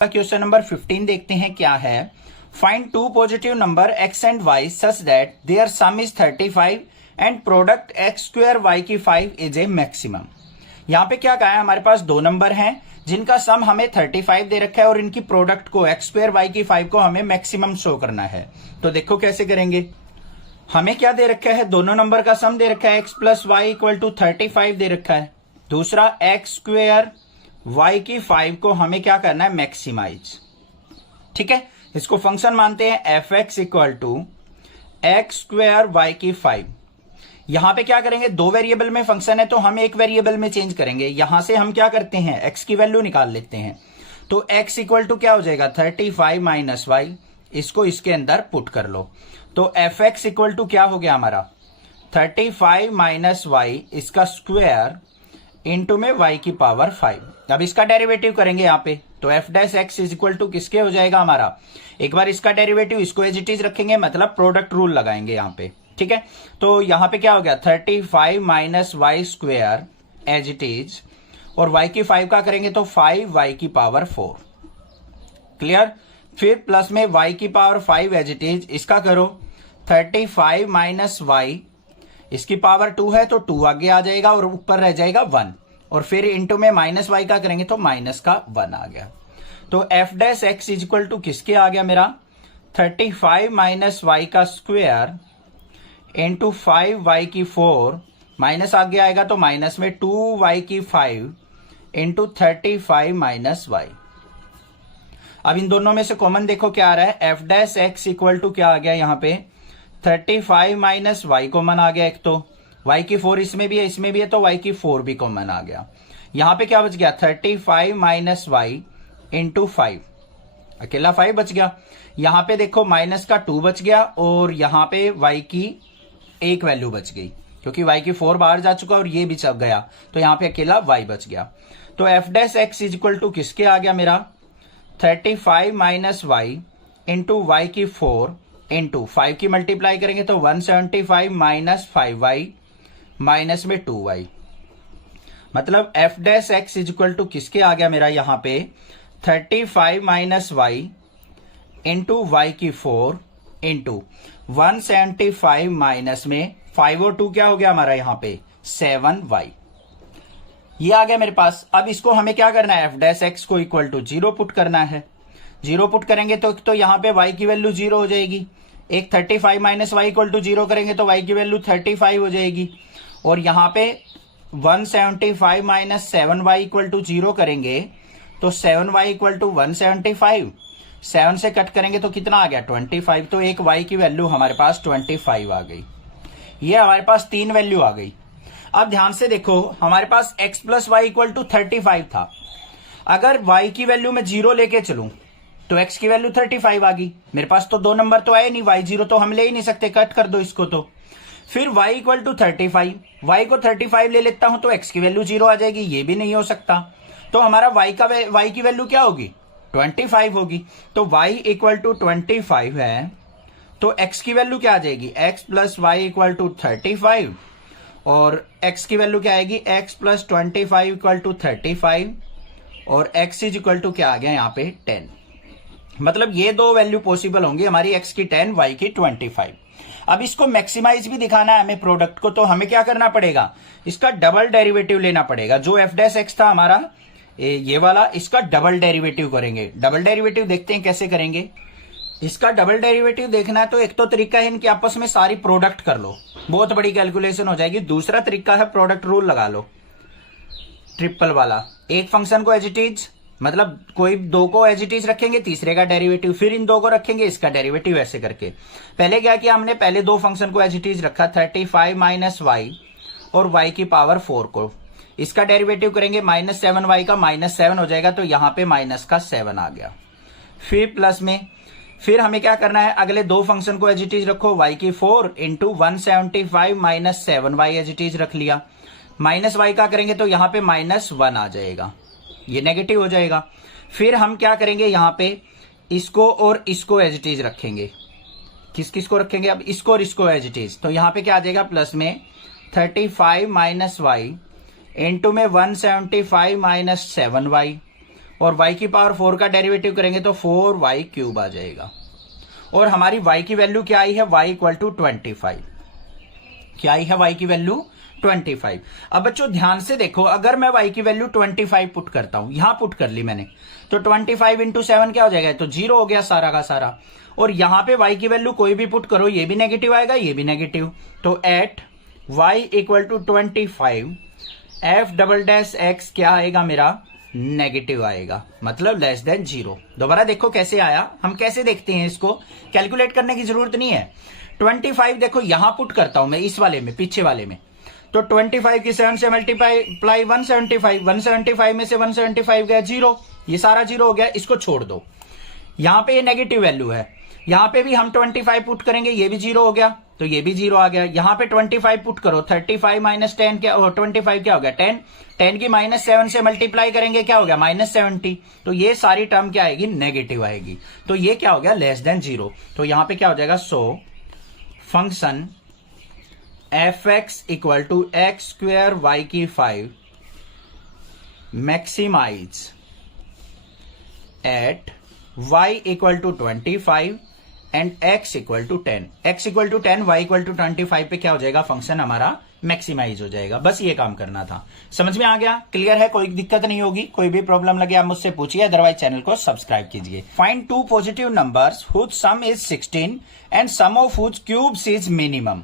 Question number 15 देखते हैं क्या है। Find two positive number x and y such that their sum is 35 and product x square y की 5 is a maximum. यहाँ पे क्या कहा है, हमारे पास दो नंबर हैं जिनका सम हमें 35 दे रखा है और इनकी प्रोडक्ट को x स्क्वायर y की 5 को हमें मैक्सिमम शो करना है। तो देखो कैसे करेंगे। हमें क्या दे रखा है, दोनों नंबर का सम दे रखा है x plus y equal to 35 दे रखा है। दूसरा x स्क्वायर y की 5 को हमें क्या करना है, मैक्सिमाइज। ठीक है, इसको फंक्शन मानते हैं f x equal to x square y की 5। यहां पे क्या करेंगे, दो वेरिएबल में फंक्शन है तो हम एक वेरिएबल में चेंज करेंगे। यहां से हम क्या करते हैं, x की वैल्यू निकाल लेते हैं। तो x इक्वल टू क्या हो जाएगा, 35 माइनस वाई। इसको इसके अंदर पुट कर लो तो एफ एक्स इक्वल टू क्या हो गया हमारा, 35 माइनस वाई इसका स्क्वायर इंटू में y की पावर 5। अब इसका डेरिवेटिव करेंगे यहाँ पे तो F dash x is equal to किसके हो जाएगा हमारा, एक बार इसका डेरिवेटिव इसको एज इट इज रखेंगे, मतलब प्रोडक्ट रूल लगाएंगे यहाँ पे। ठीक है, तो यहाँ पे क्या हो गया, 35 minus y square as it is, और y की 5 का करेंगे तो 5y की पावर 4। क्लियर। फिर प्लस में y की पावर 5 एज इट इज, इसका करो 35 माइनस वाई, इसकी पावर 2 है तो 2 आगे आ जाएगा और ऊपर रह जाएगा 1, और फिर इंटू में माइनस वाई का करेंगे तो माइनस का 1 आ गया। तो F dash x is equal to किसके आ गया मेरा, 35 माइनस वाई का स्क्वायर इंटू 5y की 4, माइनस आगे आएगा तो माइनस में 2y की 5 इंटू 35 माइनस वाई। अब इन दोनों में से कॉमन देखो क्या आ रहा है, F dash x equal to क्या आ गया यहाँ पे, 35 माइनस वाई कॉमन आ गया। एक तो y की 4 इसमें भी है तो y की 4 भी कॉमन आ गया। यहां पे क्या बच गया, 35 माइनस वाई इंटू 5, अकेला 5 बच गया। यहां पे देखो माइनस का 2 बच गया और यहां पे y की एक वैल्यू बच गई क्योंकि y की 4 बाहर जा चुका और ये भी चल गया, तो यहां पे अकेला y बच गया। तो F dash x is equal to किसके आ गया मेरा, 35 माइनस वाई इंटू वाई की 4 इंटू 5 की मल्टीप्लाई करेंगे तो 175 माइनस 5y माइनस में 2y, मतलब f dash x is equal to किसके आ गया मेरा यहां पे, 35 माइनस वाई इंटू वाई की 4 इंटू 175 माइनस में 5 और 2 क्या हो गया हमारा यहाँ पे 7y, ये आ गया मेरे पास। अब इसको हमें क्या करना है, एफ डैश एक्स को इक्वल टू 0 पुट करना है। 0 पुट करेंगे तो यहाँ पे y की वैल्यू 0 हो जाएगी। एक 35 माइनस वाई इक्वल टू 0 करेंगे तो y की वैल्यू 35 हो जाएगी, और यहाँ पे 175 माइनस 7y इक्वल टू 0 करेंगे तो 7y इक्वल टू 175, 7 से कट करेंगे तो कितना आ गया 25, तो एक y की वैल्यू हमारे पास 25 आ गई। ये हमारे पास 3 वैल्यू आ गई। अब ध्यान से देखो, हमारे पास x plus y equal to 35 था। अगर y की वैल्यू में 0 लेके चलूं तो x की वैल्यू 35 आ गई। मेरे पास तो दो नंबर तो आए नहीं, y 0 तो हम ले ही नहीं सकते, कट कर दो इसको। तो फिर y इक्वल टू 35, y को 35 ले लेता हूं तो x की वैल्यू 0 आ जाएगी, ये भी नहीं हो सकता। तो हमारा y की वैल्यू क्या होगी, 25 होगी। तो y इक्वल टू 25 है तो x की वैल्यू क्या आ जाएगी, x plus y equal to 35, और x की वैल्यू क्या आएगी, x प्लस 25 इक्वल टू 35, और x इज इक्वल टू क्या आ गया यहाँ पे 10। मतलब ये दो वैल्यू पॉसिबल होंगी, हमारी x की 10, y की 25। अब इसको मैक्सिमाइज भी दिखाना है हमें प्रोडक्ट को, तो हमें क्या करना पड़ेगा, इसका डबल डेरिवेटिव लेना पड़ेगा। जो एफ डैश एक्स था हमारा ये वाला, इसका डबल डेरिवेटिव करेंगे। डबल डेरिवेटिव देखते हैं कैसे करेंगे। इसका डबल डेरिवेटिव देखना है तो एक तो तरीका है इनके आपस में सारी प्रोडक्ट कर लो, बहुत बड़ी कैलकुलेशन हो जाएगी। दूसरा तरीका है प्रोडक्ट रूल लगा लो, ट्रिपल वाला। एक फंक्शन को एज इट इज, मतलब कोई दो को एज इट इज रखेंगे, तीसरे का डेरिवेटिव, फिर इन दो को रखेंगे, इसका डेरिवेटिव, ऐसे करके। पहले क्या किया हमने, पहले दो फंक्शन को एज इट इज रखा, 35 माइनस वाई और y की पावर 4 को, इसका डेरिवेटिव करेंगे माइनस 7y का, माइनस 7 हो जाएगा तो यहाँ पे माइनस का 7 आ गया। फिर प्लस में, फिर हमें क्या करना है, अगले दो फंक्शन को एज इट इज रखो, y की 4 into 175 minus 7y as it is रख लिया, माइनस y का करेंगे तो यहाँ पे माइनस 1 आ जाएगा, ये नेगेटिव हो जाएगा। फिर हम क्या करेंगे, यहाँ पे इसको और इसको एज इट इज रखेंगे। किस किस को रखेंगे, अब इसको और इसको एज इट इज, तो यहाँ पे क्या आ जाएगा, प्लस में 35 माइनस वाई इंटू में 175 माइनस 7y, और y की पावर 4 का डेरिवेटिव करेंगे तो 4y क्यूब आ जाएगा। और हमारी y की वैल्यू क्या आई है, y इक्वल टू 25। क्या आई है y की वैल्यू 25। अब बच्चों ध्यान से देखो, अगर मैं y की वैल्यू 25 पुट करता हूं, यहां पुट कर ली मैंने, तो 25 इंटू 7 क्या हो जाएगा, तो 0 हो गया सारा का सारा। और यहां पे y की वैल्यू कोई भी पुट करो, ये भी नेगेटिव आएगा, ये भी नेगेटिव। तो at y equal to 25 f double dash x क्या आएगा मेरा, नेगेटिव आएगा, मतलब लेस देन 0। दोबारा देखो कैसे आया, हम कैसे देखते हैं इसको, कैलकुलेट करने की जरूरत नहीं है। 25 देखो यहां पुट करता हूं मैं, इस वाले में, पीछे वाले में, तो 25 की 7 से मल्टीप्लाई 175, 175 में से 175 गया 0, ये सारा 0 हो गया, इसको छोड़ दो। यहां पे ये नेगेटिव वैल्यू है, यहां पे भी हम 25 पुट करेंगे, ये भी 0 हो गया, तो ये भी 0 आ गया। यहां पे 25 पुट करो, 35 माइनस 10 क्या, 25 क्या हो गया 10, 10 की माइनस 7 से मल्टीप्लाई करेंगे क्या हो गया माइनस 70, तो ये सारी टर्म क्या आएगी, नेगेटिव आएगी। तो ये क्या हो गया, लेस देन 0। तो यहां पे क्या हो जाएगा, so function fx equal to x square y की 5 maximize at y equal to 25 and x equal to 10, x equal to 10, y equal to 25 पे क्या हो जाएगा, फंक्शन हमारा मैक्सिमाइज हो जाएगा। बस ये काम करना था, समझ में आ गया, क्लियर है, कोई दिक्कत नहीं होगी। कोई भी प्रॉब्लम लगे आप मुझसे पूछिए, अदरवाइज चैनल को सब्सक्राइब कीजिए। Find two positive numbers whose sum is 16 and sum of whose cubes is minimum.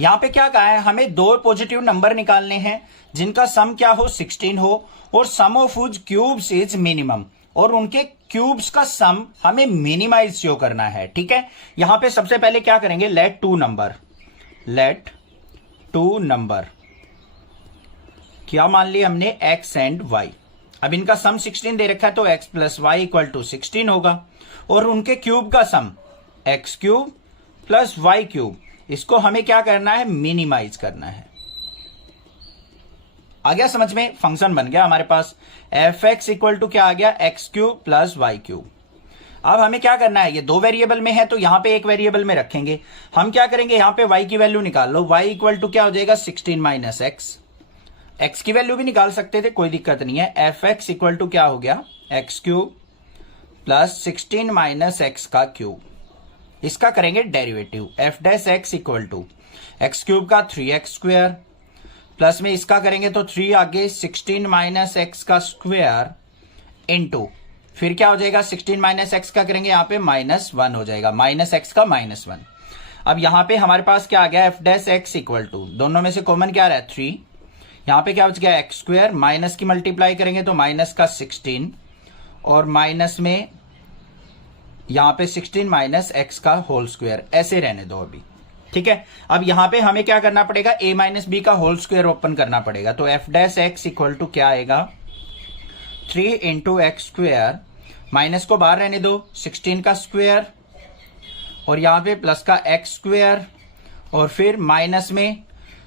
यहां पे क्या कहा है, हमें दो पॉजिटिव नंबर निकालने हैं जिनका सम क्या हो, 16 हो, और sum of whose cubes is minimum, और उनके क्यूब्स का सम हमें मिनिमाइज शो करना है। ठीक है, यहां पे सबसे पहले क्या करेंगे, लेट टू नंबर क्या मान लिया हमने, x एंड y। अब इनका सम 16 दे रखा है, तो x plus y equal to 16 होगा, और उनके क्यूब का sum x cube plus y cube, इसको हमें क्या करना है, मिनिमाइज करना है। आ गया समझ में, फंक्शन बन गया हमारे पास, fx इक्वल टू क्या आ गया, x cube plus y cube. अब हमें क्या करना है, ये दो वेरिएबल में है तो यहां पे एक वेरिएबल में रखेंगे। हम क्या करेंगे, यहां पे y की वैल्यू निकाल लो, y इक्वल टू क्या हो जाएगा, 16 माइनस x की वैल्यू भी निकाल सकते थे, कोई दिक्कत नहीं है। fx इक्वल टू क्या हो गया, x cube plus 16 minus x का क्यूब, इसका करेंगे derivative, f dash x equal to x cube का 3x स्क्वायर प्लस में इसका करेंगे तो 3 आगे 16 माइनस x का स्क्वायर इंटू, फिर क्या हो जाएगा, 16 माइनस एक्स का करेंगे यहां पे -1 हो जाएगा, माइनस एक्स का -1। अब यहां पे हमारे पास क्या आ गया, f dash x equal to, दोनों में से कॉमन क्या रहा है 3, यहां पे क्या बच गया एक्स स्क्वायर, माइनस की मल्टीप्लाई करेंगे तो माइनस का 16, और माइनस में यहां पे 16 माइनस एक्स का होल स्क्वायर, ऐसे रहने दो अभी। ठीक है, अब यहां पे हमें क्या करना पड़ेगा, a माइनस बी का होल स्क्वायर ओपन करना पड़ेगा, तो F dash x equal to क्या आएगा, 3 इंटू एक्स स्क्वायर, माइनस को बाहर रहने दो, 16 का स्क्वायर, और यहां पे प्लस का एक्स स्क्वायर, और फिर माइनस में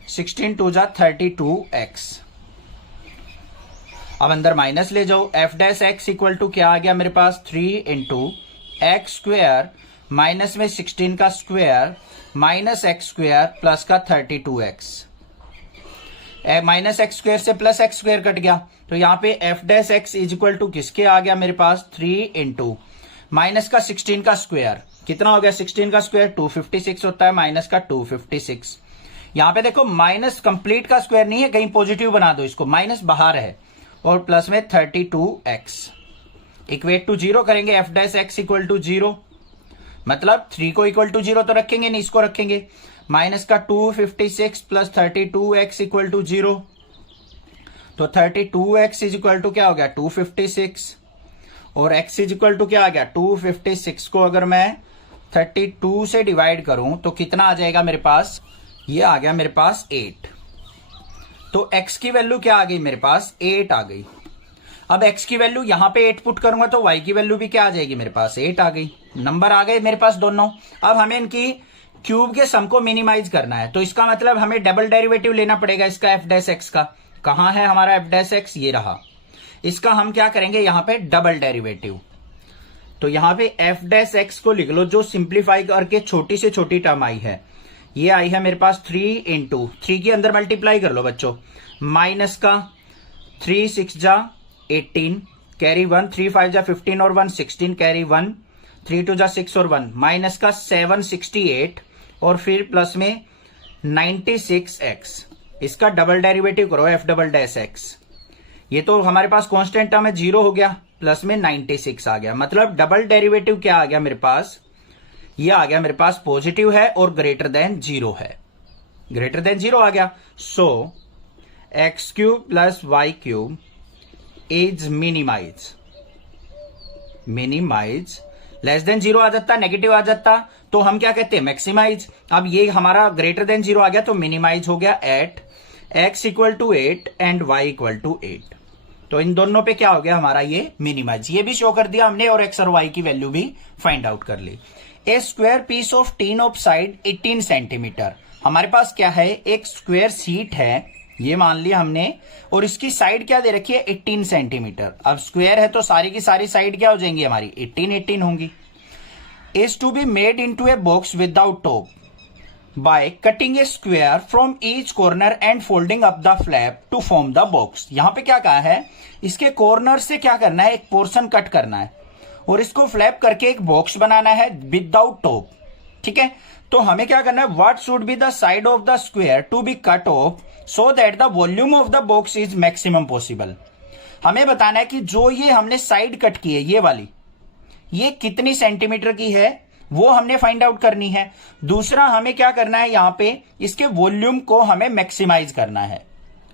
16 टू जा 32x। अब अंदर माइनस ले जाओ, f dash x equal to क्या आ गया मेरे पास, 3 इंटू एक्स स्क्वायर, माइनस में 16 का स्क्वायर, माइनस एक्स स्क्वायर प्लस का 32x, माइनस एक्स स्क्वायर से प्लस एक्स स्क्वायर कट गया, तो यहां पे F dash x is equal to किसके आ गया मेरे पास, 3 इंटू माइनस का 16 का स्क्वायर, कितना हो गया 16 का स्क्वायर 256 होता है, माइनस का 256। यहां पे देखो माइनस कंप्लीट का स्क्वायर नहीं है, कहीं पॉजिटिव बना दो इसको, माइनस बाहर है, और प्लस में 32x इक्वेट टू 0 करेंगे, F dash x equal to 0, मतलब 3 को इक्वल टू 0 तो रखेंगे नहीं, इसको रखेंगे, माइनस का 256 प्लस 32x इक्वल टू 0, तो 32x इज इक्वल टू क्या हो गया 256, और x इज इक्वल टू क्या आ गया 256 को अगर मैं 32 से डिवाइड करूं तो कितना आ जाएगा मेरे पास, ये आ गया मेरे पास 8। तो x की वैल्यू क्या आ गई मेरे पास, 8 आ गई। अब x की वैल्यू यहां पे 8 पुट करूंगा तो y की वैल्यू भी क्या आ जाएगी मेरे पास, 8 आ गई। नंबर आ गए मेरे पास दोनों। अब हमें इनकी क्यूब के सम को मिनिमाइज करना है, तो इसका मतलब हमें डबल डेरिवेटिव लेना पड़ेगा इसका, एफ डैश एक्स का। कहां है हमारा एफ डैश एक्स, ये रहा। इसका हम क्या करेंगे यहां पे डबल डेरिवेटिव, तो यहां पे एफ डैश एक्स को लिख लो, जो सिंप्लीफाई करके छोटी से छोटी टर्म आई है, ये आई है मेरे पास 3 इंटू 3 के अंदर मल्टीप्लाई कर लो बच्चों, माइनस का 3 6 जा 18, कैरी 1, 3 5 जा 15 और 1 16, कैरी 1, 3 2 जा 6 और 1 माइनस का 768 और फिर प्लस में 96x। इसका डबल डेरिवेटिव करो f डबल डैश x। ये तो हमारे पास कांस्टेंट टर्म है, 0 हो गया, प्लस में 96 आ गया। मतलब डबल डेरिवेटिव क्या आ गया मेरे पास, ये आ गया मेरे पास पॉजिटिव है और ग्रेटर देन 0 है, ग्रेटर देन 0 आ गया। So x cube plus y cube is minimise, minimise less than 0 आ जाता, नेगेटिव आ जाता तो हम क्या कहते हैं, मैक्सिमाइज। अब ये हमारा ग्रेटर देन 0 आ गया तो मिनिमाइज हो गया at x equal to 8 and y equal to 8। तो इन दोनों पे क्या हो गया हमारा, ये मिनिमाइज। ये भी शो कर दिया हमने और x और y की वैल्यू भी फाइंड आउट कर ली। A square piece of tin of side 18 centimetre. हमारे पास क्या है, एक स्क्वायर सीट है, ये मान लिया हमने, और इसकी साइड क्या दे रखी है, 18 सेंटीमीटर। अब स्क्वायर है तो सारी की सारी साइड क्या हो जाएंगी हमारी, 18 18 होंगी। Is to be made into a box without top by cutting a square from each corner and folding up the flap to form the box. यहां पे क्या कहा है, इसके कॉर्नर से क्या करना है, एक पोर्शन कट करना है और इसको फ्लैप करके एक बॉक्स बनाना है विदाउट टॉप। ठीक है, तो हमें क्या करना है, what should be the side of the square to be cut off so that the volume of the box is maximum possible. हमें बताना है कि जो ये हमने साइड कट की है, ये वाली, ये कितनी सेंटीमीटर की है वो हमने फाइंड आउट करनी है। दूसरा हमें क्या करना है, यहां पे इसके वॉल्यूम को हमें मैक्सिमाइज करना है।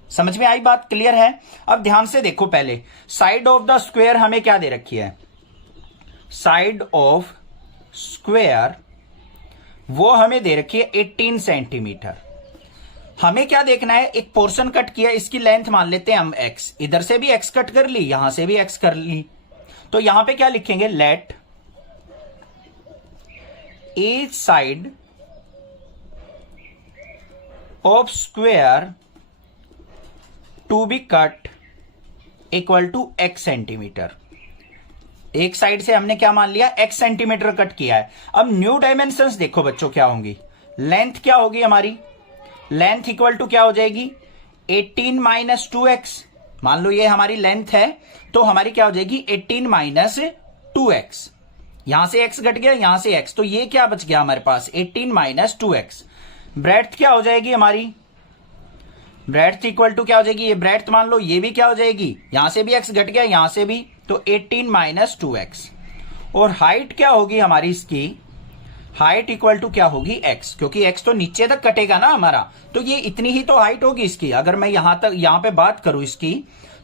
समझ में आई बात, क्लियर है। अब ध्यान से देखो, पहले साइड ऑफ द स्क्वायर हमें क्या दे रखी है, साइड ऑफ स्क्वायर वो हमें दे रखी है 18 सेंटीमीटर। हमें क्या देखना है, एक पोर्शन कट किया, इसकी लेंथ मान लेते हैं हम x, इधर से भी x कट कर ली, यहां से भी x कर ली, तो यहां पे क्या लिखेंगे, late each side of square to be cut equal to x centimetre. एक साइड से हमने क्या मान लिया, x सेंटीमीटर कट किया है। अब न्यू डायमेंशंस देखो बच्चों क्या होंगी, लेंथ क्या होगी हमारी, लेंथ इक्वल टू क्या हो जाएगी, 18 माइनस 2x। मान लो ये हमारी लेंथ है तो हमारी क्या हो जाएगी, 18 माइनस 2x। यहां से x घट गया, यहां से x, तो ये क्या बच गया हमारे पास, 18 माइनस 2x। ब्रेड्थ क्या हो जाएगी हमारी, ब्रेड्थ इक्वल टू क्या हो जाएगी, ये ब्रेड्थ मान लो, ये भी क्या हो जाएगी, यहां से भी x घट गया, यहां से भी, तो 18 माइनस 2x। और हाइट क्या होगी हमारी इसकी, हाइट इक्वल टू क्या होगी, x, क्योंकि x तो नीचे तक कटेगा ना हमारा, तो ये इतनी ही तो हाइट होगी इसकी। अगर मैं यहां पे बात करूं इसकी,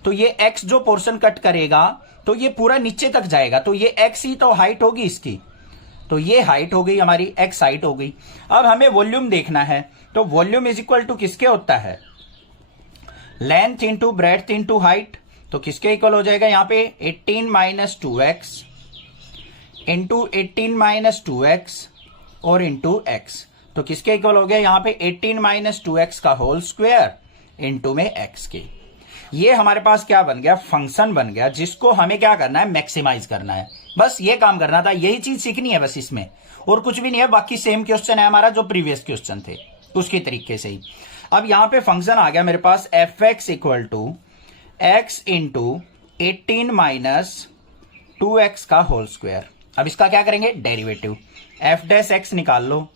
तो ये x जो पोर्शन कट करेगा तो ये पूरा नीचे तक जाएगा, तो ये x ही तो हाइट होगी इसकी, तो ये हाइट हो गई हमारी, x हाइट हो गई। अब हमें वॉल्यूम देखना है, तो वॉल्यूम इज इक्वल टू किसके होता है, length into breadth into height. तो किसके इक्वल हो जाएगा यहाँ पे, 18 minus 2x into 18 minus 2x और इंटू x। तो किसके इक्वल हो गया यहाँ पे, 18 माइनस 2x का होल स्क्वायर इंटू में x के। ये हमारे पास क्या बन गया, फंक्शन बन गया, जिसको हमें क्या करना है, मैक्सिमाइज करना है। बस ये काम करना था, यही चीज सीखनी है बस इसमें, और कुछ भी नहीं है। बाकी सेम क्वेश्चन है हमारा जो प्रीवियस क्वेश्चन थे उसके तरीके से ही। अब यहां पे फंक्शन आ गया मेरे पास, f x equal to x into 18 minus 2x का होल स्क्वायर। अब इसका क्या करेंगे, डेरिवेटिव, एफ डैश एक्स निकाल लो,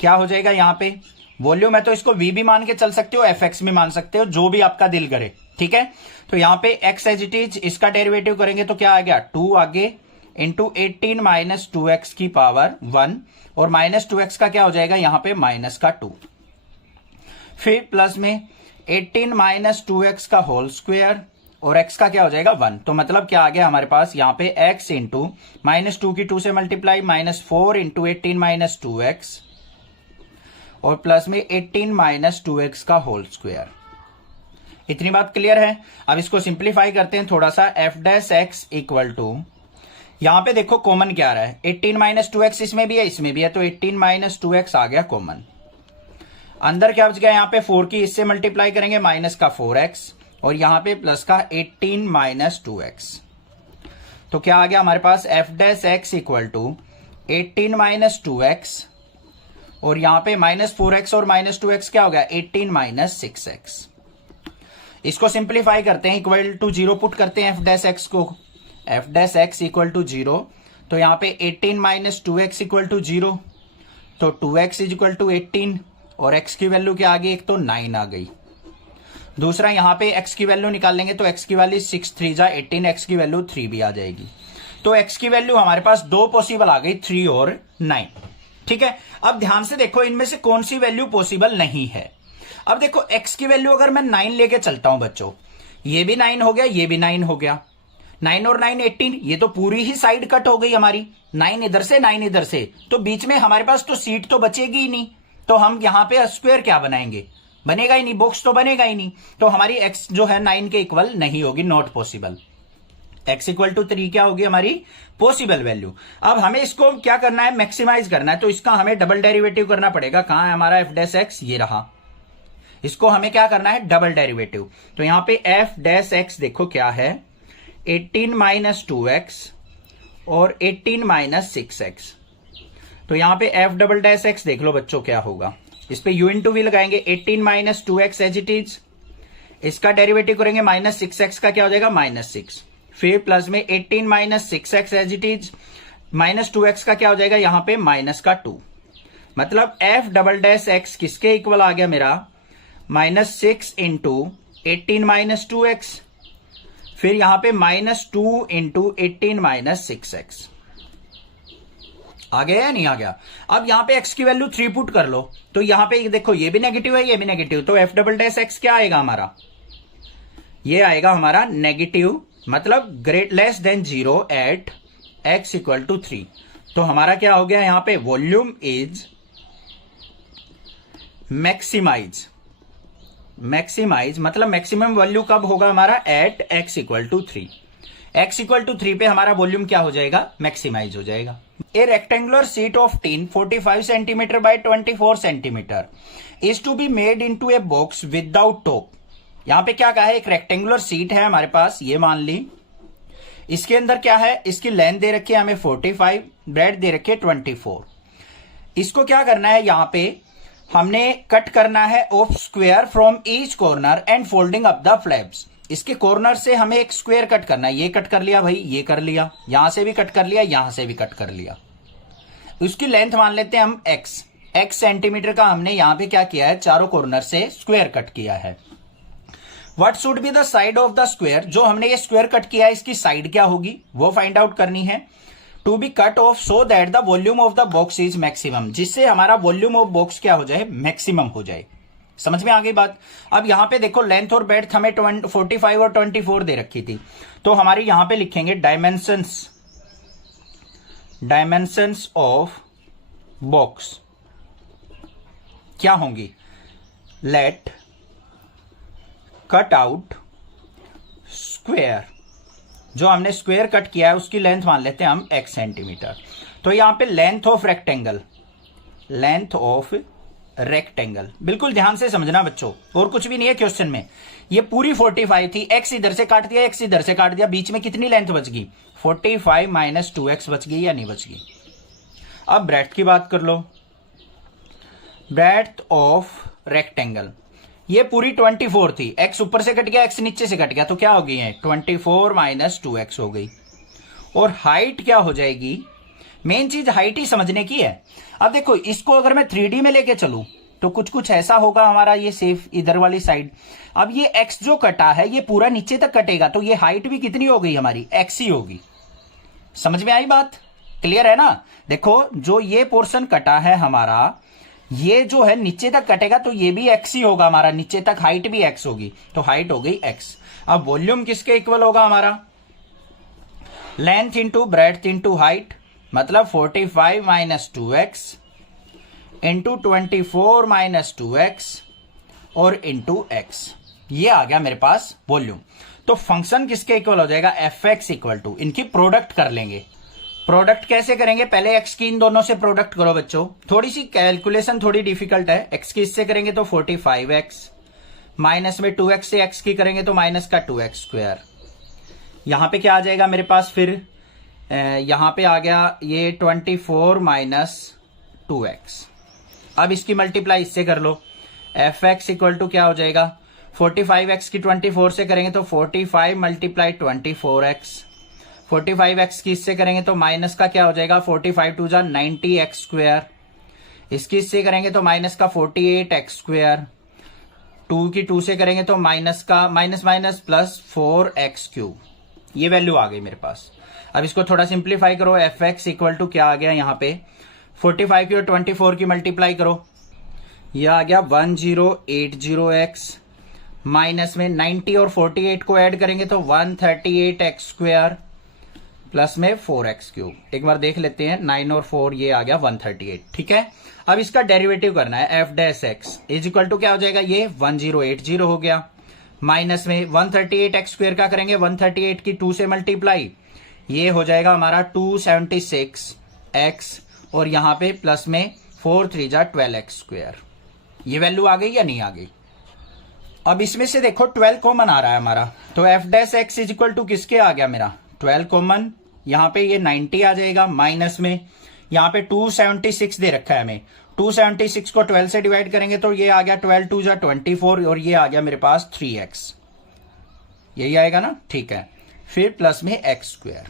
क्या हो जाएगा यहाँ पे, वॉल्यूम है तो इसको v भी मान के चल सकते हो, एफ एक्स भी मान सकते हो, जो भी आपका दिल करे। ठीक है, तो यहां पे x एज इट इज, इसका डेरिवेटिव करेंगे तो क्या आ गया, 2 आगे इंटू 18 माइनस 2x की पावर 1, और माइनस 2x का क्या हो जाएगा यहाँ पे, माइनस का 2, फिर प्लस में 18 माइनस 2x का होल स्क्वायर, और x का क्या हो जाएगा 1। तो मतलब क्या आ गया हमारे पास यहाँ पे, x इंटू माइनस 2 की 2 से multiply, minus 4 into 18 minus 2x और प्लस में 18 माइनस 2x का होल स्क्वायर। इतनी बात क्लियर है। अब इसको सिंप्लीफाई करते हैं थोड़ा सा, f dash x equal to, यहां पे देखो कॉमन क्या आ रहा है, 18 माइनस 2x इसमें भी है, इसमें भी है, तो 18 माइनस 2x आ गया कॉमन। अंदर क्या बच गया यहाँ पे, 4 की इससे मल्टीप्लाई करेंगे, माइनस का 4x और यहाँ पे प्लस का 18 माइनस 2x। तो क्या आ गया हमारे पास, f dash x equal to 18 minus 2x और यहाँ पे माइनस 4x और माइनस 2x क्या हो गया, 18 माइनस 6x। इसको सिंप्लीफाई करते हैं, इक्वल टू 0 पुट करते हैं एफ डैश एक्स को, F dash x equal to 0, तो यहाँ पे 18 माइनस 2x इक्वल टू 0, तो 2x इज इक्वल टू 18 और x की वैल्यू क्या आ गई, एक तो 9 आ गई। दूसरा यहाँ पे x की वैल्यू निकाल लेंगे तो x की वैल्यू 6 3 जा 18, x की वैल्यू 3 भी आ जाएगी। तो x की वैल्यू हमारे पास दो पॉसिबल आ गई, 3 और 9। ठीक है, अब ध्यान से देखो इनमें से कौन सी वैल्यू पॉसिबल नहीं है। अब देखो x की वैल्यू अगर मैं 9 लेके चलता हूं बच्चों, ये भी 9 हो गया, ये भी 9 हो गया, 9 और 9 18, ये तो पूरी ही साइड कट हो गई हमारी, 9 इधर से 9 इधर से, तो बीच में हमारे पास तो सीट तो बचेगी ही नहीं, तो हम यहां पे स्क्वायर क्या बनाएंगे, बनेगा ही नहीं, बॉक्स तो बनेगा ही नहीं, तो हमारी x जो है 9 के इक्वल नहीं होगी, not possible. x equal to 3 क्या होगी हमारी पॉसिबल वैल्यू। अब हमें इसको क्या करना है, मैक्सिमाइज करना है, तो इसका हमें डबल डेरिवेटिव करना पड़ेगा। कहां है हमारा एफ डैश एक्स, ये रहा, इसको हमें क्या करना है, डबल डेरिवेटिव। तो यहां पे एफ डैश एक्स देखो क्या है, 18 माइनस 2x और 18 माइनस 6x। तो यहां पे एफ डबल डैश एक्स देख लो बच्चों क्या होगा, इस पे यू इंटू वी लगाएंगे, 18 minus 2x as it is, इसका डेरिवेटिव करेंगे माइनस 6x का क्या हो जाएगा -6, फिर प्लस में 18 minus 6x as it is, minus 2x का क्या हो जाएगा यहां पे माइनस का 2, मतलब एफ डबल डैश एक्स किसके इक्वल आ गया मेरा, -6 इंटू 18 माइनस 2x, फिर यहां पे -2 इंटू 18 माइनस 6x। आ गया या नहीं आ गया। अब यहां पे x की वैल्यू 3 पुट कर लो, तो यहां पे देखो ये भी नेगेटिव है, ये भी नेगेटिव, तो एफ डबल डैश एक्स क्या आएगा हमारा, ये आएगा हमारा नेगेटिव, मतलब great less than 0 at x equal to 3। तो हमारा क्या हो गया यहां पे, वॉल्यूम इज मैक्सिमाइज, मैक्सिमाइज मतलब मैक्सिमम वैल्यू कब होगा हमारा, at x equal to 3। x equal to 3 पे हमारा वॉल्यूम क्या हो जाएगा, मैक्सिमाइज हो जाएगा। A rectangular sheet of tin 45 centimetre by 24 centimetre is to be made into a box without top. यहां पे क्या कहा है, एक रेक्टेंगुलर शीट है हमारे पास, ये मान ली, इसके अंदर क्या है, इसकी लेंथ दे रखी है हमें 45, ब्रेड दे रखी है 24। इसको क्या करना है, यहां पे हमने कट करना है of square from each corner and folding up the flaps. इसके कॉर्नर से हमें एक स्क्वायर कट करना है, ये कट कर लिया भाई, ये कर लिया, यहां से भी कट कर लिया, यहां से भी कट कर लिया। उसकी लेंथ मान लेते हैं हम x सेंटीमीटर का हमने यहां पे क्या किया है, चारों कॉर्नर से स्क्वायर कट किया है। What should be the side of the square, जो हमने ये स्क्वायर कट किया है इसकी साइड क्या होगी वो फाइंड आउट करनी है। To be cut off so that the volume of the box is maximum, जिससे हमारा वॉल्यूम ऑफ बॉक्स क्या हो जाए, मैक्सिमम हो जाए। समझ में आ गई बात। अब यहां पे देखो लेंथ और ब्रेड्थ हमें 45 और 24 दे रखी थी, तो हमारी यहां पे लिखेंगे डायमेंशंस ऑफ बॉक्स क्या होंगी, लेट कट आउट स्क्वायर, जो हमने स्क्वायर कट किया है उसकी लेंथ मान लेते हैं हम x सेंटीमीटर। तो यहां पे length of rectangle, length of rectangle, बिल्कुल ध्यान से समझना बच्चों, और कुछ भी नहीं है क्वेश्चन में। ये पूरी 45 थी, x इधर से काट दिया, x इधर से काट दिया, बीच में कितनी लेंथ बच गई, 45 माइनस 2x बच गई या नहीं बच गई। अब ब्रेड्थ की बात कर लो, ब्रेड्थ ऑफ रेक्टेंगल, ये पूरी 24 थी, x ऊपर से कट गया, x नीचे से कट गया, तो क्या हो गई है 24 माइनस 2x हो गई। और हाइट क्या हो जाएगी, मेन चीज हाइट ही समझने की है। अब देखो इसको अगर मैं 3D में लेके चलूं तो कुछ कुछ ऐसा होगा हमारा, ये सेफ इधर वाली साइड। अब ये x जो कटा है ये पूरा नीचे तक कटेगा, तो ये हाइट भी कितनी हो गई हमारी, x ही होगी। समझ में आई बात, क्लियर है ना। देखो जो ये पोर्शन कटा है हमारा, ये जो है नीचे तक कटेगा, तो ये भी x ही होगा हमारा, नीचे तक हाइट भी x होगी, तो हाइट हो गई x। अब वॉल्यूम किसके इक्वल होगा हमारा, length into breadth into height, मतलब 45 minus 2x into 24 minus 2x और इंटू x, ये आ गया मेरे पास वॉल्यूम। तो फंक्शन किसके इक्वल हो जाएगा, fx इक्वल टू, इनकी प्रोडक्ट कर लेंगे। प्रोडक्ट कैसे करेंगे, पहले x की इन दोनों से प्रोडक्ट करो बच्चों, थोड़ी सी कैलकुलेशन थोड़ी डिफिकल्ट है। x की इससे करेंगे तो 45x, माइनस में 2x से x की करेंगे तो माइनस का 2x स्क्वायर। यहां पे क्या आ जाएगा मेरे पास, फिर यहां पे आ गया ये 24 माइनस 2x। अब इसकी मल्टीप्लाई इससे कर लो, fx इक्वल टू क्या हो जाएगा, 45x की 24 से करेंगे तो 45 मल्टीप्लाई 24x, 45x की इससे करेंगे तो माइनस का क्या हो जाएगा 45 टू जा 90x स्क्वायर, इसकी इससे करेंगे तो माइनस का 48x स्क्वायर, 2 की 2 से करेंगे तो माइनस का minus minus plus 4x cube. ये वैल्यू आ गई मेरे पास। अब इसको थोड़ा सिंप्लीफाई करो, fx इक्वल टू क्या आ गया यहाँ पे 45 की और 24 की मल्टीप्लाई करो, यह आ गया 1080x माइनस में 90 और 48 को ऐड करेंगे तो 138x स्क्वायर प्लस में 4x क्यूब। एक बार देख लेते हैं, 9 और 4 ये आ गया 138। ठीक है, अब इसका डेरिवेटिव करना है। f dash x is equal to क्या हो जाएगा, ये 1080 हो गया, माइनस में 138x स्क्वायर का करेंगे 138 की 2 से मल्टीप्लाई, ये हो जाएगा हमारा 276x और यहां पे प्लस में 4 3 जा 12x स्क्वायर। ये वैल्यू आ गई या नहीं आ गई? अब इसमें से देखो 12 कॉमन आ रहा है हमारा, तो f dash x is equal to किसके आ गया मेरा 12 कॉमन, यहां पे ये 90 आ जाएगा, माइनस में यहां पे 276 दे रखा है हमें, 276 को 12 से डिवाइड करेंगे तो ये आ गया 12 2 जा 24 और ये आ गया मेरे पास 3x, यही आएगा ना। ठीक है, फिर प्लस में x स्क्वायर।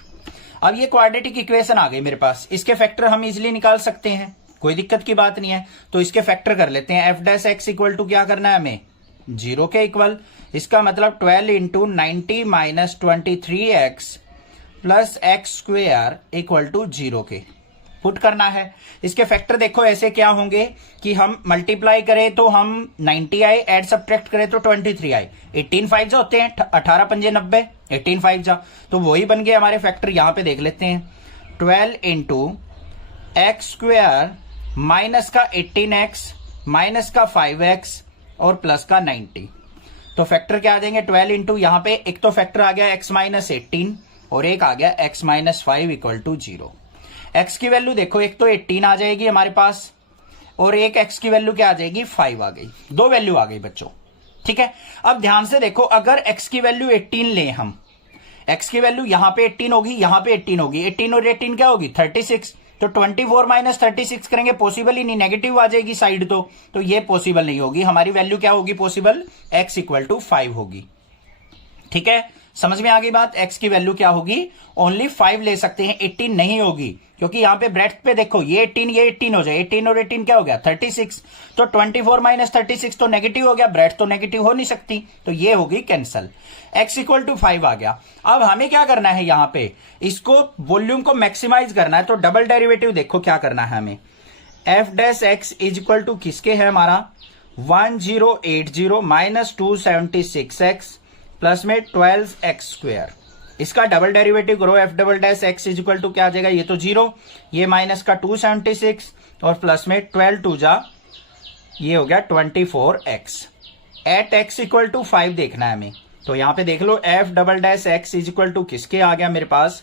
अब ये क्वाड्रेटिक इक्वेशन आ गई मेरे पास, इसके फैक्टर हम इजिली निकाल सकते हैं, कोई दिक्कत की बात नहीं है। तो इसके फैक्टर कर लेते हैं। f dash x equal to क्या करना है हमें 0 के इक्वल, इसका मतलब 12 into 90 minus 23x plus x square equal to 0 के पुट करना है। इसके फैक्टर देखो ऐसे क्या होंगे कि हम मल्टीप्लाई करें तो हम 90 आए, एड सब्ट्रैक्ट करें तो 23 आए, 18 5 जा होते हैं, 18 पंजे 90, 18 5 जा, तो वही बन गए हमारे फैक्टर। यहां पे देख लेते हैं 12 इंटू एक्स स्क्वेयर माइनस का 18x माइनस का 5x और प्लस का 90, तो फैक्टर क्या आ जाएंगे 12 इंटू, यहां पे एक तो फैक्टर आ गया x माइनस 18 और एक आ गया x minus 5 equal to 0। x की वैल्यू देखो, एक तो 18 आ जाएगी हमारे पास और एक x की वैल्यू क्या आ जाएगी 5 आ गई, दो वैल्यू आ गई बच्चों। ठीक है, अब ध्यान से देखो, अगर x की वैल्यू 18 लें हम, x की वैल्यू यहां पे 18 होगी, यहां पे 18 होगी, 18 और 18 क्या होगी 36, तो 24 माइनस 36 करेंगे, पॉसिबल ही नहीं, नेगेटिव आ जाएगी साइड, तो ये पॉसिबल नहीं होगी। हमारी वैल्यू क्या होगी पॉसिबल, x इक्वल टू 5 होगी। ठीक है, समझ में आ गई बात। x की वैल्यू क्या होगी, ओनली 5 ले सकते हैं, 18 नहीं होगी, क्योंकि यहां पे ब्रेथ पे देखो ये 18 ये 18 हो जाए, 18 और 18 क्या हो गया 36, तो 24 माइनस 36 तो नेगेटिव हो गया, ब्रेथ तो नेगेटिव हो नहीं सकती, तो ये होगी कैंसल। x इक्वल टू 5 आ गया। अब हमें क्या करना है, यहां पे इसको वॉल्यूम को मैक्सिमाइज करना है, तो डबल डेरिवेटिव देखो क्या करना है हमें। f dash x is equal to किसके है हमारा 1080 माइनस 276x प्लस में 12x स्क्वायर, इसका डबल डेरिवेटिव करो। f double dash x is equal to क्या आ जाएगा, ये तो 0, ये माइनस का 276 और प्लस में 12 2 जा, ये हो गया 24x। Eight x equal to 5 देखना है हमें, तो यहां पे देख लो f double dash x is equal to किसके आ गया मेरे पास,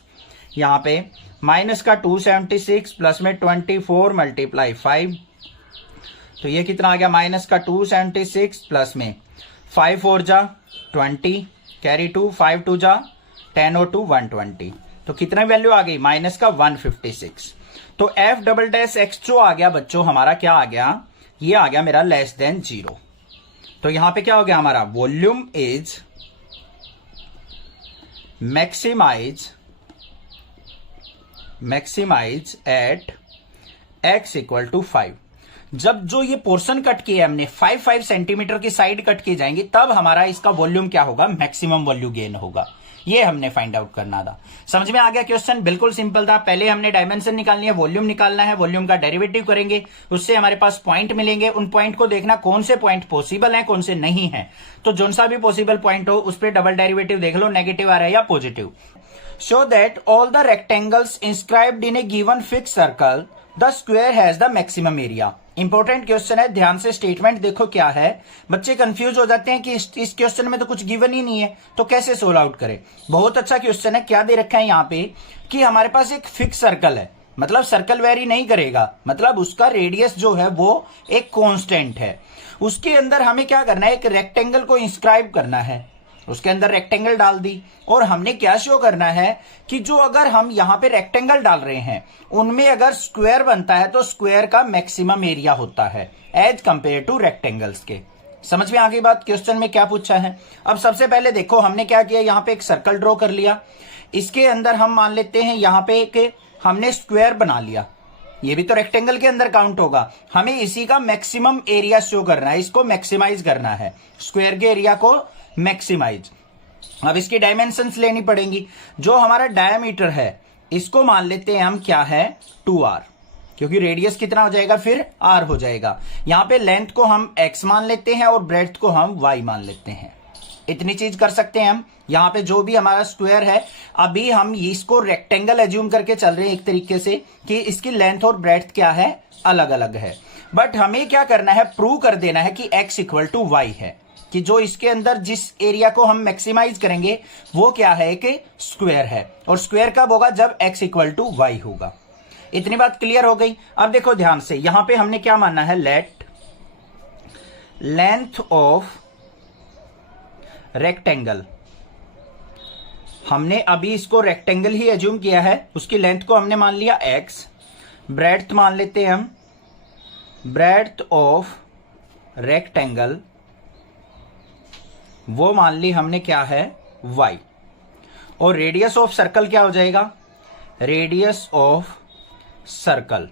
यहां पे माइनस का 276 प्लस में 24 मल्टीप्लाई 5, तो ये कितना आ गया माइनस का 276 प्लस में 5 4 जा 20, कैरी 2 5 2 जा 10 और 2 120, तो कितना वैल्यू आ गई माइनस का 156। तो f डबल डैश x जो आ गया बच्चों हमारा क्या आ गया, ये आ गया मेरा लेस देन 0। तो यहां पे क्या हो गया हमारा, volume is maximize at x equal to 5। जब जो ये पोर्शन कट किया हमने 5 सेंटीमीटर की साइड कट की जाएंगी, तब हमारा इसका वॉल्यूम क्या होगा, मैक्सिमम वॉल्यूम गेन होगा। ये हमने फाइंड आउट करना था। समझ में आ गया क्वेश्चन, बिल्कुल सिंपल था। पहले हमने डायमेंशन निकालनी है, वॉल्यूम निकालना है, वॉल्यूम का डेरिवेटिव करेंगे, उससे हमारे पास पॉइंट मिलेंगे। उन पॉइंट को देखना कौन से पॉइंट पॉसिबल है कौन से नहीं है, तो जोन सा भी पॉसिबल पॉइंट हो उस पर डबल डेरिवेटिव देख लो, नेगेटिव आ रहा है या positive. Show that all the rectangles inscribed in A given fix circle the square has the maximum area. Important question है, ध्यान से स्टेटमेंट देखो क्या है। बच्चे कंफ्यूज हो जाते हैं कि इस क्वेश्चन में तो कुछ गिवन ही नहीं है, तो कैसे सोल्व आउट करें। बहुत अच्छा क्वेश्चन है। क्या दे रखा है यहाँ पे कि हमारे पास एक फिक्स सर्कल है, मतलब सर्कल वेरी नहीं करेगा, मतलब उसका रेडियस जो है वो एक कांस्टेंट है। उसके अंदर हमें क्या करना है, एक रेक्टेंगल को इंस्क्राइब करना है, उसके अंदर रेक्टेंगल डाल दी, और हमने क्या शो करना है कि जो अगर हम यहां पे रेक्टेंगल डाल रहे हैं उनमें अगर स्क्वायर बनता है तो स्क्वायर का मैक्सिमम एरिया होता है एज कंपेयर टू रेक्टेंगल्स के। समझ में आ गई बात, क्वेश्चन में क्या पूछा है। अब सबसे पहले देखो हमने क्या किया, यहां पे एक सर्कल ड्रॉ कर लिया। इसके अंदर हम मान लेते हैं यहाँ पे कि हमने स्क्वायर बना लिया, ये भी तो रेक्टेंगल के अंदर काउंट होगा। हमें इसी का मैक्सिमम एरिया शो करना है, इसको मैक्सिमाइज करना है, स्क्वायर के एरिया को मैक्सिमाइज। अब इसकी डायमेंशंस लेनी पड़ेंगी। जो हमारा डायमीटर है इसको मान लेते हैं हम क्या है 2r, क्योंकि रेडियस कितना हो जाएगा फिर r हो जाएगा। यहां पे लेंथ को हम x मान लेते हैं और ब्रेड्थ को हम y मान लेते हैं। इतनी चीज कर सकते हैं हम। यहाँ पे जो भी हमारा स्क्वायर है, अभी हम इसको रेक्टेंगल एज्यूम करके चल रहे हैं एक तरीके से कि इसकी लेंथ और ब्रेड्थ क्या है, अलग अलग है। बट हमें क्या करना है, प्रूव कर देना है कि x इक्वल टू वाई है, कि जो इसके अंदर जिस एरिया को हम मैक्सिमाइज करेंगे वो क्या है कि स्क्वायर है। और स्क्वायर कब होगा, जब x इक्वल टू वाई होगा। इतनी बात क्लियर हो गई। अब देखो ध्यान से, यहां पे हमने क्या मानना है, लेट लेंथ ऑफ रेक्टेंगल, हमने अभी इसको रेक्टेंगल ही एज्यूम किया है, उसकी लेंथ को हमने मान लिया x, ब्रेड्थ मान लेते हैं हम, ब्रेड्थ ऑफ रेक्टेंगल वो मान ली हमने क्या है y, और रेडियस ऑफ सर्कल क्या हो जाएगा, रेडियस ऑफ सर्कल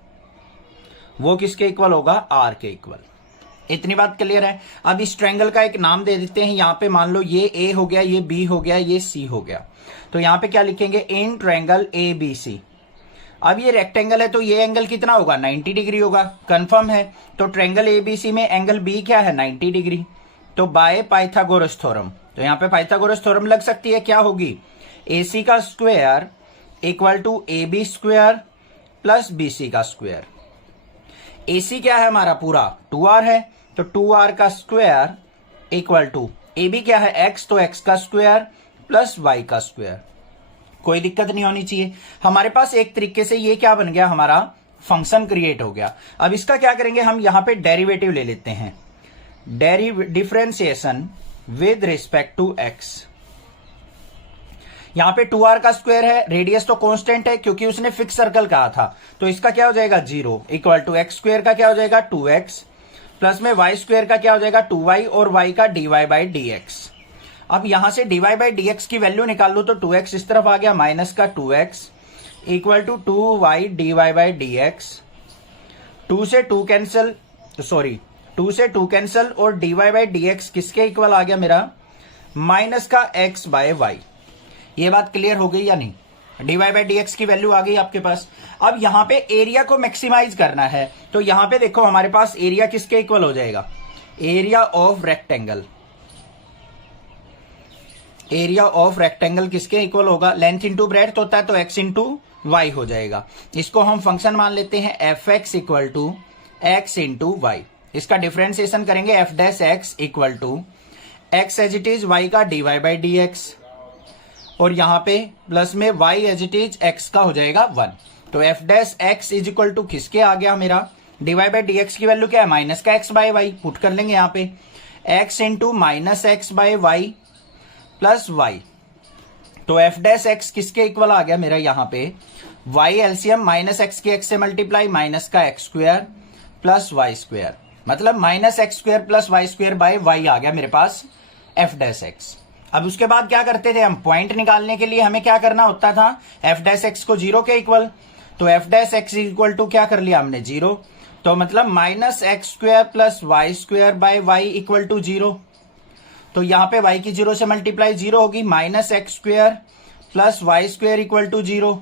वो किसके इक्वल होगा, r के इक्वल। इतनी बात क्लियर है। अब इस ट्रायंगल का एक नाम दे देते हैं। यहां पे मान लो ये a हो गया, ये b हो गया, ये c हो गया। तो यहां पे क्या लिखेंगे, इन ट्रायंगल ABC। अब ये रेक्टेंगल है तो ये एंगल कितना होगा, 90 डिग्री होगा, कंफर्म है। तो ट्रायंगल ABC में एंगल B क्या है, 90 डिग्री। तो बाय पाइथागोरस थ्योरम, तो यहां पे पाइथागोरस थ्योरम लग सकती है, क्या होगी, AC का square equal to AB square plus BC का स्क्वायर। AC क्या है हमारा पूरा 2r है, तो 2r का स्क्वायर इक्वल टू AB क्या है x, तो x का स्क्वायर प्लस y का स्क्वायर। कोई दिक्कत नहीं होनी चाहिए। हमारे पास एक तरीके से ये क्या बन गया, हमारा फंक्शन क्रिएट हो गया। अब इसका क्या करेंगे, हम यहां पे डेरिवेटिव ले लेते हैं, differentiation with respect to x। यहां पे 2r का स्क्वायर है, रेडियस तो कांस्टेंट है क्योंकि उसने फिक्स सर्कल कहा था, तो इसका क्या हो जाएगा 0 इक्वल टू x स्क्वायर का क्या हो जाएगा 2x प्लस में y स्क्वायर का क्या हो जाएगा 2y और y का dy बाई dx। अब यहां से dy बाई dx की वैल्यू निकाल लो, तो 2x इस तरफ आ गया, माइनस का 2x equal to 2y dy by dx। 2 से 2 कैंसिल, सॉरी 2 से 2 कैंसिल, और dy बाई dx किसके इक्वल आ गया मेरा, माइनस का x बाय y। ये बात क्लियर हो गई या नहीं, dy बाई dx की वैल्यू आ गई आपके पास। अब यहां पे एरिया को मैक्सिमाइज करना है, तो यहां पे देखो हमारे पास एरिया किसके इक्वल हो जाएगा, area of rectangle. Area of rectangle किसके इक्वल होगा, लेंथ इंटू ब्रेड्थ होता है तो x इंटू वाई हो जाएगा। इसको हम फंक्शन मान लेते हैं fx equal to x into y. इसका डिफरेंशिएशन करेंगे f dash x equal to x as it is y का dy बाई dx, और यहां पे प्लस में y as it is x का हो जाएगा 1। तो f dash x is equal to किसके आ गया मेरा, dy बाई dx की वैल्यू क्या है, माइनस का x बाई वाई, पुट कर लेंगे यहाँ पे x into minus x by y plus y. तो f डैश x किसके इक्वल आ गया मेरा, यहाँ पे y एलसीएम माइनस एक्स की x से मल्टीप्लाई, माइनस का x square plus y square, मतलब minus x square plus y square by y आ गया मेरे पास f डैश x। अब उसके बाद क्या करते थे हम, पॉइंट निकालने के लिए हमें क्या करना होता था, f डैश x को 0 के इक्वल, तो f dash x equal to क्या कर लिया हमने 0, तो मतलब minus x square plus y square by y equal to 0। तो यहाँ पे y की 0 से मल्टीप्लाई 0 होगी, minus x square plus y square equal to 0।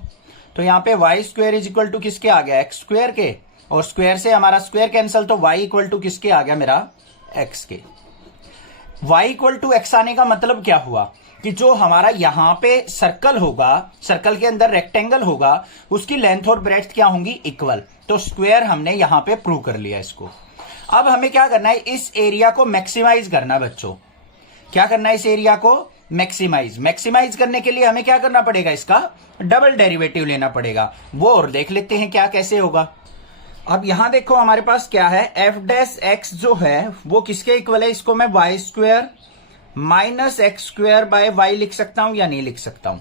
तो यहाँ पे y square is equal to किसके आ गया, एक्स स्क्वायर के, और स्क्वायर से हमारा स्क्वायर कैंसिल, तो y इक्वल टू किसके आ गया मेरा, x के। y इक्वल टू एक्स आने का मतलब क्या हुआ कि जो हमारा यहां पे सर्कल होगा, सर्कल के अंदर रेक्टेंगल होगा, उसकी लेंथ और ब्रेड्थ क्या होंगी, इक्वल। तो स्क्वायर हमने यहां पे प्रूव कर लिया इसको। अब हमें क्या करना है, इस एरिया को मैक्सिमाइज करना बच्चों। क्या करना है, इस एरिया को मैक्सिमाइज। मैक्सिमाइज करने के लिए हमें क्या करना पड़ेगा, इसका डबल डेरिवेटिव लेना पड़ेगा। वो और देख लेते हैं क्या कैसे होगा। अब यहां देखो हमारे पास क्या है, f डैश x जो है वो किसके इक्वल है, इसको मैं y square minus x square by y लिख सकता हूं या नहीं लिख सकता हूं।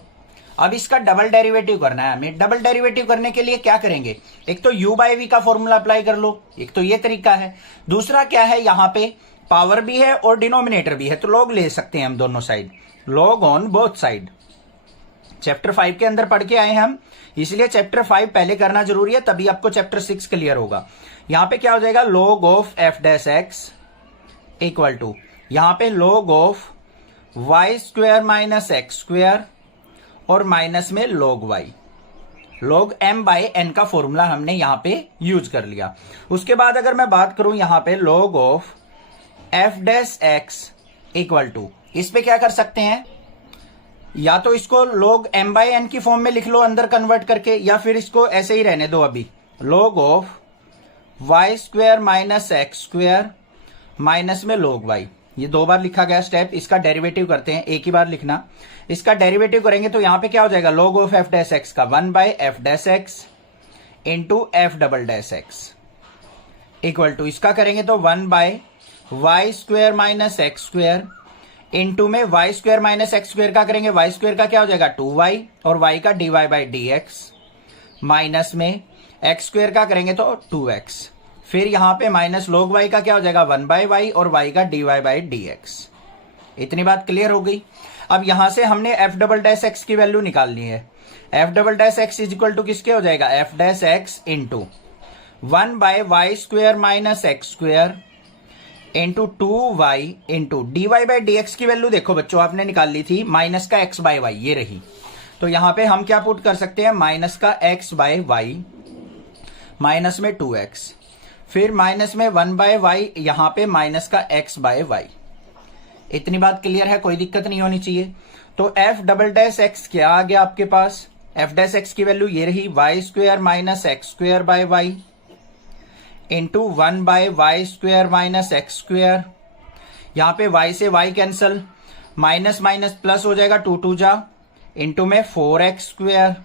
अब इसका डबल डेरिवेटिव करना है हमें। डबल डेरिवेटिव करने के लिए क्या करेंगे, एक तो u बाय v का फॉर्मूला अप्लाई कर लो, एक तो ये तरीका है। दूसरा क्या है, यहां पे पावर भी है और डिनोमिनेटर भी है, तो लॉग ले सकते हैं हम दोनों side, log on both side. Chapter 5 के अंदर पढ़ के आए हम, इसलिए चैप्टर 5 पहले करना जरूरी है, तभी आपको चैप्टर 6 क्लियर होगा। यहां पे क्या हो जाएगा, log of f dash x equal to यहां पे log of y square minus x square और माइनस में log y, log m by n का फॉर्मूला हमने यहां पे यूज कर लिया। उसके बाद अगर मैं बात करूं यहां पे log of f dash x equal to, इस पे क्या कर सकते हैं, या तो इसको log m बाय n की फॉर्म में लिख लो अंदर कन्वर्ट करके, या फिर इसको ऐसे ही रहने दो अभी, log of y square minus x square minus में log वाई। ये 2 बार लिखा गया स्टेप, इसका डेरिवेटिव करते हैं, एक ही बार लिखना। इसका डेरिवेटिव करेंगे तो यहां पे क्या हो जाएगा, log of f dash x का 1 by f dash x into f double dash x equal to, इसका करेंगे तो 1 by y square minus x square into में y square minus x square का करेंगे, वाई स्क्वायर का क्या हो जाएगा 2y और y का dy by d x minus में एक्स स्क्वायर का करेंगे तो 2x, फिर यहां पे माइनस log y का क्या हो जाएगा 1 बाय वाई और y का dy बाई डी एक्स। इतनी बात क्लियर हो गई। अब यहां से हमने एफ डबल डैश एक्स की वैल्यू निकालनी है। F double dash x is equal to किसके हो जाएगा, f dash x into 1 by y square minus x square into 2y into d y by d x की वैल्यू देखो बच्चों आपने निकाल ली थी, माइनस का x बाय वाई ये रही, तो यहां पे हम क्या पुट कर सकते हैं, माइनस का x बाय वाई माइनस में 2x, फिर माइनस में 1 बाय वाई, यहां पे माइनस का x बाय वाई। इतनी बात क्लियर है, कोई दिक्कत नहीं होनी चाहिए। तो एफ डबल डैश एक्स क्या आ गया आपके पास, एफ डैश एक्स की वैल्यू ये रही, y square minus x square by y into 1 by y square minus x square, यहां पे y से y cancel, minus minus plus हो जाएगा 2 2 जा, इंटू में 4x स्क्वायर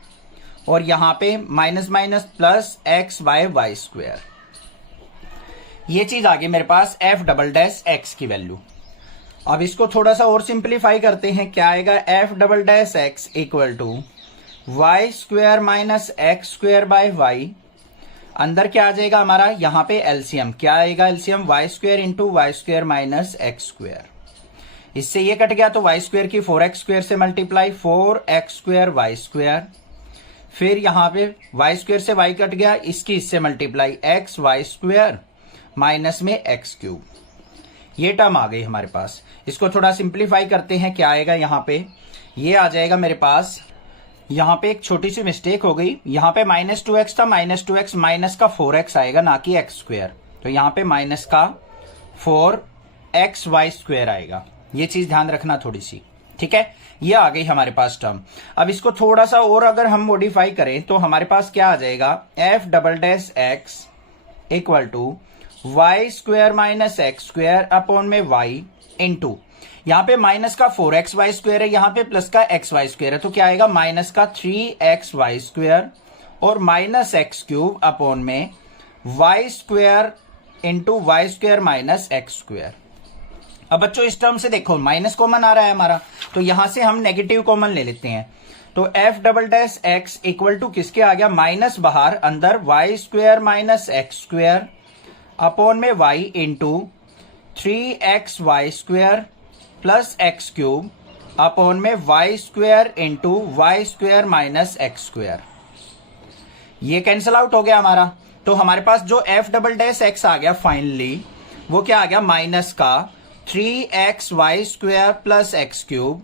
और यहां पे minus minus plus x by y square. ये चीज आ गई मेरे पास एफ डबल डैश एक्स की वैल्यू। अब इसको थोड़ा सा और सिंप्लीफाई करते हैं, क्या आएगा, f double dash x equal to y square minus x square by y, अंदर क्या आ जाएगा हमारा, यहां पे एलसीएम क्या आएगा, LCM y square into y square minus x square, इससे ये कट गया तो वाई स्क्वायर की 4x स्क्वायर से multiply 4x square Y square, फिर यहां पे वाई स्क्वायर से y कट गया, इसकी इससे multiply x y square minus में एक्स क्यूब। ये टर्म आ गई हमारे पास। इसको थोड़ा सिंप्लीफाई करते हैं, क्या आएगा यहां पे, ये आ जाएगा मेरे पास, यहां पे एक छोटी सी मिस्टेक हो गई, यहां पे माइनस 2x था, माइनस 2x माइनस का 4x आएगा ना कि एक्स स्क्वायर, तो यहां पे माइनस का 4x वाई स्क्वायर आएगा। ये चीज ध्यान रखना थोड़ी सी, ठीक है। ये आ गई हमारे पास टर्म। अब इसको थोड़ा सा और अगर हम मॉडिफाई करें तो हमारे पास क्या आ जाएगा, f double dash x equal to y square minus x square upon में वाई इंटू, यहां पे माइनस का 4x वाई स्क्वायर है, यहां पे प्लस का x वाई स्क्वायर है, तो क्या आएगा, माइनस का 3x वाई स्क्वायर और माइनस एक्स क्यूब अपॉन में y square into y square minus x square. अब बच्चों इस टर्म से देखो माइनस कॉमन आ रहा है हमारा, तो यहां से हम नेगेटिव कॉमन ले लेते हैं, तो f double dash x equal to किसके आ गया, माइनस बाहर, अंदर y square minus x square upon में y into 3x y square plus x cube upon में y square into y square minus x square. ये कैंसल आउट हो गया हमारा, तो हमारे पास जो एफ डबल डैश एक्स आ गया फाइनली, वो क्या आ गया, माइनस का 3x y square plus x cube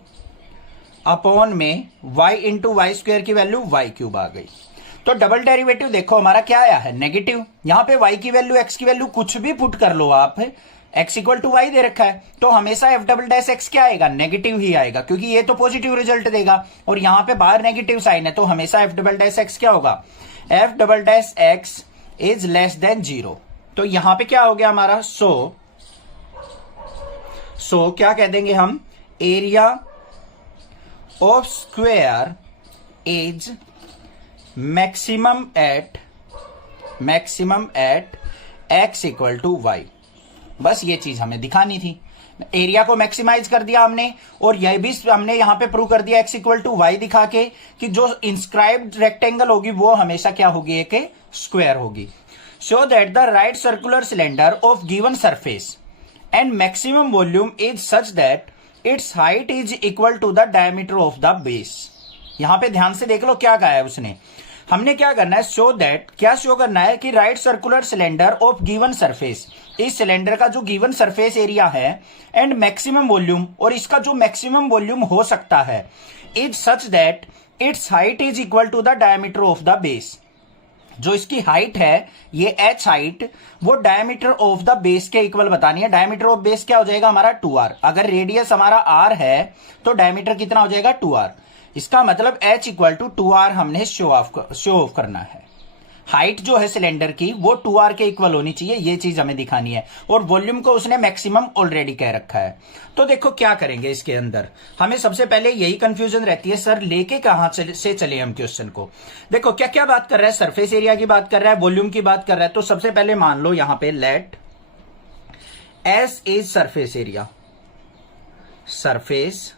upon में y इंटू वाई स्क्वायर की वैल्यू वाई क्यूब आ गई। तो डबल डेरिवेटिव देखो हमारा क्या आया है, नेगेटिव। यहां पे y की वैल्यू x की वैल्यू कुछ भी पुट कर लो आप, x इक्वल टू वाई दे रखा है, तो हमेशा एफ डबल डैश एक्स क्या आएगा, नेगेटिव ही आएगा, क्योंकि ये तो पॉजिटिव रिजल्ट देगा और यहां पे बाहर नेगेटिव साइन है, तो हमेशा एफ डबल डैश एक्स क्या होगा, F double dash x is less than 0। तो यहां पे क्या हो गया हमारा, सो क्या कह देंगे हम, area of square is maximum at x equal to y. बस ये चीज हमें दिखानी थी, एरिया को मैक्सिमाइज कर दिया हमने, और यह भी हमने यहां पे प्रूव कर दिया x इक्वल टू वाई दिखा के कि जो इंस्क्राइब्ड रेक्टेंगल होगी वो हमेशा क्या होगी, एक स्क्वायर होगी। सो that the right circular cylinder of given surface and maximum volume is such that its height is equal to the diameter of the base। यहां पे ध्यान से देख लो क्या कहा है उसने। हमने क्या करना है, शो दैट, क्या शो करना है कि right circular cylinder of given surface, इस सिलेंडर का जो गिवन सरफेस एरिया है एंड मैक्सिमम वॉल्यूम, और इसका जो मैक्सिमम वॉल्यूम हो सकता है, is such that it's height is equal to the diameter of the base. जो इसकी हाइट है, ये h हाइट, वो डायमीटर ऑफ द बेस के इक्वल बतानी है। डायमीटर ऑफ बेस क्या हो जाएगा हमारा 2r। अगर रेडियस हमारा r है तो डायमीटर कितना हो जाएगा 2r। इसका मतलब h इक्वल टू 2r हमने शो ऑफ करना है। हाइट जो है सिलेंडर की वो 2r के इक्वल होनी चाहिए, ये चीज हमें दिखानी है। और वॉल्यूम को उसने मैक्सिमम ऑलरेडी कह रखा है। तो देखो क्या करेंगे इसके अंदर, हमें सबसे पहले यही कंफ्यूजन रहती है, सर लेके कहां से चले हम क्वेश्चन को। देखो क्या क्या बात कर रहा है, सरफेस एरिया की बात कर रहा है, वॉल्यूम की बात कर रहा है। तो सबसे पहले मान लो यहां पे let s is surface area, surface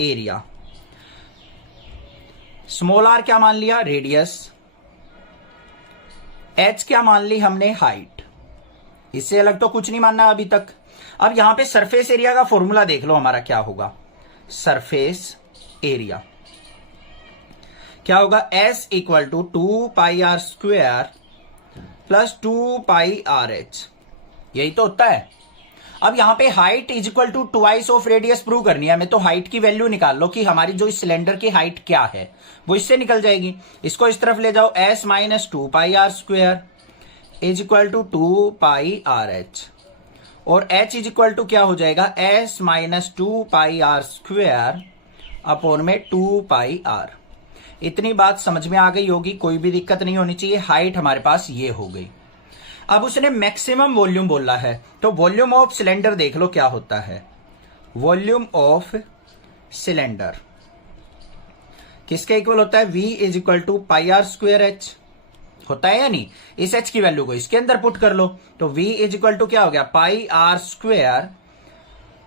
area, small r क्या मान लिया, रेडियस, एच क्या मान ली हमने, हाइट। इससे अलग तो कुछ नहीं मानना अभी तक। अब यहां पे सरफेस एरिया का फॉर्मूला देख लो हमारा क्या होगा, सरफेस एरिया क्या होगा, s equal to 2πr square plus 2πrh, यही तो होता है। अब यहां पे height is equal to twice of radius prove करनी है हमें, तो हाइट की वैल्यू निकाल लो कि हमारी जो इस सिलेंडर की हाइट क्या है, वो इससे निकल जाएगी। इसको इस तरफ ले जाओ, s minus 2πr square is equal to 2πrh, और h इज इक्वल टू क्या हो जाएगा, s minus 2πr square upon में 2πr। इतनी बात समझ में आ गई होगी, कोई भी दिक्कत नहीं होनी चाहिए। हाइट हमारे पास ये हो गई। अब उसने मैक्सिमम वॉल्यूम बोला है, तो वॉल्यूम ऑफ सिलेंडर देख लो क्या होता है, वॉल्यूम ऑफ सिलेंडर किसके इक्वल होता है, v is equal to πr square h होता है या नहीं। इस h की वैल्यू को इसके अंदर पुट कर लो, तो v इज इक्वल टू क्या हो गया, πr स्क्वेयर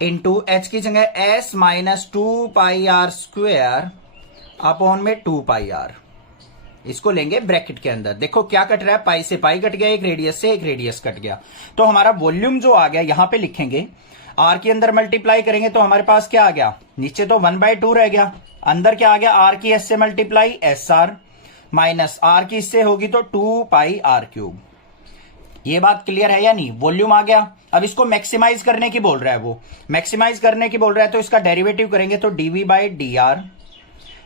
इंटू h की जगह s minus 2πr square upon में 2πr। इसको लेंगे ब्रैकेट के अंदर। देखो क्या कट रहा है, पाई से पाई कट गया, एक रेडियस से एक रेडियस कट गया। तो हमारा वॉल्यूम जो आ गया यहां पे लिखेंगे, आर के अंदर मल्टीप्लाई करेंगे तो हमारे पास क्या आ गया, नीचे तो 1/2 रह गया, अंदर क्या आ गया, आर की एस से मल्टीप्लाई SR माइनस आर की इससे होगी तो 2πr³। ये बात क्लियर है या नहीं, वॉल्यूम आ गया। अब इसको मैक्सिमाइज करने की बोल रहा है, वो मैक्सिमाइज करने की बोल रहा है, तो इसका डेरिवेटिव करेंगे तो dv/dr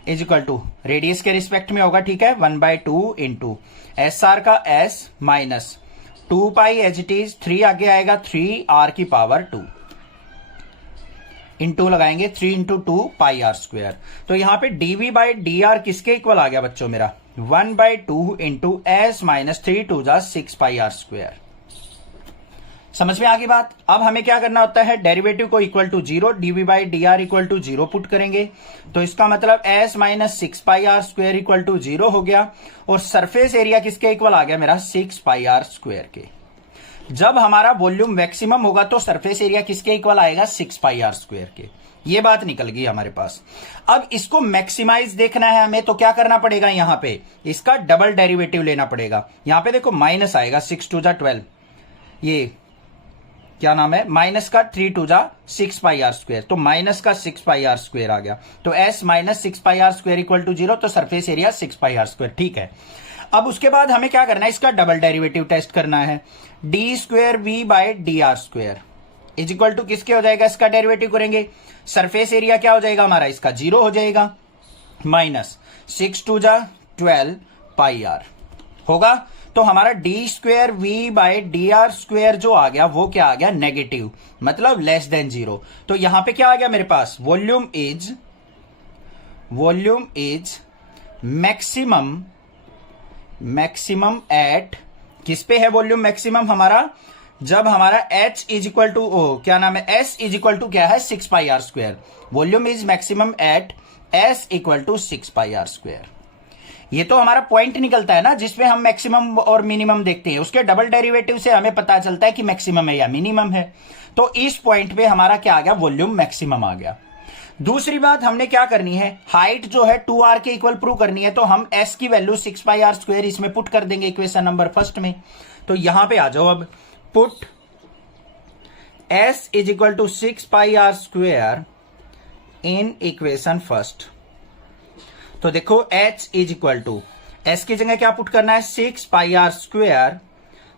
is equal to radius के रिस्पेक्ट में होगा, ठीक है, 1/2 इंटू SR का S minus 2π as it is, 3 आगे आएगा 3r की पावर 2 इंटू लगाएंगे 3 इंटू 2πr स्क्वेयर। तो यहां पे dv/dr किसके इक्वल आ गया बच्चों मेरा, 1/2 इंटू S माइनस 3 2 जा 6πr स्क्वेयर। समझ में आ गई बात। अब हमें क्या करना होता है, डेरिवेटिव को equal to 0, dv/dr equal to 0 put करेंगे, तो इसका मतलब s minus 6πr square equal to 0 हो गया, और सरफेस एरिया किसके इक्वल आ गया मेरा, 6πr स्क्वेयर के। जब हमारा वॉल्यूम मैक्सिमम होगा तो सरफेस एरिया किसके इक्वल आएगा, 6πr स्क्वेयर के। ये बात निकल गई हमारे पास। अब इसको मैक्सिमाइज देखना है हमें, तो क्या करना पड़ेगा, यहां पे इसका डबल डेरिवेटिव लेना पड़ेगा। यहां पे देखो माइनस आएगा, 6 2 जा 12, ये क्या नाम है, माइनस का 3 2 जा 6πr स्क्वेयर, तो माइनस का 6πr स्क्वेयर आ गया, तो s minus 6πr square equal to 0, तो सरफेस एरिया 6πr स्क्वेयर, ठीक है। अब उसके बाद हमें क्या करना है, इसका डबल डेरिवेटिव टेस्ट करना है, d square v/dr square is equal to किसके हो जाएगा, इसका डेरिवेटिव करेंगे, सरफेस एरिया क्या हो जाएगा हमारा, इसका 0 हो जाएगा, माइनस 6 2 जा 12πr होगा। तो हमारा d स्क्वेयर v/dr स्क्वेयर जो आ गया वो क्या आ गया, नेगेटिव, मतलब लेस देन 0। तो यहां पे क्या आ गया मेरे पास, वॉल्यूम इज मैक्सिमम एट, किस पे है वॉल्यूम मैक्सिमम हमारा, जब हमारा h इज इक्वल टू क्या नाम है, s इज इक्वल टू क्या है, 6πr square. Volume is maximum at s equal to 6πr square. ये तो हमारा पॉइंट निकलता है ना, जिसपे हम मैक्सिमम और मिनिमम देखते हैं, उसके डबल डेरिवेटिव से हमें पता चलता है कि मैक्सिमम है या मिनिमम है। तो इस पॉइंट पे हमारा क्या आ गया, वॉल्यूम मैक्सिमम आ गया। दूसरी बात हमने क्या करनी है, हाइट जो है 2r के इक्वल प्रूव करनी है, तो हम s की वैल्यू 6πr स्क्वेयर इसमें पुट कर देंगे इक्वेशन नंबर फर्स्ट में। तो यहां पे आ जाओ, अब put s is equal to 6πr square in equation first. तो देखो h is equal to s की जगह क्या पुट करना है 6 pi are square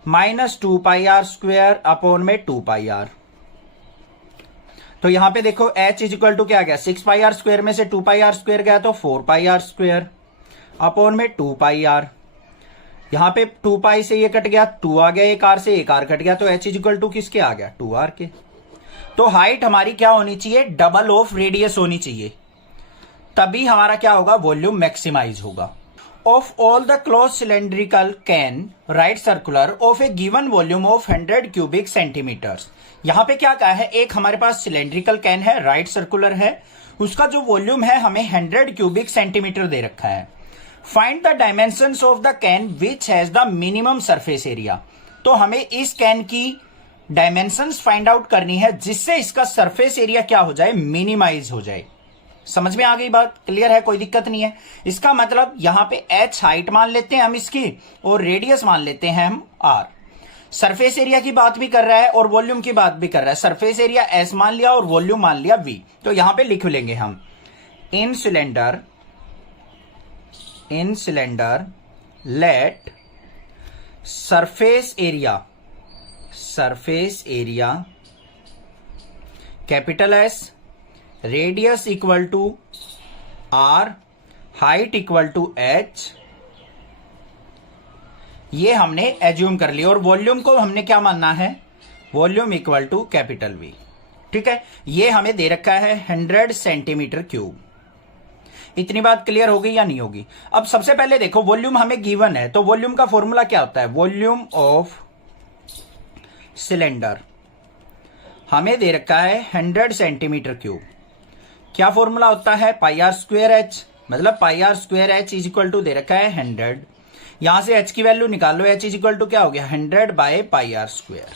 minus 2 pi are square upon में 2 पाई आर। तो यहां पे देखो h इज इक्वल टू क्या आ गया 6 पाई आर स्क्वेयर में से 2 पाई आर स्क्वेयर गया तो 4 पाई आर स्क्वेयर अपॉन में 2 पाई आर। यहां पे 2 पाई से ये कट गया 2 आ गया, एक आर से एक आर कट गया, तो h इज इक्वल टू किसके आ गया 2 आर के। तो हाइट हमारी क्या होनी चाहिए डबल ऑफ रेडियस होनी चाहिए, तभी हमारा क्या होगा वॉल्यूम मैक्सिमाइज होगा। Of all the close cylindrical can right circular of a given volume of 100 cubic centimeters. यहां पे क्या कहा है, एक हमारे पास सिलेंड्रिकल कैन है, राइट सर्कुलर है, उसका जो वॉल्यूम है हमें 100 क्यूबिक सेंटीमीटर दे रखा है। Find the dimensions of the can which has the minimum surface area. तो हमें इस कैन की डायमेंशंस फाइंड आउट करनी है जिससे इसका सरफेस एरिया क्या हो जाए मिनिमाइज हो जाए। समझ में आ गई बात, क्लियर है, कोई दिक्कत नहीं है। इसका मतलब यहां पे h हाइट मान लेते हैं हम इसकी और रेडियस मान लेते हैं हम r। सरफेस एरिया की बात भी कर रहा है और वॉल्यूम की बात भी कर रहा है। सरफेस एरिया s मान लिया और वॉल्यूम मान लिया v। तो यहां पे लिख लेंगे हम in cylinder let surface area capital S, radius equal to r, height equal to h, ये हमने एज्यूम कर लिया। और वॉल्यूम को हमने क्या मानना है, volume equal to capital V। ठीक है, ये हमें दे रखा है 100 सेंटीमीटर क्यूब। इतनी बात क्लियर हो गई या नहीं होगी। अब सबसे पहले देखो वॉल्यूम हमें गिवन है, तो वॉल्यूम का फॉर्मूला क्या होता है, वॉल्यूम ऑफ सिलेंडर हमें दे रखा है 100 सेंटीमीटर क्यूब। क्या फॉर्मूला होता है पाई आर स्क्वेयर एच, मतलब pi are square h is equal to दे रखा है 100। यहां से h की वैल्यू निकाल लो, h इज इक्वल टू क्या हो गया 100 बाय पाई आर स्क्वेयर।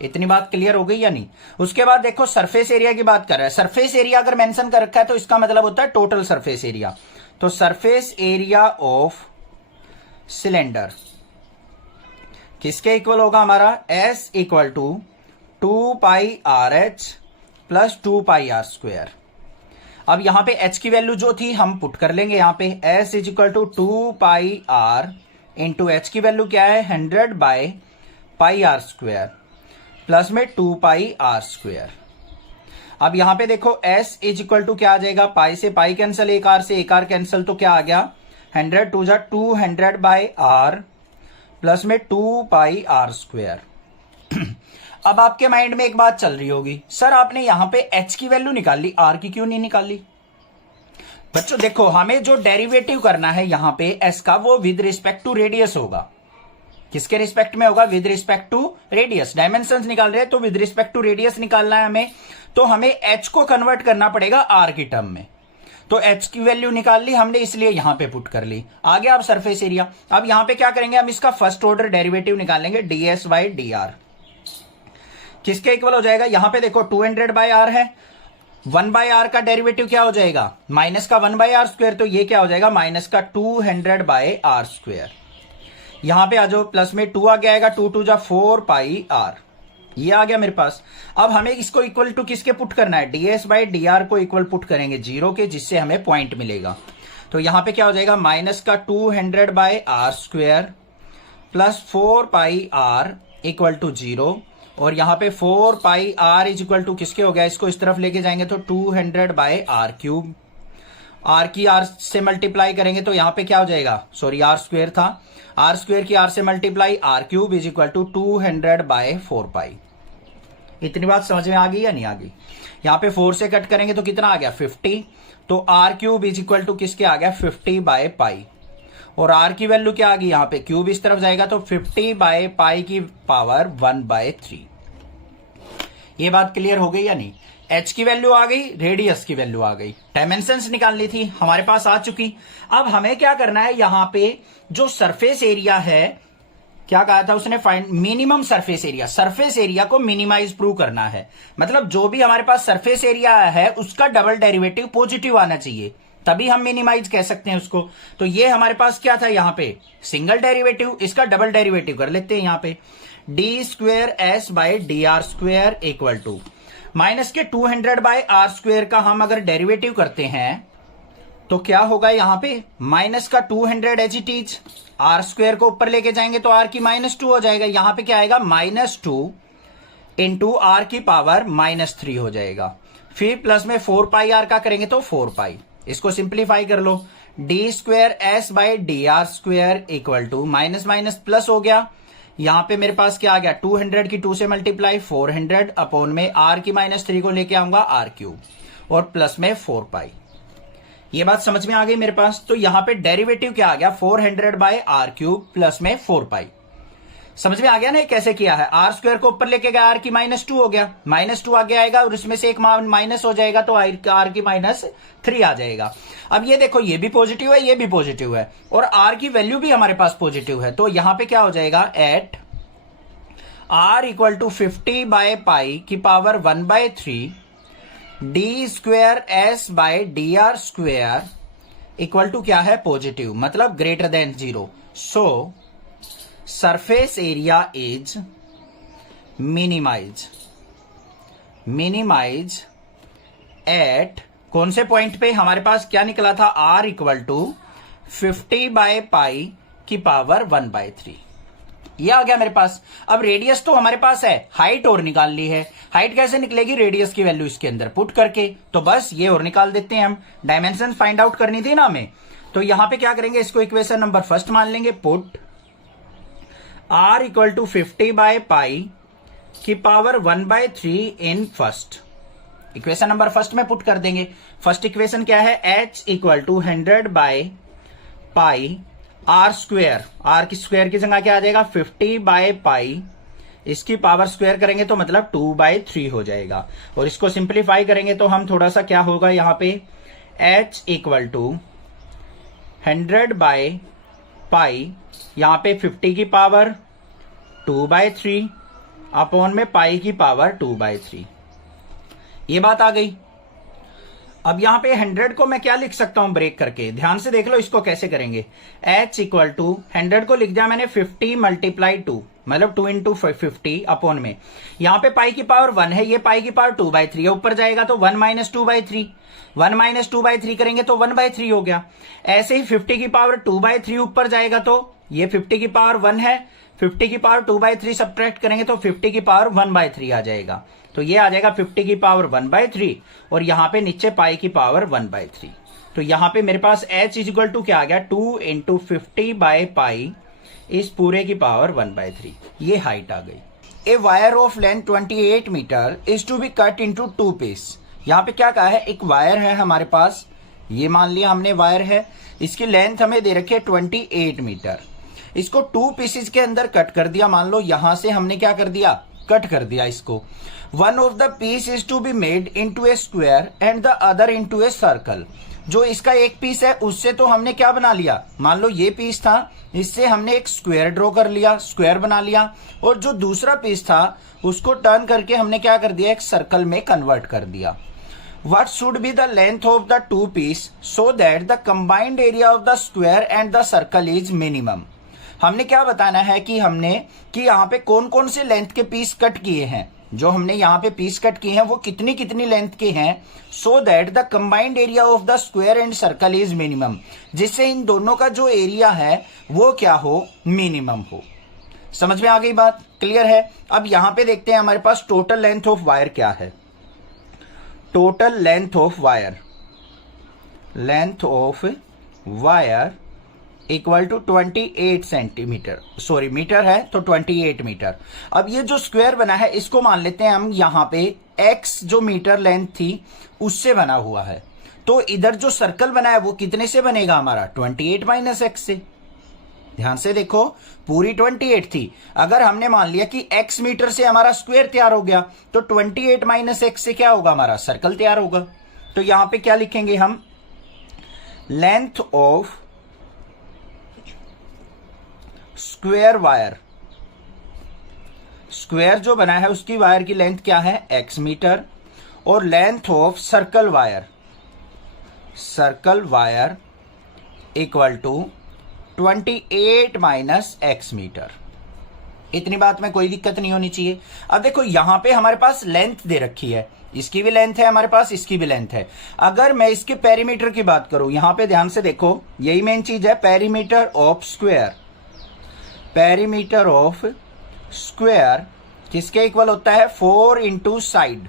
इतनी बात क्लियर हो गई या नहीं। उसके बाद देखो सरफेस एरिया की बात कर रहा है। सरफेस एरिया अगर मेंशन कर रखा है तो इसका मतलब होता है टोटल सरफेस एरिया। तो सरफेस एरिया ऑफ सिलेंडर किसके इक्वल होगा हमारा, s equal to 2 pi r h plus 2 pi are square. अब यहां पे h की वैल्यू जो थी हम पुट कर लेंगे यहां पे s is equal to 2 pi r into h की वैल्यू क्या है 100 by pi are square plus में 2 पाई आर स्क्वेयर। अब यहां पे देखो s इज इक्वल टू क्या आ जाएगा, पाई से पाई कैंसिल, एक आर से एक आर कैंसिल, तो क्या आ गया 100 टू जा 200 बाय आर प्लस में 2 पाई आर स्क्वेयर। अब आपके माइंड में एक बात चल रही होगी, सर आपने यहां पे h की वैल्यू निकाल ली, r की क्यों नहीं निकाली। बच्चों देखो हमें जो डेरिवेटिव करना है यहां पे s का, वो विद रिस्पेक्ट टू रेडियस होगा। किसके रिस्पेक्ट में होगा, with respect to radius. Dimensions निकाल रहे हैं तो विद रिस्पेक्ट टू रेडियस निकालना है हमें, तो हमें h को कन्वर्ट करना पड़ेगा r की टर्म में। तो h की वैल्यू निकाल ली हमने, इसलिए यहां पे पुट कर ली। आ गया अब सरफेस एरिया। अब यहां पे क्या करेंगे, हम इसका फर्स्ट ऑर्डर डेरिवेटिव निकालेंगे ds बाई डी आर। किसके इक्वल हो जाएगा, यहां पे देखो 200 बाय आर है, 1 बाय आर का डेरिवेटिव क्या हो जाएगा, माइनस का 1 बाय आर स्क्वायर, तो ये क्या हो जाएगा माइनस का 200 बाय आर स्क्वायर। यहां पे आ जाओ, प्लस में 2 आगे आएगा, 2 2 जा 4 पाई आर, ये आ गया मेरे पास। अब हमें इसको इक्वल टू किसके पुट करना है, ds बाई डी आर को इक्वल पुट करेंगे 0 के, जिससे हमें पॉइंट मिलेगा। तो यहां पे क्या हो जाएगा, माइनस का 200 by r square plus 4 pi r equal to 0, और यहां पे 4 pi r is equal to किसके हो गया, इसको इस तरफ लेके जाएंगे तो 200 बाय आर क्यूब। आर की आर से मल्टीप्लाई करेंगे तो यहां पे क्या हो जाएगा, सॉरी आर स्क्वेयर था, आर स्क्वेयर की आर से multiply, r cube is equal to 200 by 4 pi. इतनी बात समझ में आ गई या नहीं आ गई। यहां पे 4 से कट करेंगे तो कितना आ गया 50, तो r cube is equal to किसके आ गया 50 बाय पाई, और आर की वैल्यू क्या आ गई, यहां पे क्यूब इस तरफ जाएगा तो 50 बाय पाई की पावर 1/3। ये बात क्लियर हो गई या नहीं। h की वैल्यू आ गई, रेडियस की वैल्यू आ गई, डायमेंशंस निकालनी थी हमारे पास आ चुकी। अब हमें क्या करना है, यहां पे जो सरफेस एरिया है, क्या कहा था उसने, find minimum surface area. Surface area को मिनिमाइज प्रूव करना है, मतलब जो भी हमारे पास सरफेस एरिया है उसका डबल डेरिवेटिव पॉजिटिव आना चाहिए, तभी हम मिनिमाइज कह सकते हैं उसको। तो ये हमारे पास क्या था, यहां पे सिंगल डेरिवेटिव, इसका डबल डेरिवेटिव कर लेते हैं यहां पे, d square s by d r square equal to minus के 200 बाय आर स्क्वेयर का हम अगर डेरिवेटिव करते हैं तो क्या होगा यहाँ पे माइनस का 200 as it is, r square को ऊपर लेके जाएंगे तो आर की -2 हो जाएगा। यहां पे क्या आएगा -2 इंटू आर की पावर -3 हो जाएगा। फिर प्लस में 4 पाई आर का करेंगे तो 4 पाई, इसको सिंप्लीफाई कर लो। D square s by d r square equal to minus minus plus हो गया। यहां पे मेरे पास क्या आ गया 200 की 2 से मल्टीप्लाई 400 अपॉन में आर की -3 को लेके आऊंगा आर क्यूब और प्लस में 4 पाई। ये बात समझ में आ गई मेरे पास। तो यहां पे डेरिवेटिव क्या आ गया 400 बाय आर क्यूब प्लस में 4 पाई। समझ में आ गया ना कैसे किया है। आर स्क्वायर को ऊपर लेके गया आर की -2 हो गया, -2 आगे आएगा और उसमें से एक माइनस हो जाएगा तो आर की -3 आ जाएगा। अब ये देखो ये भी पॉजिटिव है ये भी पॉजिटिव है और आर की वैल्यू भी हमारे पास पॉजिटिव है। तो यहां पे क्या हो जाएगा at r equal to 50 by pi की power 1/3 d square s by d r square equal to क्या है पॉजिटिव, मतलब greater than 0। So surface area is minimise at कौन से पॉइंट पे हमारे पास क्या निकला था r equal to 50 by pi की पावर 1/3। ये आ गया मेरे पास। अब रेडियस तो हमारे पास है, हाइट और निकाल ली है। हाइट कैसे निकलेगी रेडियस की वैल्यू इसके अंदर पुट करके, तो बस ये और निकाल देते हैं हम। डायमेंशन फाइंड आउट करनी थी ना हमें, तो यहां पे क्या करेंगे इसको इक्वेशन नंबर फर्स्ट मान लेंगे। Put r equal to 50 by pi की power 1/3 in first. Equation number first में पुट कर देंगे। फर्स्ट इक्वेशन क्या है h equal to 100 by pi r square, r की स्क्वायर की जगह क्या आ जाएगा 50 बाय पाई, इसकी पावर स्क्वायर करेंगे तो मतलब 2/3 हो जाएगा। और इसको सिंप्लीफाई करेंगे तो हम थोड़ा सा क्या होगा यहां पे h equal to 100 by pi, यहां पे 50 की पावर 2/3 अपॉन में पाई की पावर 2/3। ये बात आ गई। अब यहां पे 100 को मैं क्या लिख सकता हूं ब्रेक करके, ध्यान से देख लो इसको कैसे करेंगे। h इक्वल टू 100 को लिख दिया मैंने 50 मल्टीप्लाई 2, मतलब 2 इंटू 50 अपॉन में, यहां पे पाई की पावर 1 है, ये पाई की पावर 2/3 है, ऊपर जाएगा तो 1 - 2/3, 1 - 2/3 करेंगे तो 1/3 हो गया। ऐसे ही 50 की पावर 2/3 ऊपर जाएगा तो ये 50 की पावर 1 है, 50 की पावर 2/3 सब्ट्रैक्ट करेंगे तो 50 की पावर 1/3 आ जाएगा। तो ये आ जाएगा 50 की पावर 1/3 और यहां पे नीचे पाई की पावर 1/3। तो यहां पे मेरे पास h इक्वल टू क्या आ गया 2 इंटू 50 बाय पाई इस पूरे की पावर 1/3। ये हाइट आ गई। A wire of length 28 metre is to be cut into 2 piece. यहां पे क्या कहा है, एक वायर है हमारे पास, ये मान लिया हमने वायर है, इसकी लेंथ हमें दे रखी है 28 मीटर। इसको 2 पीसेस के अंदर कट कर दिया। मान लो यहां से हमने क्या कर दिया कट कर दिया इसको। One of the piece is to be made into a square and the other into a circle. जो इसका एक पीस है उससे तो हमने क्या बना लिया, मान लो ये पीस था, इससे हमने एक स्क्वायर ड्रॉ कर लिया, स्क्वायर बना लिया, और जो दूसरा पीस था उसको टर्न करके हमने क्या कर दिया एक सर्कल में कन्वर्ट कर दिया। What should be the length of the two piece so that the combined area of the square and the circle is minimum। हमने क्या बताना है कि हमने कि यहाँ पे कौन कौन से लेंथ के पीस कट किए हैं, जो हमने यहाँ पे पीस कट किए हैं वो कितनी कितनी लेंथ के हैं, सो that the combined area of the square and circle is minimum, जिससे इन दोनों का जो एरिया है वो क्या हो मिनिमम हो। समझ में आ गई बात, क्लियर है। अब यहां पे देखते हैं हमारे पास टोटल लेंथ ऑफ वायर क्या है। Total length of wire equal to 28 centimeter, sorry meter है तो 28 मीटर। अब ये जो स्क्वायर बना है इसको मान लेते हैं हम यहाँ पे x जो मीटर लेंथ थी उससे बना हुआ है, तो इधर जो सर्कल बना है वो कितने से बनेगा हमारा 28 माइनस x से। ध्यान से देखो पूरी 28 थी, अगर हमने मान लिया कि x मीटर से हमारा स्क्वायर तैयार हो गया तो 28 माइनस x से क्या होगा हमारा सर्कल तैयार होगा। तो यहां पे क्या लिखेंगे हम, length of square wire, square जो बना है उसकी वायर की लेंथ क्या है x मीटर, और length of circle wire equal to 28 minus x meter. इतनी बात में कोई दिक्कत नहीं होनी चाहिए। अब देखो यहां पे हमारे पास लेंथ दे रखी है, इसकी भी लेंथ है हमारे पास, इसकी भी लेंथ है। अगर मैं इसके पेरीमीटर की बात करूं, यहां पे ध्यान से देखो, यही मेन चीज है, perimeter of square. Perimeter of square किसके इक्वल होता है? 4 इंटू साइड।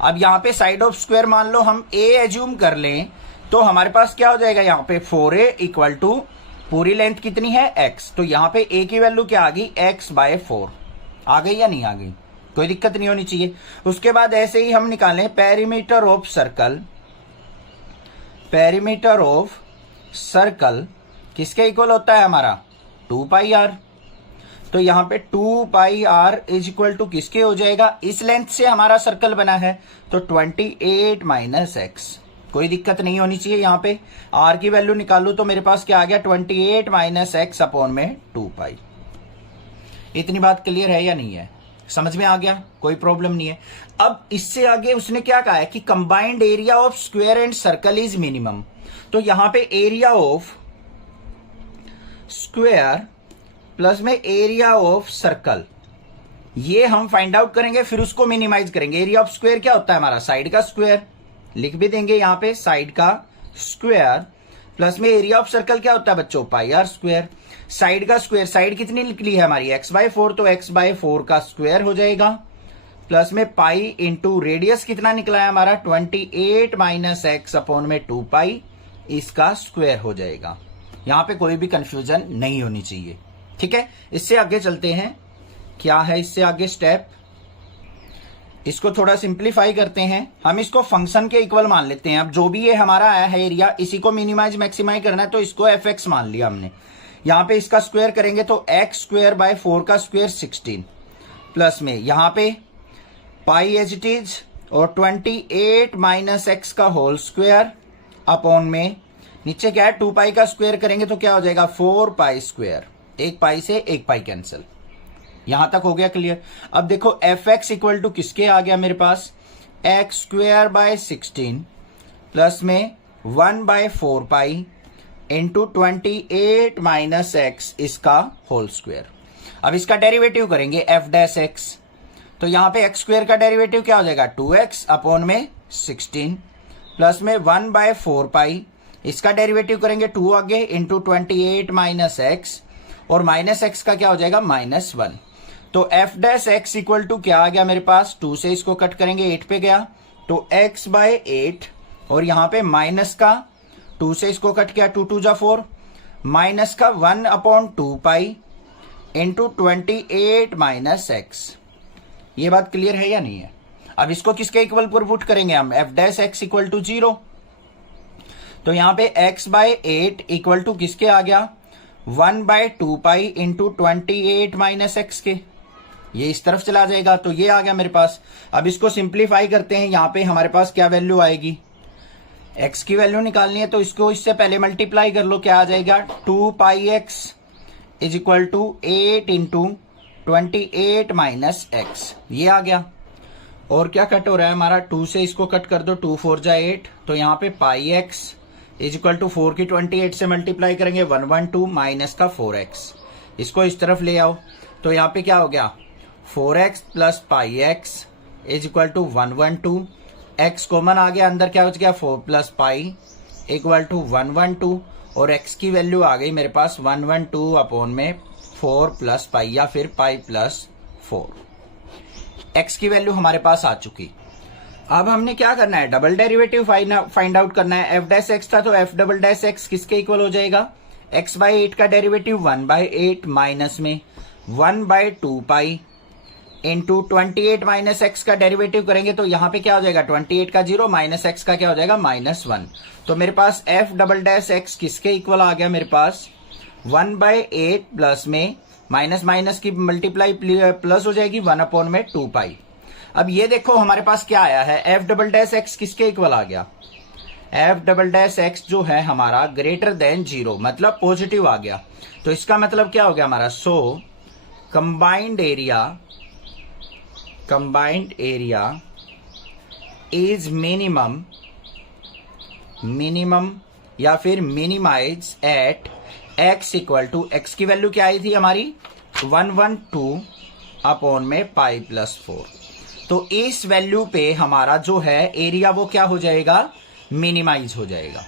अब यहां पे साइड ऑफ स्क्वायर मान लो हम a एज्यूम कर लें, तो हमारे पास क्या हो जाएगा यहां पे 4a इक्वल टू पूरी लेंथ कितनी है x, तो यहां पे a की वैल्यू क्या आ गई? x/4 आ गई या नहीं आ गई? कोई दिक्कत नहीं होनी चाहिए। उसके बाद ऐसे ही हम निकालें perimeter of circle. Perimeter of circle किसके इक्वल होता है हमारा? 2πr। तो यहां पे 2πr इज इक्वल टू किसके हो जाएगा? इस लेंथ से हमारा सर्कल बना है, तो 28 - x। कोई दिक्कत नहीं होनी चाहिए। यहां पे r की वैल्यू निकालू तो मेरे पास क्या आ गया? 28 - x अपॉन में 2π। इतनी बात क्लियर है या नहीं है? समझ में आ गया? कोई प्रॉब्लम नहीं है। अब इससे आगे उसने क्या कहा है कि combined area of square and circle is minimum. तो यहां पे एरिया ऑफ स्क्वायर प्लस में एरिया ऑफ सर्कल, ये हम फाइंड आउट करेंगे, फिर उसको मिनिमाइज करेंगे। एरिया ऑफ स्क्वायर क्या होता है हमारा? साइड का स्क्वायर, लिख भी देंगे यहां पे साइड का स्क्वायर, प्लस में एरिया ऑफ सर्कल क्या होता है बच्चों? πr²। साइड का स्क्वायर, साइड कितनी निकली है हमारी? x/4, तो x/4 का स्क्वायर हो जाएगा, प्लस में पाई इंटू रेडियस कितना निकला है हमारा? 28 - x अपॉन में 2π, इसका स्क्वायर हो जाएगा। यहां पे कोई भी कंफ्यूजन नहीं होनी चाहिए, ठीक है। इससे आगे चलते हैं, क्या है इससे आगे स्टेप, इसको थोड़ा सिंप्लीफाई करते हैं। हम इसको फंक्शन के इक्वल मान लेते हैं। अब जो भी ये हमारा आया है एरिया, इसी को मिनिमाइज मैक्सिमाइज करना है, तो इसको fx मान लिया हमने। यहां पे इसका स्क्वायर करेंगे तो x²/4 का स्क्वायर 16, प्लस में यहां पे पाई एज इट इज, और 28 - x का होल स्क्वायर अपॉन में नीचे क्या है? 2π का स्क्वायर करेंगे तो क्या हो जाएगा? 4π²। एक पाई से एक पाई कैंसिल। यहां तक हो गया क्लियर। अब देखो fx इक्वल टू किसके आ गया मेरे पास? x²/16 प्लस में 1/4π इंटू 28 - x इसका होल स्क्वायर। अब इसका डेरिवेटिव करेंगे f'(x), तो यहां पे x² का डेरिवेटिव क्या हो जाएगा? 2x अपॉन में 16 प्लस में 1/4π, इसका डेरिवेटिव करेंगे 2 आगे इंटू 28 - x, और माइनस एक्स का क्या हो जाएगा? -1। तो f' इक्वल टू क्या आ गया मेरे पास? 2 से इसको कट करेंगे 8 पे गया, तो x/8, और यहां पे माइनस का 2 से इसको कट किया, 2 2 जा 4, माइनस का 1/2π इंटू 28 - x। ये बात क्लियर है या नहीं है? अब इसको किसके इक्वल पर पुट करेंगे हम? f' equal to 0। तो यहां पे x/8 इक्वल टू किसके आ गया? 1/2π इंटू 28 - x के। ये इस तरफ चला जाएगा, तो ये आ गया मेरे पास। अब इसको सिंप्लीफाई करते हैं। यहां पे हमारे पास क्या वैल्यू आएगी? x की वैल्यू निकालनी है, तो इसको इससे पहले मल्टीप्लाई कर लो। क्या आ जाएगा? 2πx is equal to 8 into 28 - x। ये आ गया। और क्या कट हो रहा है हमारा? 2 से इसको कट कर दो, 2 4 जा 8, तो यहाँ पे πx इज इक्वल टू 4 की 28 से मल्टीप्लाई करेंगे 112 माइनस का 4x। इसको इस तरफ ले आओ, तो यहाँ पे क्या हो गया? 4x plus πx is equal to 112, x common आ गया, अंदर क्या हो गया? 4 प्लस पाई इक्वल टू 112, और x की वैल्यू आ गई मेरे पास 112 अपॉन में 4 प्लस पाई, या फिर पाई प्लस 4। x की वैल्यू हमारे पास आ चुकी। अब हमने क्या करना है? डबल डेरिवेटिव फाइंड आउट करना है। f' था तो f'' किसके इक्वल हो जाएगा? x/8 का डेरिवेटिव 1/8 माइनस में 1/2π इंटू 28 - x का डेरिवेटिव करेंगे, तो यहां पे क्या हो जाएगा? 28 का 0 माइनस x का क्या हो जाएगा? -1। तो मेरे पास f'' किसके इक्वल आ गया मेरे पास? 1/8 प्लस में माइनस माइनस की मल्टीप्लाई प्लस हो जाएगी 1/2π। अब ये देखो हमारे पास क्या आया है? f'' किसके इक्वल आ गया? f'' जो है हमारा ग्रेटर देन 0, मतलब पॉजिटिव आ गया। तो इसका मतलब क्या हो गया हमारा? So combined area is minimum या फिर minimize at x equal to, x की वैल्यू क्या आई थी हमारी? 112 अपॉन में पाई प्लस 4। तो इस वैल्यू पे हमारा जो है एरिया वो क्या हो जाएगा, मिनिमाइज हो जाएगा।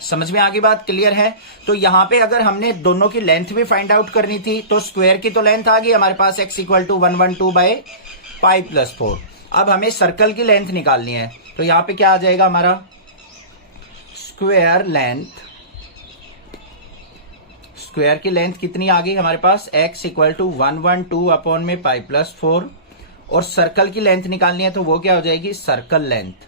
समझ में आगे बात क्लियर है। तो यहां पे अगर हमने दोनों की लेंथ भी फाइंड आउट करनी थी तो स्क्वायर की तो लेंथ आ गई हमारे पास x equal to 112 by pi plus 4। अब हमें सर्कल की लेंथ निकालनी है तो यहां पे क्या आ जाएगा हमारा स्क्वायर लेंथ। स्क्वायर की लेंथ कितनी आ गई हमारे पास x इक्वल टू 112 अपॉन में पाई प्लस 4। और सर्कल की लेंथ निकालनी है तो वो क्या हो जाएगी circle length.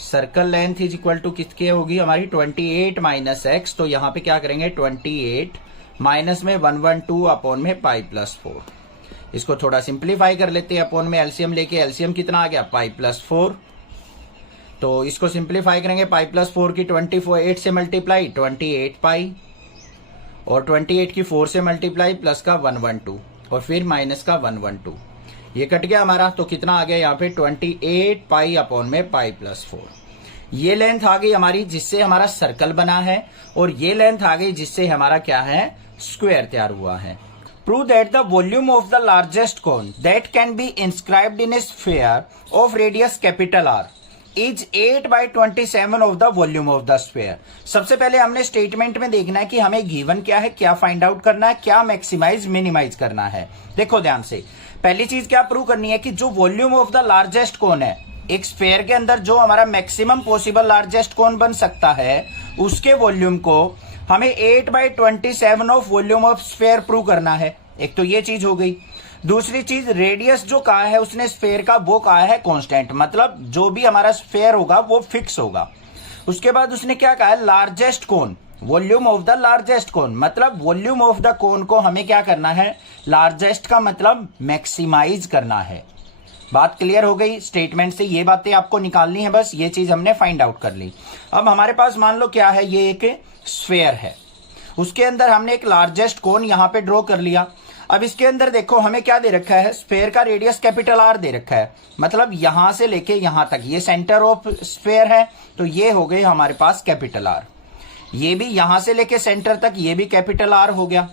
Circle length is equal to किसके होगी हमारी 28 माइनस एक्स। तो यहां पे क्या करेंगे 28 माइनस में 112 अपॉन में पाई प्लस 4। इसको थोड़ा सिंप्लीफाई कर लेते हैं, अपॉन में एलसीएम लेके एलसीएम कितना आ गया पाई प्लस 4। तो इसको सिंप्लीफाई करेंगे पाई प्लस 4 की 28 से मल्टीप्लाई 28 पाई और 28 की 4 से मल्टीप्लाई प्लस का 112 और फिर माइनस का 112। ये कट गया हमारा तो कितना आ गया यहाँ पे 28 पाई अपॉन में पाई प्लस 4। ये लेंथ आ गई हमारी जिससे हमारा सर्कल बना है और ये लेंथ आ गई जिससे हमारा क्या है स्क्वायर तैयार हुआ है। Prove that the volume of the largest cone that can be inscribed in A sphere of radius capital R is 8/27 of the volume of the sphere. सबसे पहले हमने स्टेटमेंट में देखना है कि हमें गिवन क्या है, क्या फाइंड आउट करना है, क्या मैक्सिमाइज मिनिमाइज करना है। देखो ध्यान से, पहली चीज क्या प्रूव करनी है कि जो वॉल्यूम ऑफ द लार्जेस्ट कोन है एक स्फीयर के अंदर जो हमारा मैक्सिमम पॉसिबल लार्जेस्ट कोन बन सकता है उसके वॉल्यूम को हमें 8/27 of volume of sphere prove करना है। एक तो ये चीज हो गई। दूसरी चीज रेडियस जो कहा है उसने स्फीयर का वो कहा है कांस्टेंट, मतलब जो भी हमारा स्फीयर होगा वो फिक्स होगा। उसके बाद उसने क्या कहा है largest cone, volume of the largest cone, मतलब वॉल्यूम ऑफ द कोन को हमें क्या करना है लार्जेस्ट का मतलब मैक्सिमाइज करना है। बात क्लियर हो गई। स्टेटमेंट से ये बातें आपको निकालनी है, बस ये चीज हमने फाइंड आउट कर ली। अब हमारे पास मान लो क्या है, ये एक स्फीयर है, उसके अंदर हमने एक लार्जेस्ट कोन यहां पे ड्रॉ कर लिया। अब इसके अंदर देखो हमें क्या दे रखा है, स्फीयर का रेडियस कैपिटल आर दे रखा है, मतलब यहां से लेके यहां तक ये सेंटर ऑफ स्फीयर है तो ये हो गई हमारे पास कैपिटल आर। ये भी यहां से लेके सेंटर तक ये भी कैपिटल आर हो गया।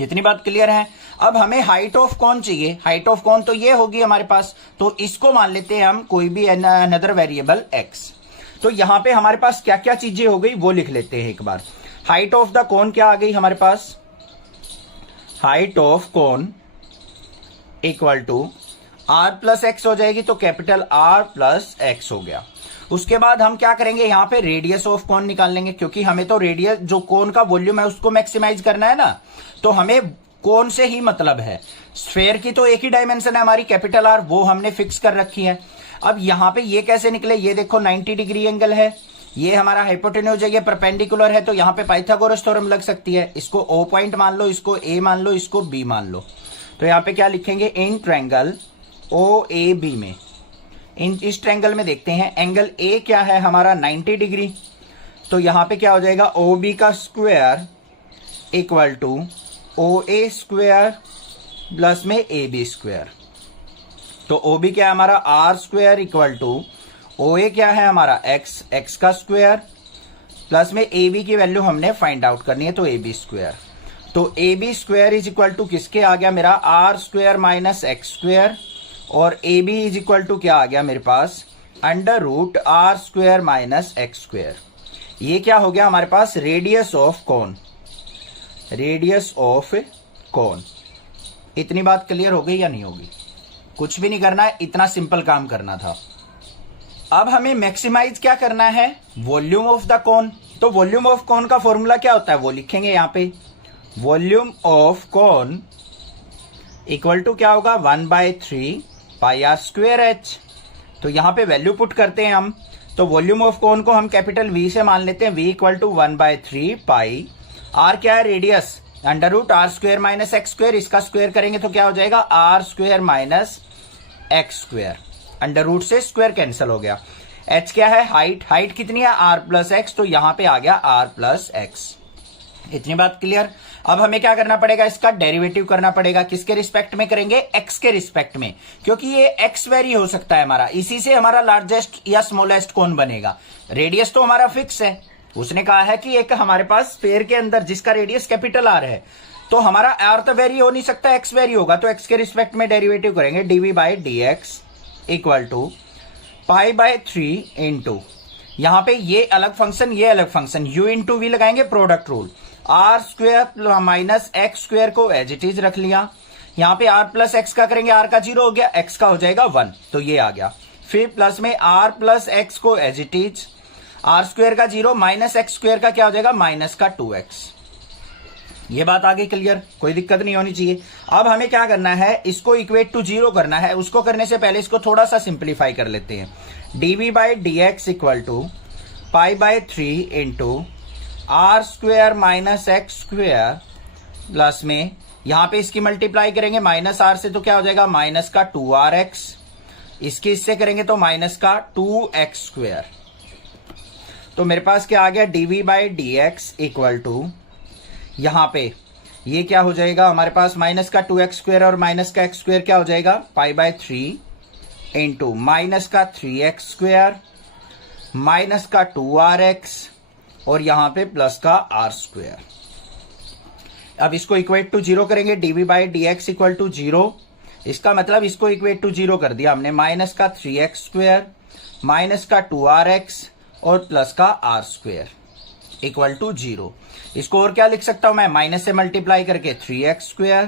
इतनी बात क्लियर है। अब हमें हाइट ऑफ कौन चाहिए, हाइट ऑफ कौन तो ये होगी हमारे पास, तो इसको मान लेते हैं हम कोई भी अनदर वेरिएबल एक्स। तो यहां पे हमारे पास क्या क्या चीजें हो गई वो लिख लेते हैं एक बार। हाइट ऑफ द कोन क्या आ गई हमारे पास, height of cone equal to r plus x हो जाएगी, तो कैपिटल आर प्लस एक्स हो गया। उसके बाद हम क्या करेंगे यहाँ पे रेडियस ऑफ कोन निकाल लेंगे, क्योंकि हमें तो रेडियस जो कोन का वॉल्यूम है उसको मैक्सिमाइज करना है ना, तो हमें कोन से ही मतलब है। स्फीयर की तो एक ही डायमेंशन है हमारी कैपिटल आर, वो हमने फिक्स कर रखी है। अब यहाँ पे ये कैसे निकले, ये देखो 90 डिग्री एंगल है, ये हमारा हाइपोटेन्यूज है, ये परपेंडिकुलर है, तो यहाँ पे पाइथागोरस थ्योरम लग सकती है। इसको ओ पॉइंट मान लो, इसको ए मान लो, इसको बी मान लो। तो यहाँ पे क्या लिखेंगे, in triangle O A B में, इस ट्रायंगल में देखते हैं एंगल ए क्या है हमारा 90 डिग्री। तो यहाँ पे क्या हो जाएगा, ओ बी का square equal to O A square plus में ए बी स्क्वायर। तो ओ बी क्या है हमारा r square equal to O A क्या है हमारा एक्स, एक्स का स्क्वायर प्लस में ए बी की वैल्यू हमने फाइंड आउट करनी है तो ए बी स्क्वायर। तो A B square is equal to किसके आ गया मेरा r square minus x square, और A B is equal to क्या आ गया मेरे पास under root r square minus x square. ये क्या हो गया हमारे पास radius of cone, radius of cone. इतनी बात क्लियर हो गई या नहीं होगी, कुछ भी नहीं करना है, इतना सिंपल काम करना था। अब हमें मैक्सिमाइज क्या करना है, वॉल्यूम ऑफ द कोन। तो वॉल्यूम ऑफ कोन का फॉर्मूला क्या होता है वो लिखेंगे यहाँ पे, volume of cone equal to क्या होगा 1/3 पाई आर स्क्वायर एच। तो यहाँ पे वैल्यू पुट करते हैं हम, तो वॉल्यूम ऑफ कोन को हम कैपिटल वी से मान लेते हैं, v equal to 1/3 pi, r क्या है radius under root r square minus x square, इसका स्क्वायर करेंगे तो क्या हो जाएगा r square minus x square, under root से स्क्वायर कैंसिल हो गया। एच क्या है हाइट, हाइट कितनी है आर प्लस एक्स, तो यहां पे आ गया आर प्लस एक्स। इतनी बात क्लियर। अब हमें क्या करना पड़ेगा, इसका डेरिवेटिव करना पड़ेगा। किसके रिस्पेक्ट में करेंगे, एक्स के रिस्पेक्ट में, क्योंकि ये एक्स वेरी हो सकता है हमारा, इसी से हमारा लार्जेस्ट या स्मॉलेस्ट कौन बनेगा। रेडियस तो हमारा फिक्स है, उसने कहा है कि एक हमारे पास स्फीयर के अंदर जिसका रेडियस कैपिटल आर है, तो हमारा आर तो वेरी हो नहीं सकता, एक्स वेरी होगा, तो एक्स के रिस्पेक्ट में डेरिवेटिव करेंगे d v by d x equal to pi by 3 into, यहां पे ये अलग फंक्शन ये अलग फंक्शन, u इंटू वी लगाएंगे product rule, r square minus x square को एज इट इज रख लिया, यहां पे आर प्लस एक्स का करेंगे, आर का 0 हो गया, एक्स का हो जाएगा 1, तो ये आ गया। फिर प्लस में आर प्लस एक्स को as it is, are square का 0 माइनस एक्स स्क्वेयर का क्या हो जाएगा, माइनस का 2x। ये बात आगे क्लियर, कोई दिक्कत नहीं होनी चाहिए। अब हमें क्या करना है, इसको इक्वेट टू 0 करना है। उसको करने से पहले इसको थोड़ा सा सिंप्लीफाई कर लेते हैं। dv by d x equal to pi by 3 into r square minus x square plus में, यहां पे इसकी मल्टीप्लाई करेंगे माइनस आर से तो क्या हो जाएगा, माइनस का 2rx, इसके इससे करेंगे तो माइनस का 2x स्क्वेयर। तो मेरे पास क्या आ गया, dv by d x equal to, यहां पे ये क्या हो जाएगा हमारे पास, माइनस का 2x स्क्वेयर और माइनस का x स्क्वेयर क्या हो जाएगा, पाई बाय 3 इंटू माइनस का 3x स्क्वेयर माइनस का 2rx और यहां पे प्लस का r स्क्वेयर। अब इसको इक्वेट टू 0 करेंगे, dv by d x equal to 0, इसका मतलब इसको इक्वेट टू 0 कर दिया हमने, माइनस का 3x स्क्वेयर माइनस का 2rx और प्लस का r स्क्वेयर इक्वल टू 0। इसको और क्या लिख सकता हूं मैं, माइनस से मल्टीप्लाई करके 3x स्क्वेयर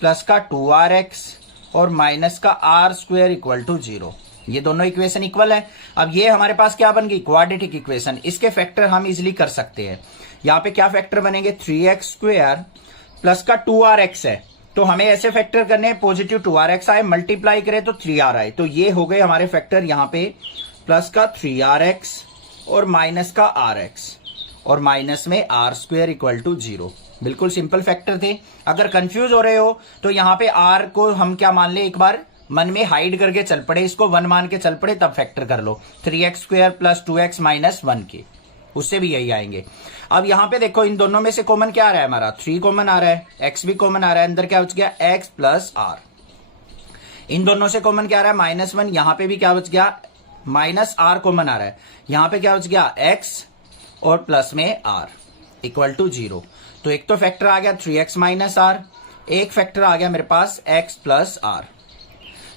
प्लस का 2rx और माइनस का r स्क्वेयर इक्वल टू 0। ये दोनों इक्वेशन इक्वल है। अब ये हमारे पास क्या बन गई, क्वाड्रेटिक इक्वेशन। इसके फैक्टर हम इजिली कर सकते हैं। यहाँ पे क्या फैक्टर बनेंगे, 3x स्क्वेयर प्लस का 2rx है, तो हमें ऐसे फैक्टर करने हैं पॉजिटिव 2rx आए, मल्टीप्लाई करें तो 3r आए, तो ये हो गए हमारे फैक्टर यहाँ पे प्लस का 3rx और माइनस का rx और माइनस में r स्क्वेयर इक्वल टू 0। बिल्कुल सिंपल फैक्टर थे। अगर कंफ्यूज हो रहे हो तो यहाँ पे r को हम क्या मान ले, एक बार मन में हाइड करके चल पड़े, इसको 1 मान के चल पड़े, तब फैक्टर कर लो 3x square plus 2x minus 1 के, उससे भी यही आएंगे। अब यहाँ पे देखो इन दोनों में से कॉमन क्या आ रहा है, हमारा 3 कॉमन आ रहा है, x भी कॉमन आ रहा है, अंदर क्या बच गया, x प्लस r। इन दोनों से कॉमन क्या आ रहा है, -1, यहाँ पे भी क्या बच गया, माइनस r कॉमन आ रहा है, यहाँ पे क्या बच गया, x और प्लस में r इक्वल टू 0। तो एक तो फैक्टर आ गया 3x माइनस r, एक फैक्टर आ गया मेरे पास x प्लस r।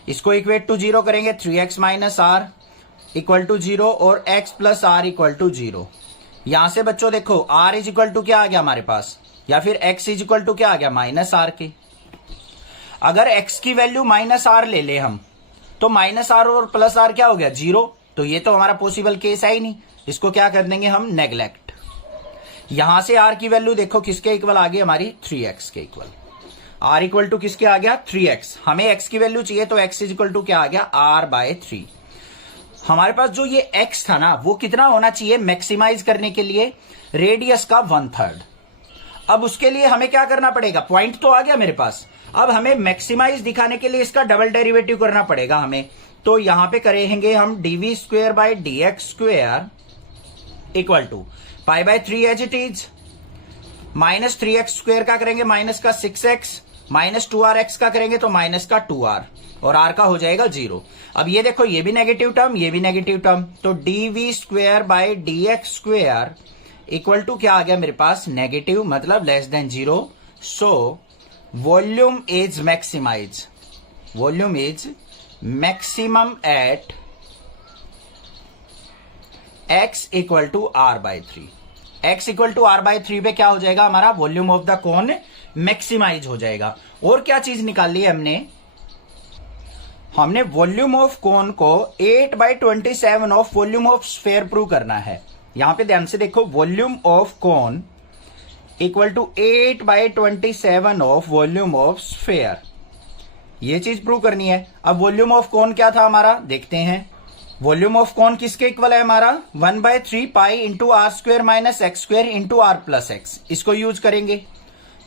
इसको इक्वेट टू 0 करेंगे, 3x minus r equal to 0 और x plus r equal to 0। यहां से बच्चों देखो r इज इक्वल टू क्या आ गया हमारे पास, या फिर x इज इक्वल टू क्या आ गया, माइनस r के। अगर x की वैल्यू माइनस r ले ले हम, तो माइनस r और प्लस r क्या हो गया, 0। तो ये तो हमारा पॉसिबल केस है ही नहीं, इसको क्या कर देंगे हम, नेग्लेक्ट। यहां से r की वैल्यू देखो किसके इक्वल आ गई, हमारी 3x के इक्वल। r इक्वल टू किसके आ गया, 3x। हमें x की वैल्यू चाहिए तो x इज इक्वल टू क्या आ गया, r बाय 3। हमारे पास जो ये x था ना, वो कितना होना चाहिए, मैक्सिमाइज करने के लिए रेडियस का 1/3। अब उसके लिए हमें क्या करना पड़ेगा, पॉइंट तो आ गया मेरे पास, अब हमें मैक्सिमाइज दिखाने के लिए इसका डबल डेरिवेटिव करना पड़ेगा हमें। तो यहां पे करेंगे हम dv square by d x square equal to pi by 3 as it is, minus 3x square का करेंगे माइनस का 6x, माइनस 2rx का करेंगे तो माइनस का 2r और r का हो जाएगा 0। अब ये देखो ये भी नेगेटिव टर्म, ये भी नेगेटिव टर्म, तो dv square by d x square equal to क्या आ गया मेरे पास, नेगेटिव, मतलब less than 0। So volume is maximize, volume is maximum at x equal to r by 3। x equal to r by 3 पे क्या हो जाएगा, हमारा volume of the cone maximize हो जाएगा। और क्या चीज निकाल ली है हमने वॉल्यूम ऑफ कोन को 8/27 of volume of sphere prove करना है। यहां पे ध्यान से देखो, volume of cone equal to 8/27 of volume of sphere, ये चीज प्रूव करनी है। अब वॉल्यूम ऑफ कोन क्या था हमारा, देखते हैं। वॉल्यूम ऑफ कोन किसके इक्वल है हमारा, 1/3 pi into r square minus x square into r plus x, इसको यूज करेंगे।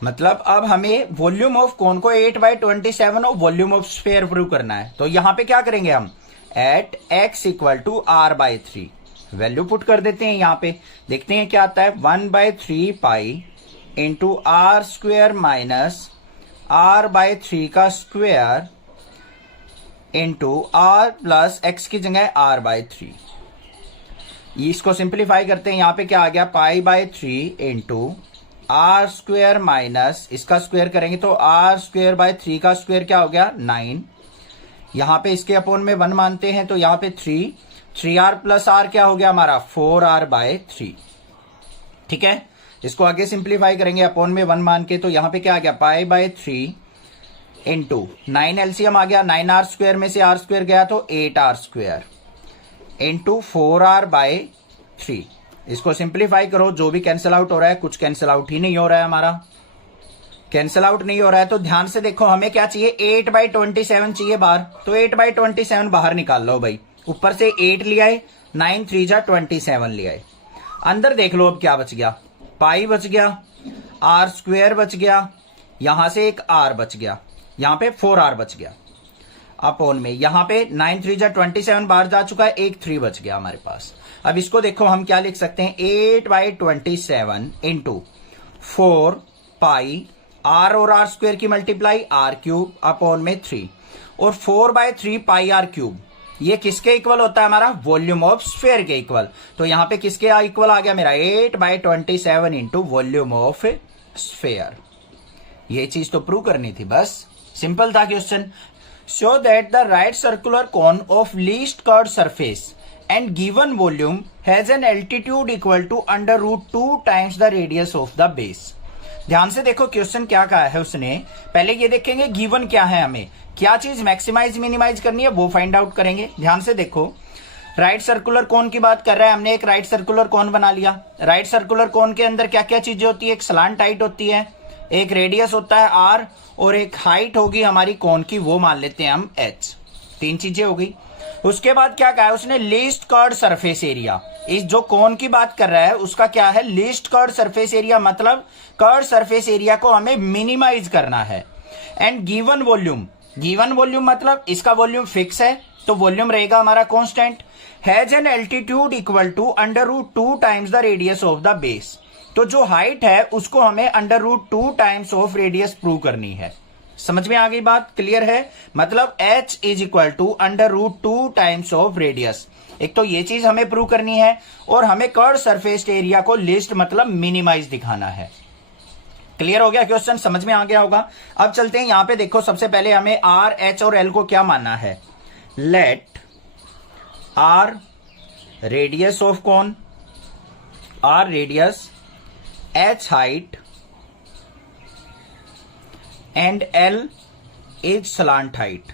मतलब अब हमें वॉल्यूम ऑफ कोन को 8/27 of volume of sphere prove करना है। तो यहां पे क्या करेंगे हम, at x equal to r by 3 value put कर देते हैं। यहां पे देखते हैं क्या आता है, 1/3 pi into r square minus r by 3 का square into r plus x की जगह r बाय 3। इसको सिंप्लीफाई करते हैं, यहां पे क्या आ गया, pi by 3 into r square minus इसका स्क्वेयर करेंगे तो आर स्क्वेयर बाय 3 का स्क्वेयर क्या हो गया 9। यहां पे इसके अपोन में 1 मानते हैं तो यहां पे 3r प्लस आर क्या हो गया हमारा 4r बाय 3। ठीक है, इसको आगे सिंप्लीफाई करेंगे अपोन में 1 मान के तो यहां पे क्या आ गया पाई बाय 3 इंटू 9 एलसीएम आ गया, 9r स्क्वेयर में से r स्क्वेयर गया तो 8r square into 4r bye 3। इसको सिंप्लीफाई करो, जो भी कैंसिल आउट हो रहा है, कुछ कैंसिल आउट ही नहीं हो रहा है, हमारा कैंसिल आउट नहीं हो रहा है। तो ध्यान से देखो हमें क्या चाहिए 8/27 चाहिए बाहर, तो 8/27 बाहर निकाल लो भाई। ऊपर से 8 ले आए, 9 3 जा 27 ले आए। अंदर देख लो अब क्या बच गया, पाई बच गया, आर स्क्वेयर बच गया, यहां से एक आर बच गया, यहां पे 4r बच गया अपॉन में, यहां पे 9 3 जा 27 बाहर जा चुका है, एक 3 बच गया हमारे पास। अब इसको देखो हम क्या लिख सकते हैं 8/27 इंटू 4 पाई आर और आर स्क्वेयर की मल्टीप्लाई आर क्यूब अपॉन में 3 और 4/3 पाई आर क्यूब। ये किसके इक्वल होता है हमारा वॉल्यूम ऑफ स्फीयर के इक्वल। तो यहां पे किसके इक्वल आ गया मेरा 8/27 इंटू वॉल्यूम ऑफ स्फीयर। ये चीज तो प्रूव करनी थी, बस सिंपल था question. Show that the right circular cone of least curved surface and given volume has an altitude equal to √2 times the radius of the base। ध्यान से देखो क्वेश्चन क्या कहा है उसने, पहले ये देखेंगे गिवन क्या है, हमें क्या चीज मैक्सिमाइज मिनिमाइज करनी है वो फाइंड आउट करेंगे। ध्यान से देखो राइट सर्कुलर कोन की बात कर रहा है, हमने एक राइट सर्कुलर कोन बना लिया। राइट सर्कुलर कोन के अंदर क्या क्या चीजें होती है, एक स्लांट हाइट होती है, एक रेडियस होता है r और एक हाइट होगी हमारी कोन की, वो मान लेते हैं हम h। 3 चीजें हो गई। उसके बाद क्या कहा है उसने लीस्ट कर्व्ड सरफेस एरिया। इस जो कोन की बात कर रहा है उसका क्या है लीस्ट कर्व्ड सरफेस एरिया, मतलब कर्व्ड सरफेस एरिया को हमें मिनिमाइज करना है। And given volume, given volume मतलब इसका वॉल्यूम फिक्स है तो वॉल्यूम रहेगा हमारा constant. Has an altitude equal to √2 times the radius of the base. तो जो हाइट है उसको हमें √2 टाइम्स ऑफ रेडियस प्रूव करनी है। समझ में आ गई बात, क्लियर है। मतलब h is equal to √2 times of radius. एक तो ये चीज हमें प्रूव करनी है और हमें कर्व्ड सरफेस एरिया को लिस्ट मतलब मिनिमाइज दिखाना है। क्लियर हो गया क्वेश्चन, समझ में आ गया होगा। अब चलते हैं यहां पे देखो, सबसे पहले हमें r, h और l को क्या मानना है। Let r radius of cone, r radius, h height and L is slant height,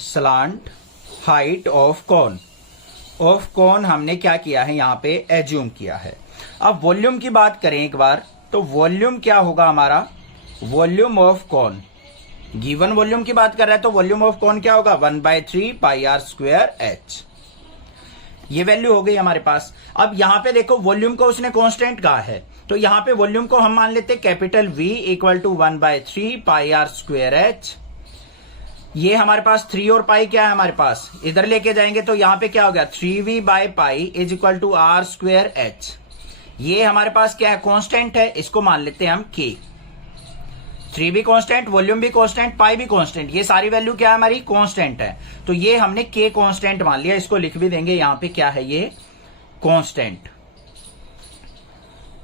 slant height of cone. Of cone हमने क्या किया है यहां पे एज्यूम किया है। अब वॉल्यूम की बात करें एक बार, तो वॉल्यूम क्या होगा हमारा, volume of cone, given volume की बात कर रहा है तो वॉल्यूम ऑफ कोन क्या होगा 1/3 पाई आर स्क्वेयर h। ये वैल्यू हो गई हमारे पास। अब यहां पे देखो वॉल्यूम को उसने कांस्टेंट कहा है तो यहां पे वॉल्यूम को हम मान लेते हैं capital V equal to 1/3 pi are square h। ये हमारे पास 3 और पाई क्या है हमारे पास, इधर लेके जाएंगे तो यहां पे क्या हो गया 3V by pi is equal to are square h। ये हमारे पास क्या है कांस्टेंट है, इसको मान लेते हैं हम K। 3 भी कांस्टेंट, वॉल्यूम भी कांस्टेंट, पाई भी कांस्टेंट, ये सारी वैल्यू क्या है हमारी कांस्टेंट है। तो ये हमने K कांस्टेंट मान लिया, इसको लिख भी देंगे यहां पे क्या है ये कांस्टेंट,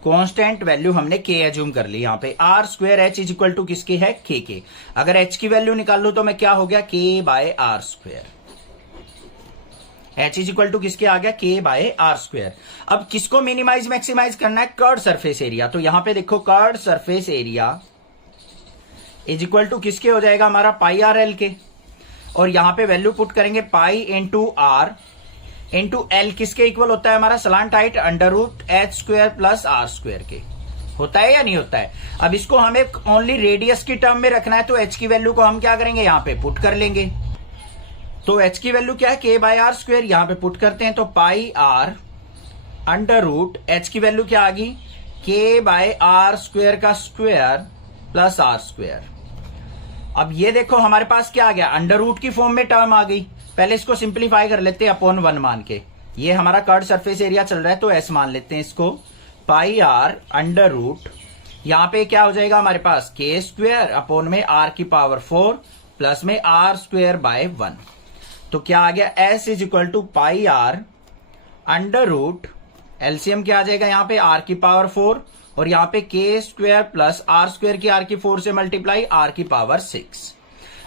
कांस्टेंट वैल्यू हमने K एज्यूम कर ली। यहां पे r square h is equal to किसके है K के। अगर h की वैल्यू निकाल लो तो मैं क्या हो गया K by r square, h is equal to किसके आ गया K बाय आर स्क्वेयर। अब किसको मिनिमाइज मैक्सिमाइज करना है, कर्व्ड सरफेस एरिया। तो यहां पे देखो curved surface area is equal to किसके हो जाएगा हमारा पाई आर एल के, और यहां पे वैल्यू पुट करेंगे pi into r into l किसके इक्वल होता है हमारा slant height √h square plus r square के। होता है या नहीं होता है। अब इसको हमें ओनली रेडियस की टर्म में रखना है तो h की वैल्यू को हम क्या करेंगे यहां पे पुट कर लेंगे। तो h की वैल्यू क्या है K बाय आर स्क्वेयर, यहां पे पुट करते हैं तो पाई आर √h की वैल्यू क्या आ गई K बाय आर स्क्वेयर का स्क्वेयर प्लस आर स्क्वेयर। अब ये देखो हमारे पास क्या आ गया √ की फॉर्म में टर्म आ गई। पहले इसको सिंप्लीफाई कर लेते हैं अपॉन 1 मान के। ये हमारा कर्व्ड सरफेस एरिया चल रहा है तो s मान लेते हैं इसको, पाई आर √ यहां पे क्या हो जाएगा हमारे पास K स्क्वेयर अपॉन में r की पावर 4 प्लस में r स्क्वेयर बाय 1। तो क्या आ गया s is equal to pi r √ LCM क्या आ जाएगा यहां पे r की पावर 4 और यहाँ पे के स्क्वायर प्लस आर स्क्वायर की आर की 4 से मल्टीप्लाई आर की पावर 6।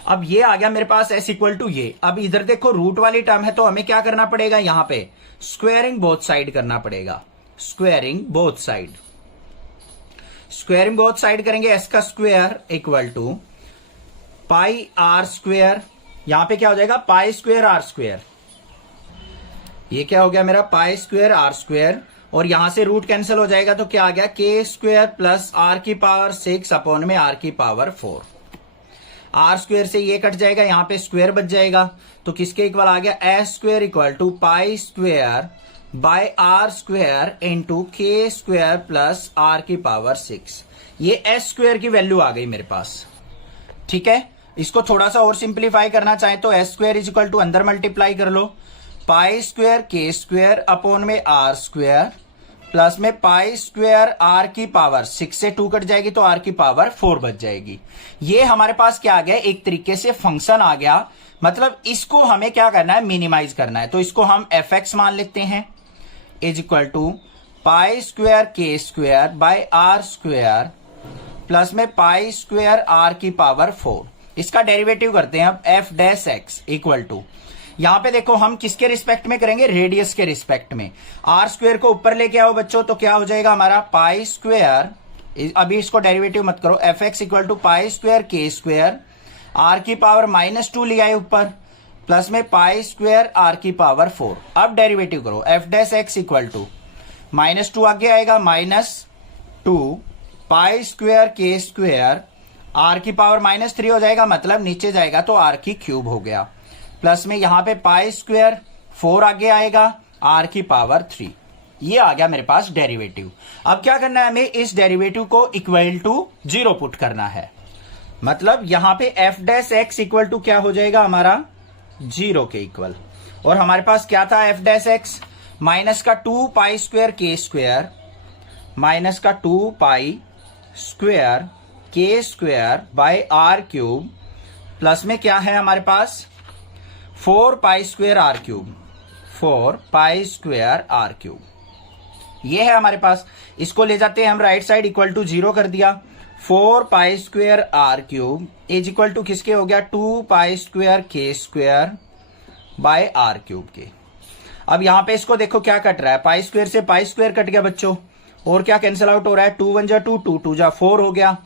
अब ये आ गया मेरे पास एस इक्वल टू ये। अब इधर देखो रूट वाली टर्म है तो हमें क्या करना पड़ेगा, यहां पे स्क्वायरिंग बोथ साइड करना पड़ेगा। Squaring both side, squaring both side करेंगे। एस का square equal to pi r square, यहां पे क्या हो जाएगा पाई स्क्वायर आर स्क्वायर, ये क्या हो गया मेरा पाई स्क्वायर आर स्क्वायर, और यहां से रूट कैंसिल हो जाएगा तो क्या आ गया के स्क्वायर प्लस आर की पावर 6 अपॉन में आर की पावर 4। आर स्क्वायर से ये कट जाएगा, यहां पे स्क्वायर बच जाएगा तो किसके इक्वल आ गया s square equal to pi square by r square into K square plus r की पावर 6। ये एस स्क्वायर की वैल्यू आ गई मेरे पास। ठीक है, इसको थोड़ा सा और सिंप्लीफाई करना चाहे तो s square is equal to अंदर मल्टीप्लाई कर लो, पाई स्क्वायर के स्क्वायर अपॉन में आर स्क्वायर प्लस में पाई स्क्वायर आर की पावर 6 से 2 कट जाएगी तो आर की पावर 4 बच जाएगी। ये हमारे पास क्या आ गया, एक तरीके से फंक्शन आ गया। मतलब इसको हमें क्या करना है, मिनिमाइज करना है। तो इसको हम एफ एक्स मान लेते हैं is equal to pi square के square by r square plus में पाई स्क्वायर आर की पावर 4। इसका डेरिवेटिव करते हैं अब F dash x equal to, यहां पे देखो हम किसके रिस्पेक्ट में करेंगे, रेडियस के रिस्पेक्ट में। आर स्क्वायर को ऊपर लेके आओ बच्चों तो क्या हो जाएगा हमारा पाई स्क्वायर, अभी इसको डेरिवेटिव मत करो, f x equal to pi square के स्क्वायर आर की पावर -2 ले आए ऊपर प्लस में पाई स्क्वायर आर की पावर 4। अब डेरिवेटिव करो f dash x equal to -2 आगे आएगा -2 पाई स्क्वायर के स्क्वायर आर की पावर -3 हो जाएगा, मतलब नीचे जाएगा तो आर की क्यूब हो गया, प्लस में यहां पे पाई स्क्वायर 4 आगे आएगा आर की पावर 3। ये आ गया मेरे पास डेरिवेटिव। अब क्या करना है, हमें इस डेरिवेटिव को इक्वल टू 0 पुट करना है। मतलब यहां पे F dash x equal to क्या हो जाएगा हमारा 0 के इक्वल, और हमारे पास क्या था एफ डैश एक्स माइनस का 2 पाई स्क्वायर के स्क्वायर माइनस का 2 पाई स्क्वायर के square by r cube plus में क्या है हमारे पास 4 pi square r cube, 4 pi square r cube. ये है हमारे पास, इसको ले जाते हैं हम राइट साइड इक्वल टू 0 कर दिया। 4 pi square r cube is equal to किसके हो गया 2 पाई स्क्वायर के स्क्वायर बाय आर क्यूब के। अब यहां पे इसको देखो क्या कट रहा है, पाई स्क्वायर से पाई स्क्वायर कट गया बच्चों, और क्या कैंसिल आउट हो रहा है 2 1 जा 2 2 2 जा 4 हो गया।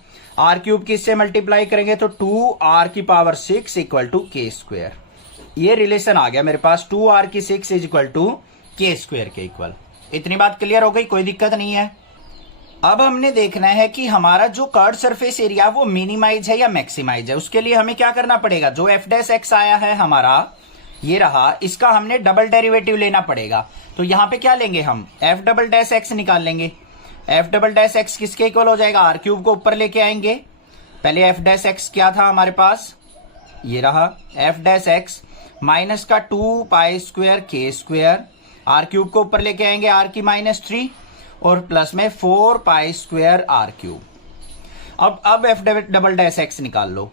आर क्यूब की इससे मल्टीप्लाई करेंगे तो 2 आर की पावर 6 इक्वल टू के स्क्वायर। ये रिलेशन आ गया मेरे पास 2 आर की 6 इज इक्वल टू के स्क्वायर के इक्वल। इतनी बात क्लियर हो गई, कोई दिक्कत नहीं है। अब हमने देखना है कि हमारा जो कर्व सरफेस एरिया वो मिनिमाइज है या मैक्सिमाइज है। उसके लिए हमें क्या करना पड़ेगा, जो एफ डैश एक्स आया है हमारा ये रहा, इसका हमने डबल डेरिवेटिव लेना पड़ेगा। तो यहां पे क्या लेंगे हम एफ डबल डैश एक्स निकाल लेंगे। एफ डबल डैश एक्स किसके इक्वल हो जाएगा, आर क्यूब को ऊपर लेके आएंगे। पहले एफ डैश एक्स क्या था हमारे पास, ये रहा एफ डैश एक्स माइनस का 2 पाई स्क्वायर के स्क्वायर, आर क्यूब को ऊपर लेके आएंगे आर की -3 और प्लस में 4 पाई स्क्वायर आर क्यूब। अब एफ डबल डैश एक्स निकाल लो,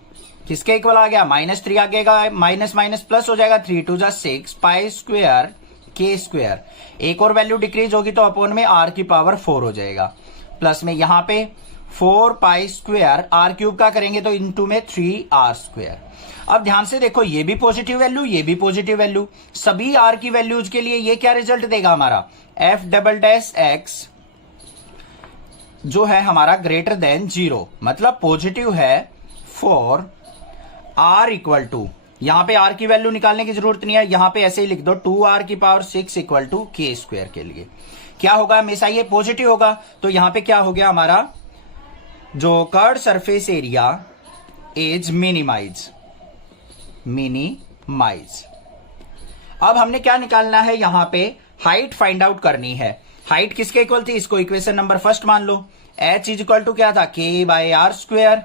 किसके इक्वल आ गया -3 आ गया, माइनस माइनस प्लस हो जाएगा 3 2 जा 6 पाई स्क्वायर के स्क्वायर। एक और वैल्यू डिक्रीज होगी तो अपॉन में आर की पावर 4 हो जाएगा, प्लस में यहां पे 4 पाई स्क्वायर आर क्यूब का करेंगे तो इंटू में 3 आर स्क्वायर। अब ध्यान से देखो ये भी पॉजिटिव वैल्यू ये भी पॉजिटिव वैल्यू, सभी आर की वैल्यूज के लिए ये क्या रिजल्ट देगा हमारा एफ डबल डैश एक्स जो है हमारा ग्रेटर देन 0, मतलब पॉजिटिव है फॉर आर इक्वल टू, यहां पे आर की वैल्यू निकालने की जरूरत नहीं है, यहां पे ऐसे ही लिख दो 2 आर की पावर 6 इक्वल टू के स्क्वायर के लिए। क्या होगा, हमेशा ये पॉजिटिव होगा, तो यहां पे क्या हो गया हमारा जो curve surface area is minimize. अब हमने क्या निकालना है, यहां पे हाइट फाइंड आउट करनी है। हाइट किसके इक्वल थी, इसको इक्वेशन नंबर फर्स्ट मान लो। h इज इक्वल टू क्या था k बाय आर स्क्वायर,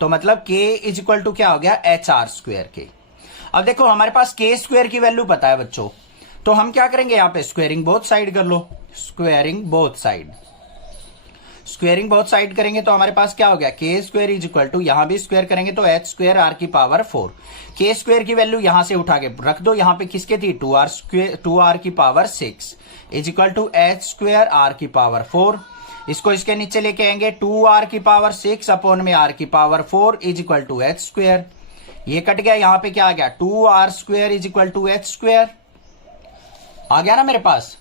तो मतलब k इज इक्वल टू क्या हो गया एच आर स्क्वायर के। अब देखो हमारे पास k स्क्वायर की वैल्यू पता है बच्चों, तो हम क्या करेंगे यहां पे स्क्वायरिंग बोथ साइड कर लो। स्क्वायरिंग बोथ साइड करेंगे तो हमारे पास क्या हो गया के स्क्वायर इज इक्वल टू, यहां भी स्क्वायर करेंगे तो एच स्क्वायर आर की पावर 4। के स्क्वायर की वैल्यू यहां से उठा के रख दो, यहां पे किसके थी 2 आर की power 6 is equal to h square r की पावर 4। इसको इसके नीचे लेके आएंगे 2r की पावर 6 अपॉन में r की power 4 is equal to h square. ये कट गया, यहां पे क्या आ गया 2r square is equal to h square आ गया ना मेरे पास,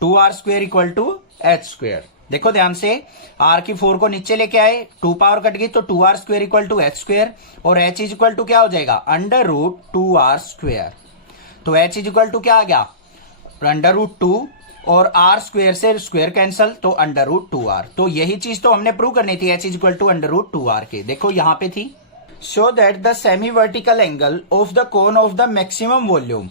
2r square equal to h square. देखो ध्यान से, r की 4 को नीचे लेके आए, 2 पावर कट गई तो 2r square equal to h square और h इज इक्वल टू क्या हो जाएगा अंडर रूट 2r स्क्वेयर। तो h इज इक्वल टू क्या आ गया अंडर रूट 2 और r स्क्वेयर से स्क्वेयर कैंसल तो अंडर रूट 2r। तो यही चीज तो हमने प्रूव करनी थी, h is equal to under root 2r के। देखो यहां पे थी, show that the semi vertical angle of the cone of the maximum volume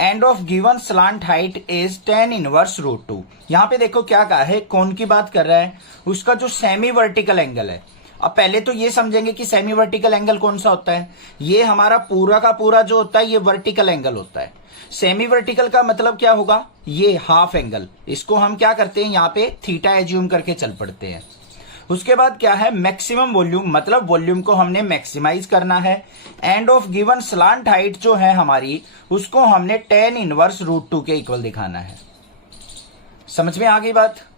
and of given slant height is tan inverse root 2। यहां पे देखो क्या कहा है, कौन की बात कर रहा है, उसका जो सेमी वर्टिकल एंगल है। अब पहले तो ये समझेंगे कि सेमी वर्टिकल एंगल कौन सा होता है। ये हमारा पूरा का पूरा जो होता है ये वर्टिकल एंगल होता है। सेमी वर्टिकल का मतलब क्या होगा, ये हाफ एंगल, इसको हम क्या करते हैं यहाँ पे थीटा एज्यूम करके चल पड़ते हैं। उसके बाद क्या है मैक्सिमम वॉल्यूम, मतलब वॉल्यूम को हमने मैक्सिमाइज करना है। And of given slant height जो है हमारी, उसको हमने tan इनवर्स रूट 2 के इक्वल दिखाना है। समझ में आ गई बात।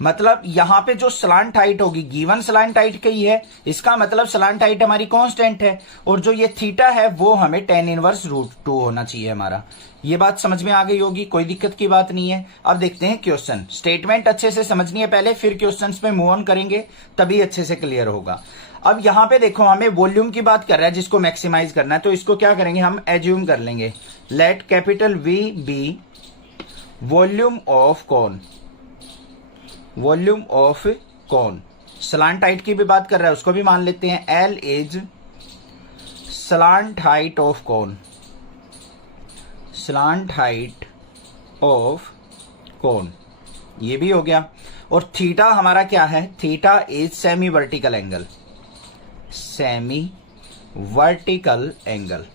मतलब यहां पे जो स्लांट हाइट होगी, गिवन स्लांट हाइट की है, इसका मतलब स्लांट हाइट हमारी कांस्टेंट है और जो ये थीटा है वो हमें tan इनवर्स रूट 2 होना चाहिए हमारा। ये बात समझ में आ गई होगी, कोई दिक्कत की बात नहीं है। अब देखते हैं क्वेश्चन। स्टेटमेंट अच्छे से समझनी है पहले, फिर क्वेश्चंस पे मूव ऑन करेंगे, तभी अच्छे से क्लियर होगा। अब यहां पे देखो हमें वॉल्यूम की बात कर रहा है जिसको मैक्सिमाइज करना है, तो इसको क्या करेंगे हम एज्यूम कर लेंगे, let capital V be volume of cone, volume of cone. Slant height की भी बात कर रहा है, उसको भी मान लेते हैं, L is slant height of cone, slant height of cone, ये भी हो गया। और थीटा हमारा क्या है, theta is semi vertical angle, semi vertical angle.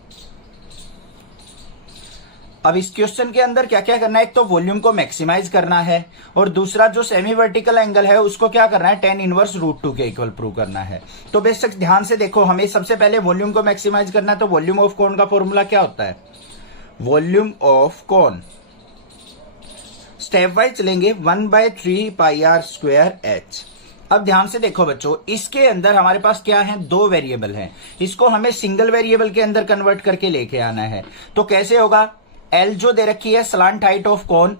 अब इस क्वेश्चन के अंदर क्या क्या करना है, एक तो वॉल्यूम को मैक्सिमाइज करना है और दूसरा जो सेमी वर्टिकल एंगल है उसको क्या करना है tan इनवर्स रूट 2 के इक्वल प्रूव करना है। तो बेशक ध्यान से देखो, हमें सबसे पहले वॉल्यूम को मैक्सिमाइज करना है। तो वॉल्यूम ऑफ कॉन का फॉर्मूला क्या होता है, volume of cone step wise चलेंगे 1/3 पाई r स्क्वायर h। अब ध्यान से देखो बच्चों, इसके अंदर हमारे पास क्या है, दो वेरिएबल हैं, इसको हमें सिंगल वेरिएबल के अंदर कन्वर्ट करके लेके आना है। तो कैसे होगा, L जो दे रखी है स्लांट हाइट ऑफ कॉन,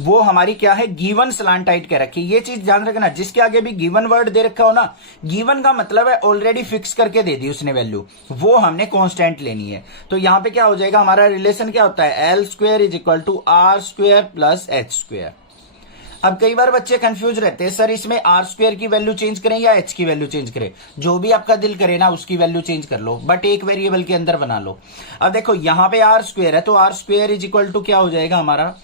वो हमारी क्या है गिवन स्लांट हाइट कह रखी है। ये चीज ध्यान रखना, जिसके आगे भी गिवन वर्ड दे रखा हो ना, गिवन का मतलब है ऑलरेडी फिक्स करके दे दी उसने वैल्यू, वो हमने कांस्टेंट लेनी है। तो यहां पे क्या हो जाएगा, हमारा रिलेशन क्या होता है, L square is equal to R square plus H square. अब कई बार बच्चे कंफ्यूज रहते हैं, सर इसमें R स्क्वायर की वैल्यू चेंज करें या H की वैल्यू चेंज करें। जो भी आपका दिल करे ना उसकी वैल्यू चेंज कर लो, बट एक वेरिएबल के अंदर बना लो। अब देखो यहां पे R स्क्वायर है तो R square is equal to क्या हो जाएगा हमारा,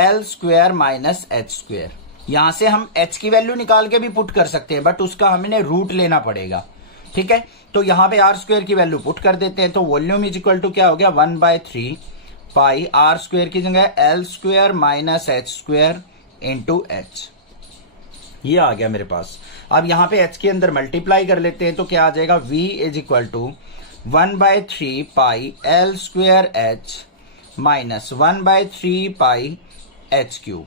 L square minus H square. यहां से हम H की वैल्यू निकाल के भी पुट कर सकते हैं, बट उसका हमें रूट लेना पड़ेगा, ठीक है। तो यहां पे R स्क्वायर की वैल्यू पुट कर देते हैं, तो वॉल्यूम इज इक्वल टू क्या हो गया 1/3 पाई R स्क्वायर की जगह L square minus H square into H। ये आ गया मेरे पास। अब यहां पे H के अंदर मल्टीप्लाई कर लेते हैं, तो क्या आ जाएगा, V is equal to 1/3 pi L square H minus 1/3 pi H cube.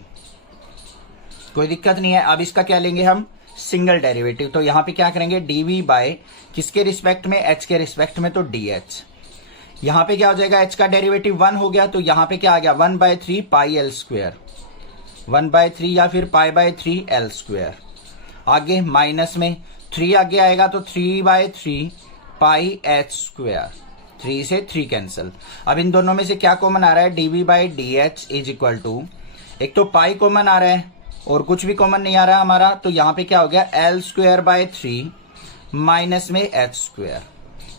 कोई दिक्कत नहीं है। अब इसका क्या लेंगे हम, सिंगल डेरिवेटिव। तो यहां पे क्या करेंगे, dv बाय किसके रिस्पेक्ट में, H के रिस्पेक्ट में, तो dH। यहां पे क्या हो जाएगा, H का डेरिवेटिव 1 हो गया, तो यहां पे क्या आ गया 1/3 पाई L स्क्वायर, 1/3 या फिर π/3 L स्क्वायर। आगे माइनस में 3 आगे आएगा तो 3/3 पाई H स्क्वायर, 3 से 3 कैंसिल। अब इन दोनों में से क्या कॉमन आ रहा है, dv by dH is equal to, एक तो पाई कॉमन आ रहा है और कुछ भी कॉमन नहीं आ रहा हमारा, तो यहां पे क्या हो गया L स्क्वायर बाय 3 माइनस में H स्क्वायर।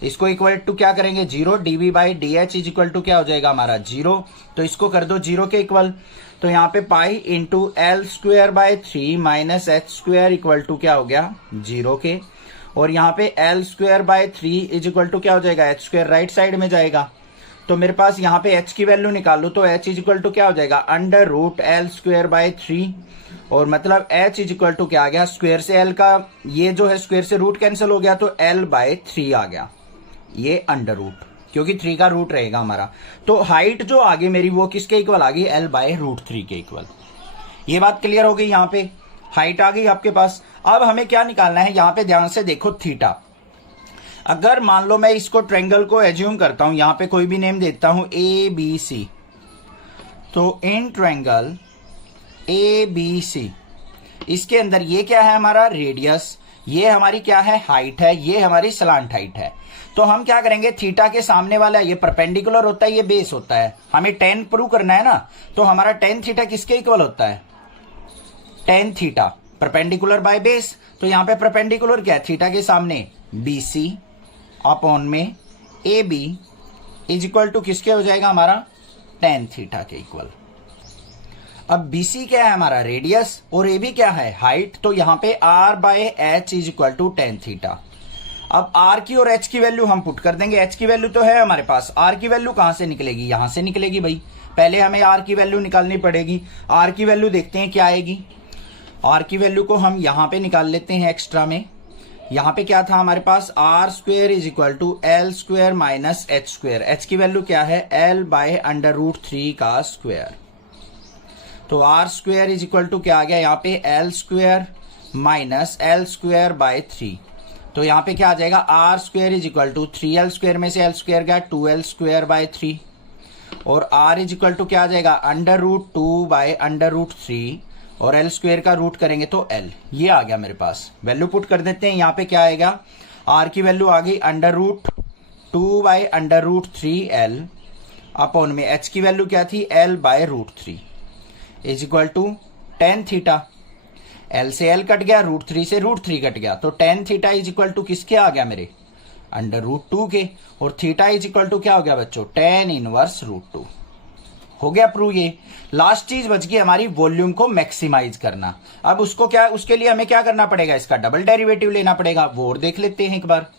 इसको इक्वल टू क्या करेंगे 0, dv by dH is equal to क्या हो जाएगा हमारा 0, तो इसको कर दो 0 के इक्वल। तो यहाँ पे pi into L square by 3 minus H square equal to क्या हो गया 0 के, और यहाँ पे L square by 3 is equal to क्या हो जाएगा, H स्क्वायर राइट साइड में जाएगा। तो मेरे पास यहाँ पे H की वैल्यू निकालू तो H इज इक्वल टू क्या हो जाएगा, under root L square by 3, और मतलब H इज इक्वल टू क्या आ गया, स्क्वायर से L का ये जो है स्क्वायर से रूट कैंसिल हो गया, तो L बाय 3 आ गया, ये अंडर रूट, क्योंकि 3 का रूट रहेगा हमारा। तो हाइट जो आगे मेरी वो किसके इक्वल आ गई, L बाय रूट 3 के इक्वल। ये बात क्लियर हो गई। यहाँ पे हाइट आ गई आपके पास। अब हमें क्या निकालना है, यहां पे ध्यान से देखो थीटा। अगर मान लो मैं इसको ट्रायंगल को एज्यूम करता हूं, यहां पे कोई भी नेम देता हूं ए बी सी, तो in triangle A B C, इसके अंदर ये क्या है हमारा रेडियस, ये हमारी क्या है हाइट है, ये हमारी स्लांट हाइट है। तो हम क्या करेंगे, थीटा के सामने वाला ये परपेंडिकुलर होता है, ये बेस होता है, हमें tan प्रूव करना है ना, तो हमारा tan थीटा किसके इक्वल होता है, tan theta perpendicular by base. तो यहां पे परपेंडिकुलर क्या है, थीटा के सामने BC अपॉन में AB इज इक्वल टू किसके हो जाएगा हमारा, tan थीटा के इक्वल। अब BC क्या है हमारा रेडियस और AB क्या है हाइट, तो यहां पे R by H is equal to tan theta. अब R की और H की वैल्यू हम पुट कर देंगे, H की वैल्यू तो है हमारे पास, R की वैल्यू कहां से निकलेगी, यहां से निकलेगी भाई। पहले हमें R की वैल्यू निकालनी पड़ेगी। R की वैल्यू देखते हैं क्या आएगी। R की वैल्यू को हम यहां पे निकाल लेते हैं एक्स्ट्रा में। यहां पे क्या था हमारे पास, R square is equal to L square minus H square. H की वैल्यू क्या है, L बाय √3 का स्क्वेयर। तो R square is equal to क्या आ गया यहाँ पे, L square minus L square by 3। तो यहाँ पे क्या आ जाएगा, R square is equal to 3L square में से L स्क्वेयर गया 2L स्क्वेयर बाय 3, और R इज इक्वल टू क्या आ जाएगा √2 बाय √3, और L स्क्वेयर का रूट करेंगे तो L। ये आ गया मेरे पास, वैल्यू पुट कर देते हैं। यहाँ पे क्या आएगा, R की वैल्यू आ गई √2 बाय √3L अपॉन में H की वैल्यू क्या थी, L by √3 is equal to tan theta. L से L कट गया, √3 से √3 कट गया, तो tan theta is equal to किसके आ गया मेरे, √2 के, और थीटा इज इक्वल टू क्या हो गया बच्चों, tan इनवर्स √2। हो गया प्रूव। ये लास्ट चीज बच गई हमारी वॉल्यूम को मैक्सिमाइज करना। अब उसको क्या, उसके लिए हमें क्या करना पड़ेगा, इसका डबल डेरिवेटिव लेना पड़ेगा, वो और देख लेते हैं एक बार।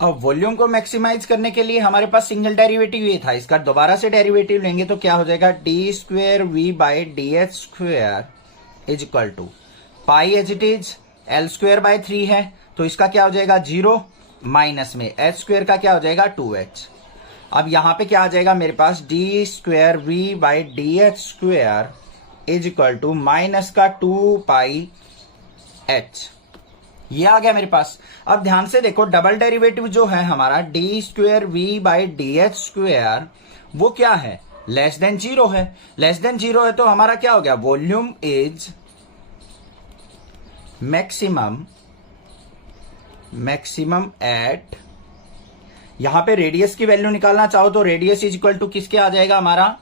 अब वॉल्यूम को मैक्सिमाइज करने के लिए हमारे पास सिंगल डेरिवेटिव ये था, इसका दोबारा से डेरिवेटिव लेंगे तो क्या हो जाएगा, d square v by d h square is equal to pi h it is, l square by 3 है तो इसका क्या हो जाएगा 0, माइनस में एच स्क्वेयर का क्या हो जाएगा 2h। अब यहां पे क्या आ जाएगा मेरे पास, d square v by d h square is equal to minus का 2 पाई एच। ये आ गया मेरे पास। अब ध्यान से देखो, डबल डेरिवेटिव जो है हमारा D square v by d h square, वो क्या है, लेस देन 0 है। लेस देन 0 है तो हमारा क्या हो गया, वॉल्यूम इज मैक्सिमम एट, यहां पे रेडियस की वैल्यू निकालना चाहो तो रेडियस इज इक्वल टू किसके आ जाएगा हमारा,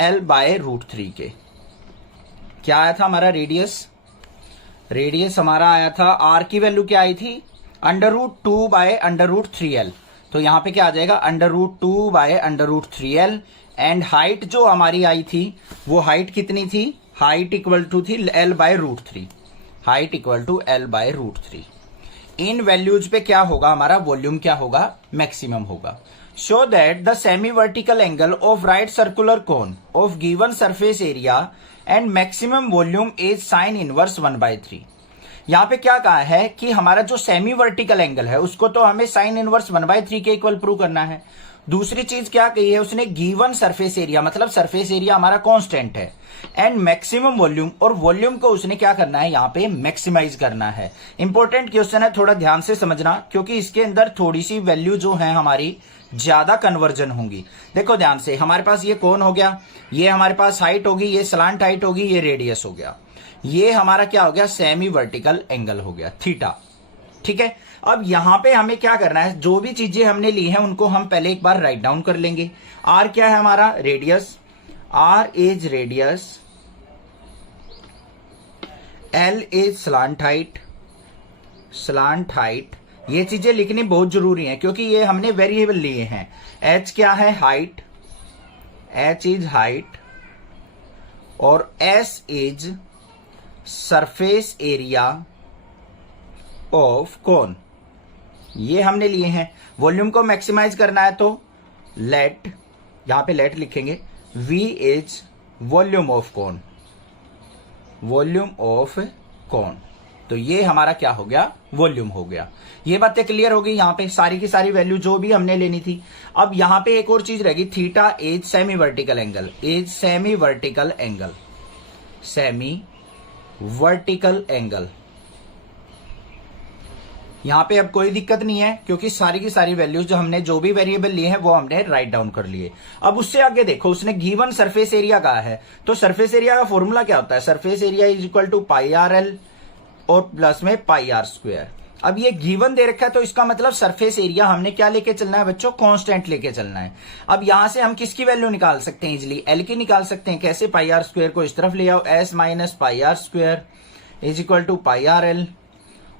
L बाय √3 के। क्या आया था हमारा रेडियस, रेडियस हमारा आया था, R की वैल्यू क्या आई थी, √2 बाय √3L, तो यहां पे क्या आ जाएगा √2 बाय √3L। एंड हाइट जो हमारी आई थी वो हाइट कितनी थी, हाइट इक्वल टू थी L by √3, height equal to L by √3। इन वैल्यूज पे क्या होगा हमारा वॉल्यूम, क्या होगा मैक्सिमम होगा। Show that the semi vertical angle of right circular cone of given surface area and maximum volume is sine inverse 1/3। यहां पे क्या कहा है कि हमारा जो सेमी वर्टिकल एंगल है उसको तो हमें साइन इनवर्स 1/3 के इक्वल प्रूव करना है। दूसरी चीज क्या कही है उसने, गिवन सरफेस एरिया, मतलब सरफेस एरिया हमारा कांस्टेंट है, एंड मैक्सिमम वॉल्यूम, और वॉल्यूम को उसने क्या करना है यहाँ पे मैक्सिमाइज करना है। इंपॉर्टेंट क्वेश्चन है, थोड़ा ध्यान से समझना, क्योंकि इसके अंदर थोड़ी सी वैल्यू जो है हमारी ज्यादा कन्वर्जन होंगी। देखो ध्यान से, हमारे पास ये कौन हो गया, ये हमारे पास हाइट होगी, ये स्लांट हाइट होगी, ये रेडियस हो गया, ये हमारा क्या हो गया सेमी वर्टिकल एंगल हो गया थीटा। ठीक है, अब यहां पे हमें क्या करना है, जो भी चीजें हमने ली हैं उनको हम पहले एक बार राइट डाउन कर लेंगे। आर क्या है हमारा radius, r is radius, l is slant height, slant height, ये चीजें लिखनी बहुत जरूरी है क्योंकि ये हमने वेरिएबल लिए हैं। एच क्या है हाइट, एच इज हाइट, और S is surface area of cone, ये हमने लिए हैं। वॉल्यूम को मैक्सिमाइज करना है तो लेट, यहां पे लेट लिखेंगे, V is volume of cone, volume of कोन, तो ये हमारा क्या हो गया वॉल्यूम हो गया। ये बातें क्लियर हो गई, यहां पे सारी की सारी वैल्यू जो भी हमने लेनी थी। अब यहां पे एक और चीज रहेगी, theta is semi vertical angle, is semi vertical angle, semi vertical angle. यहां पे अब कोई दिक्कत नहीं है क्योंकि सारी की सारी वैल्यूज जो हमने जो भी वेरिएबल लिए हैं वो हमने राइट डाउन कर लिए। अब उससे आगे देखो, उसने गिवन सरफेस एरिया कहा है, तो सरफेस एरिया का फॉर्मूला क्या होता है? Surface area is equal to pi r l और प्लस में पाई आर स्क्वायर। अब ये गिवन दे रखा है तो इसका मतलब सरफेस एरिया हमने क्या लेके चलना है बच्चों? कांस्टेंट लेके चलना है। अब यहां से हम किसकी वैल्यू निकाल सकते हैं? इजिली एल की निकाल सकते हैं। कैसे? पाई आर स्क्वायर को इस तरफ ले आओ, s minus pi r square is equal to pi r l,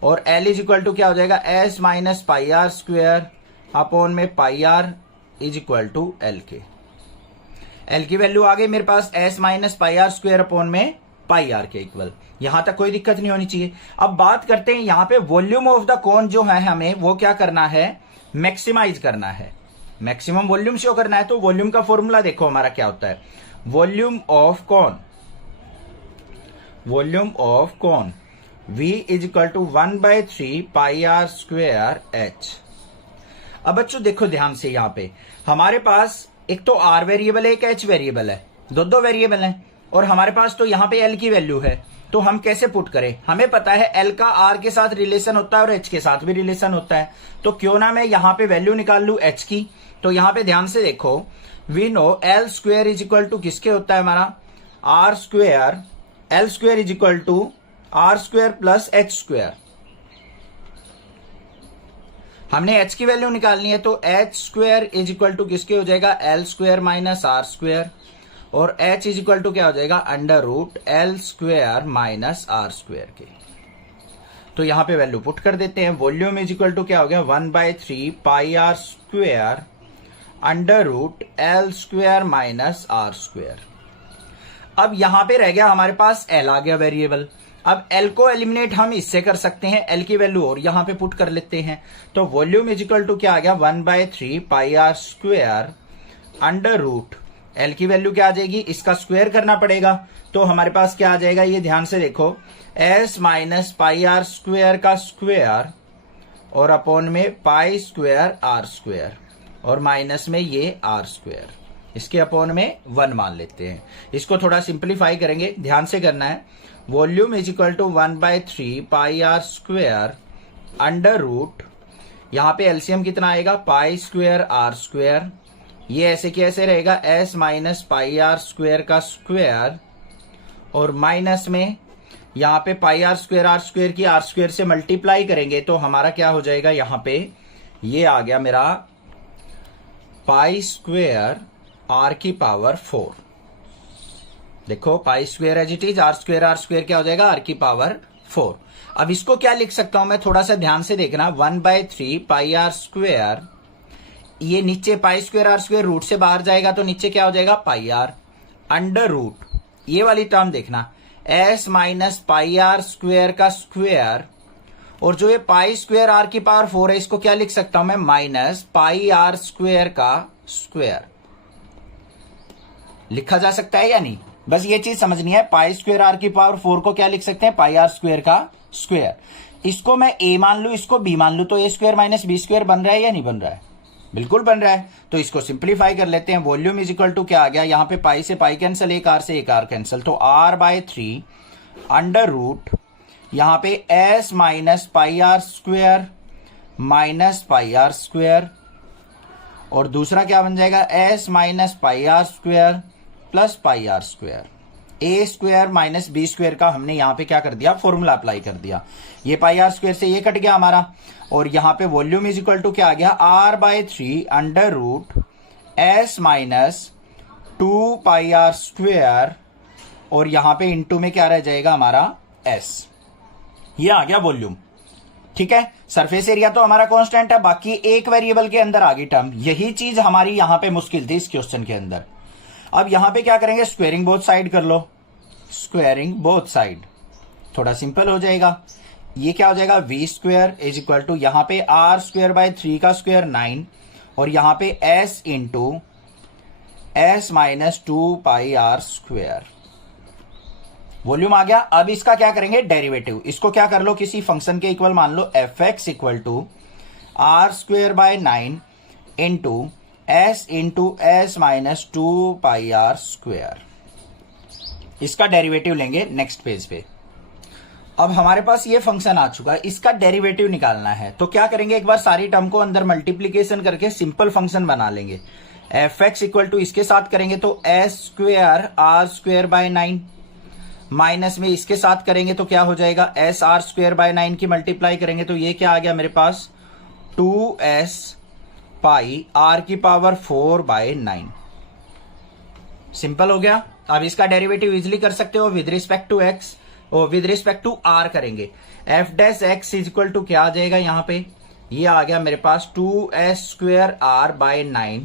और एल इज इक्वल टू क्या हो जाएगा? S minus pi r square upon में pi r is equal to l के। एल की वैल्यू आ गई मेरे पास s minus pi r square upon में पाई आर के इक्वल। यहां तक कोई दिक्कत नहीं होनी चाहिए। अब बात करते हैं यहां पे वॉल्यूम ऑफ द कोन जो है, हमें वो क्या करना है? मैक्सिमाइज करना है, मैक्सिमम वॉल्यूम शो करना है। तो वॉल्यूम का फॉर्मूला देखो हमारा क्या होता है? Volume of cone, volume of cone V is equal to 1/3 pi are square h. अब बच्चों देखो ध्यान से, यहां पे हमारे पास एक तो R वेरिएबल है, एक H वेरिएबल है, दो वेरिएबल हैं, और हमारे पास तो यहां पे L की वैल्यू है। तो हम कैसे पुट करें? हमें पता है L का R के साथ रिलेशन होता है और H के साथ भी रिलेशन होता है। तो क्यों ना मैं यहां पे वैल्यू निकाल लू H की। तो यहां पे ध्यान से देखो, we know L square is equal to किसके होता है हमारा? R square, L square is equal to are square plus H square. हमने एच की वैल्यू निकालनी है, तो H square is equal to किसके हो जाएगा? L square minus are square, और एच इज इक्वल टू क्या हो जाएगा? Under root L square minus are square के। तो यहां पे वैल्यू पुट कर देते हैं। वॉल्यूम इज इक्वल टू क्या हो गया? 1/3 pi are square under root L square minus are square. अब यहां पे रह गया हमारे पास एल आ गया वेरिएबल। अब L को एलिमिनेट हम इससे कर सकते हैं, L की वैल्यू और यहां पे पुट कर लेते हैं। तो वॉल्यूम इज इक्वल टू क्या आ गया? 1/3 pi are square under root, L की वैल्यू क्या आ जाएगी? इसका स्क्वायर करना पड़ेगा। तो हमारे पास क्या आ जाएगा? ये ध्यान से देखो, S minus pi are square का स्क्वेयर और अपॉन में पाई स्क्वेयर आर स्क्वेयर, और माइनस में ये आर स्क्वेयर, इसके अपॉन में 1 मान लेते हैं। इसको थोड़ा सिंप्लीफाई करेंगे, ध्यान से करना है। Volume is equal to 1/3 pi are square under root, यहां पे एलसीएम कितना आएगा? पाई स्क्वेयर आर स्क्वेयर, ये ऐसे कैसे रहेगा? S minus pi are square का स्क्वेयर, और माइनस में यहां पे पाई आर स्क्वेयर की आर स्क्वेयर से मल्टीप्लाई करेंगे तो हमारा क्या हो जाएगा? यहां पे ये आ गया मेरा पाई स्क्वेयर आर की पावर 4। देखो pi square as it is, are square क्या हो जाएगा? आर की पावर 4। अब इसको क्या लिख सकता हूं मैं? थोड़ा सा ध्यान से देखना। 1/3 पाई आर स्क्वेयर, ये नीचे pi square R square root से बाहर जाएगा तो नीचे क्या हो जाएगा? पाई आर अंडर रूट, ये वाली टर्म देखना, S minus pi are square का स्क्वेयर, और जो ये पाई स्क्वेयर आर की पावर 4 है, इसको क्या लिख सकता हूं मैं? माइनस पाई आर स्क्वेयर का स्क्वेयर। लिखा जा सकता है या नहीं? बस ये चीज समझनी है। पाई स्क्वेयर आर की पावर 4 को क्या लिख सकते हैं? पाई आर स्क्वेयर का स्क्वेयर। इसको मैं ए मान लू, इसको बी मान लू, तो ए स्क्वेयर माइनस बी स्क्वेयर बन रहा है या नहीं बन रहा है? बिल्कुल बन रहा है। तो इसको सिंप्लीफाई कर लेते हैं। वॉल्यूम इज इक्वल टू क्या आ गया? यहां पे पाई से पाई कैंसिल, एक आर से एक आर कैंसिल, तो r/3 अंडर रूट, यहां पे s minus pi are square minus pi are square, और दूसरा क्या बन जाएगा? s minus pi are square plus pi are square. A square minus B square का हमने यहां पे क्या कर दिया? फॉर्मूला अप्लाई कर दिया। ये पाई आर स्क्वेयर से ये कट गया हमारा, और यहां पे वॉल्यूम इज इक्वल टू क्या आ गया? r/3 under root s minus 2 pi are square, और यहां पे इनटू में क्या रह जाएगा हमारा? s। ये आ गया वॉल्यूम। ठीक है, सरफेस एरिया तो हमारा कांस्टेंट है, बाकी एक वेरिएबल के अंदर आ गई टर्म। यही चीज हमारी यहां पे मुश्किल थी इस क्वेश्चन के अंदर। अब यहां पे क्या करेंगे? स्क्वेयरिंग बोथ साइड कर लो, स्क्वेयरिंग बोथ साइड, थोड़ा सिंपल हो जाएगा। ये क्या हो जाएगा? V square is equal to, यहां पे आर स्क्वेयर बाय 3 का स्क्वेयर 9, और यहां पे s into s minus 2 pi are square. Volume आ गया। अब इसका क्या करेंगे? डेरिवेटिव। इसको क्या कर लो? किसी फंक्शन के इक्वल मान लो, f x equal to are square by 9 into s minus 2 pi are square. इसका डेरिवेटिव लेंगे नेक्स्ट पेज पे। अब हमारे पास ये फंक्शन आ चुका है, इसका डेरिवेटिव निकालना है। तो क्या करेंगे, एक बार सारी टर्म को अंदर मल्टीप्लीकेशन करके सिंपल फंक्शन बना लेंगे। एफ एक्स इक्वल टू इसके साथ करेंगे तो S square R square by 9 minus में इसके साथ करेंगे तो क्या हो जाएगा, एस आर स्क्वेयर बाय 9 की मल्टीप्लाई करेंगे तो ये क्या आ गया मेरे पास 2s पाई आर की पावर 4 बाय 9। सिंपल हो गया। अब इसका डेरिवेटिव इजिली कर सकते हो विद रिस्पेक्ट टू एक्स और विद रिस्पेक्ट टू आर करेंगे। F dash x is equal to क्या आ जाएगा, यहां पे ये आ गया मेरे पास 2s square R by 9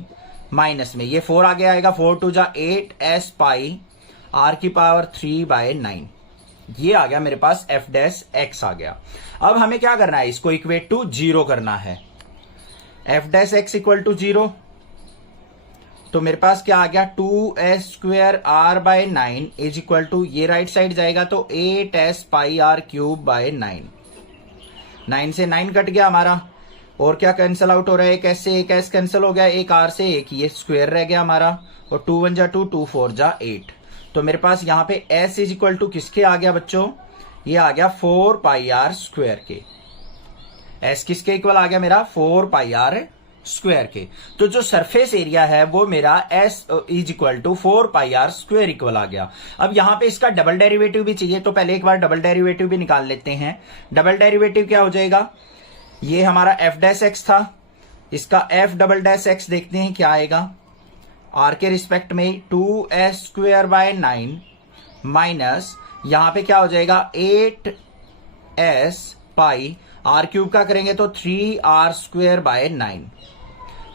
minus में ये 4 आगे आएगा, 4 2 जा 8s पाई आर की पावर 3 बाय 9। ये आ गया मेरे पास एफ डैश एक्स आ गया। अब हमें क्या करना है, इसको इक्वेट टू 0 करना है। F dash x equal to 0 तो मेरे पास क्या आ गया 2s square R by 9 is equal to ये राइट साइड जाएगा तो 8s pi are cube by 9। 9 से 9 कट गया हमारा और क्या कैंसिल आउट हो रहा है, एक एस से एक एस कैंसिल हो गया, एक आर से एक ये स्क्वेयर रह गया हमारा और 2 1 जा 2 2 4 जा 8। तो मेरे पास यहाँ पे s इज इक्वल टू किसके आ गया बच्चों, ये आ गया 4 पाई आर स्क्वेयर के। s किसके इक्वल आ गया मेरा 4 पाई आर स्क्वेयर के। तो जो सरफेस एरिया है वो मेरा s is equal to 4 pi are square equal आ गया। अब यहां पे इसका डबल डेरिवेटिव भी चाहिए तो पहले एक बार डबल डेरिवेटिव भी निकाल लेते हैं। डबल डेरिवेटिव क्या हो जाएगा, ये हमारा एफ डैश एक्स था, इसका एफ डबल डैश एक्स देखते हैं क्या आएगा। आर के रिस्पेक्ट में 2s स्क्वेयर बाय 9 माइनस यहां पे क्या हो जाएगा 8s पाई आर क्यूब का करेंगे तो 3r स्क्वेयर बाय 9।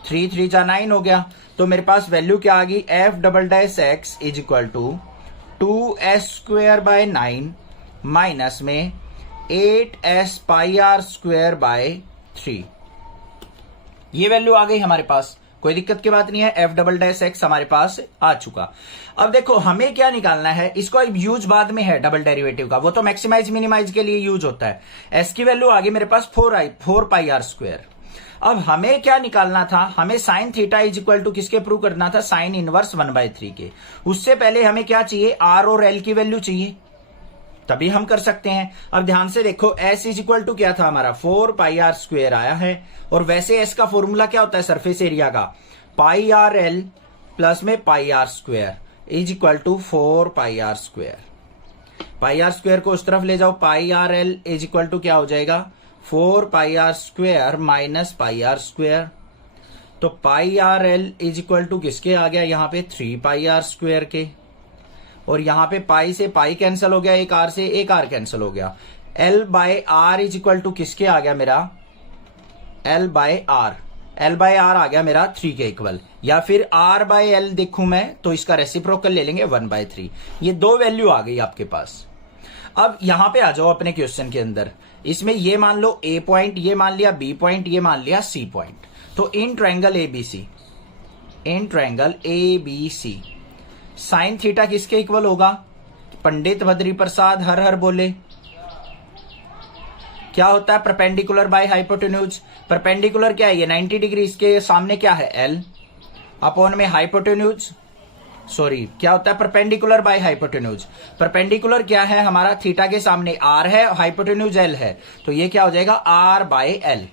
3 3 जा 9 हो गया। तो मेरे पास वैल्यू क्या आ गई, F double dash x is equal to 2s square by 9 minus में 8s pi are square by 3। ये वैल्यू आ गई हमारे पास, कोई दिक्कत की बात नहीं है। एफ डबल डैश एक्स हमारे पास आ चुका। अब देखो हमें क्या निकालना है, इसको यूज बाद में है डबल डेरिवेटिव का, वो तो मैक्सिमाइज मिनिमाइज के लिए यूज होता है। एस की वैल्यू आ गई मेरे पास 4 पाई आर स्क्वेयर। अब हमें क्या निकालना था, हमें sine theta is equal to किसके प्रूव करना था, साइन इनवर्स 1/3 के। उससे पहले हमें क्या चाहिए, आर और एल की वैल्यू चाहिए, तभी हम कर सकते हैं। अब ध्यान से देखो s इज इक्वल टू क्या था हमारा 4 पाई आर स्क्वेयर आया है और वैसे s का फॉर्मूला क्या होता है सरफेस एरिया का, पाई आर एल प्लस में pi are square is equal to 4 pi are square. Pi are square को उस तरफ ले जाओ, pi r l is equal to क्या हो जाएगा 4 pi are square minus pi are square. तो pi r l is equal to किसके आ गया यहाँ पे 3 पाई आर स्क्वेयर के, और यहां पे पाई से पाई कैंसिल हो गया, एक आर से एक आर कैंसिल हो गया। L by R is equal to किसके आ गया मेरा, एल बाय आर आ गया मेरा 3 के इक्वल, या फिर आर बाय एल देखूं मैं तो इसका रेसिप्रोकल ले लेंगे 1/3। ये दो वैल्यू आ गई आपके पास। अब यहां पे आ जाओ अपने क्वेश्चन के अंदर, इसमें ये मान लो ए पॉइंट, ये मान लिया बी पॉइंट, ये मान लिया सी पॉइंट। तो in triangle ABC sine theta किसके इक्वल होगा, पंडित बद्री प्रसाद हर हर बोले, क्या होता है परपेंडिकुलर बाय हाइपोटेन्यूज। परपेंडिकुलर क्या है, ये 90 डिग्री, इसके सामने क्या है एल अपॉन में हाइपोटेन्यूज, सॉरी क्या होता है परपेंडिकुलर बाय हाइपोटेन्यूज। परपेंडिकुलर क्या है हमारा, थीटा के सामने आर है, हाइपोटेन्यूज एल है, तो ये क्या हो जाएगा आर बाय एल।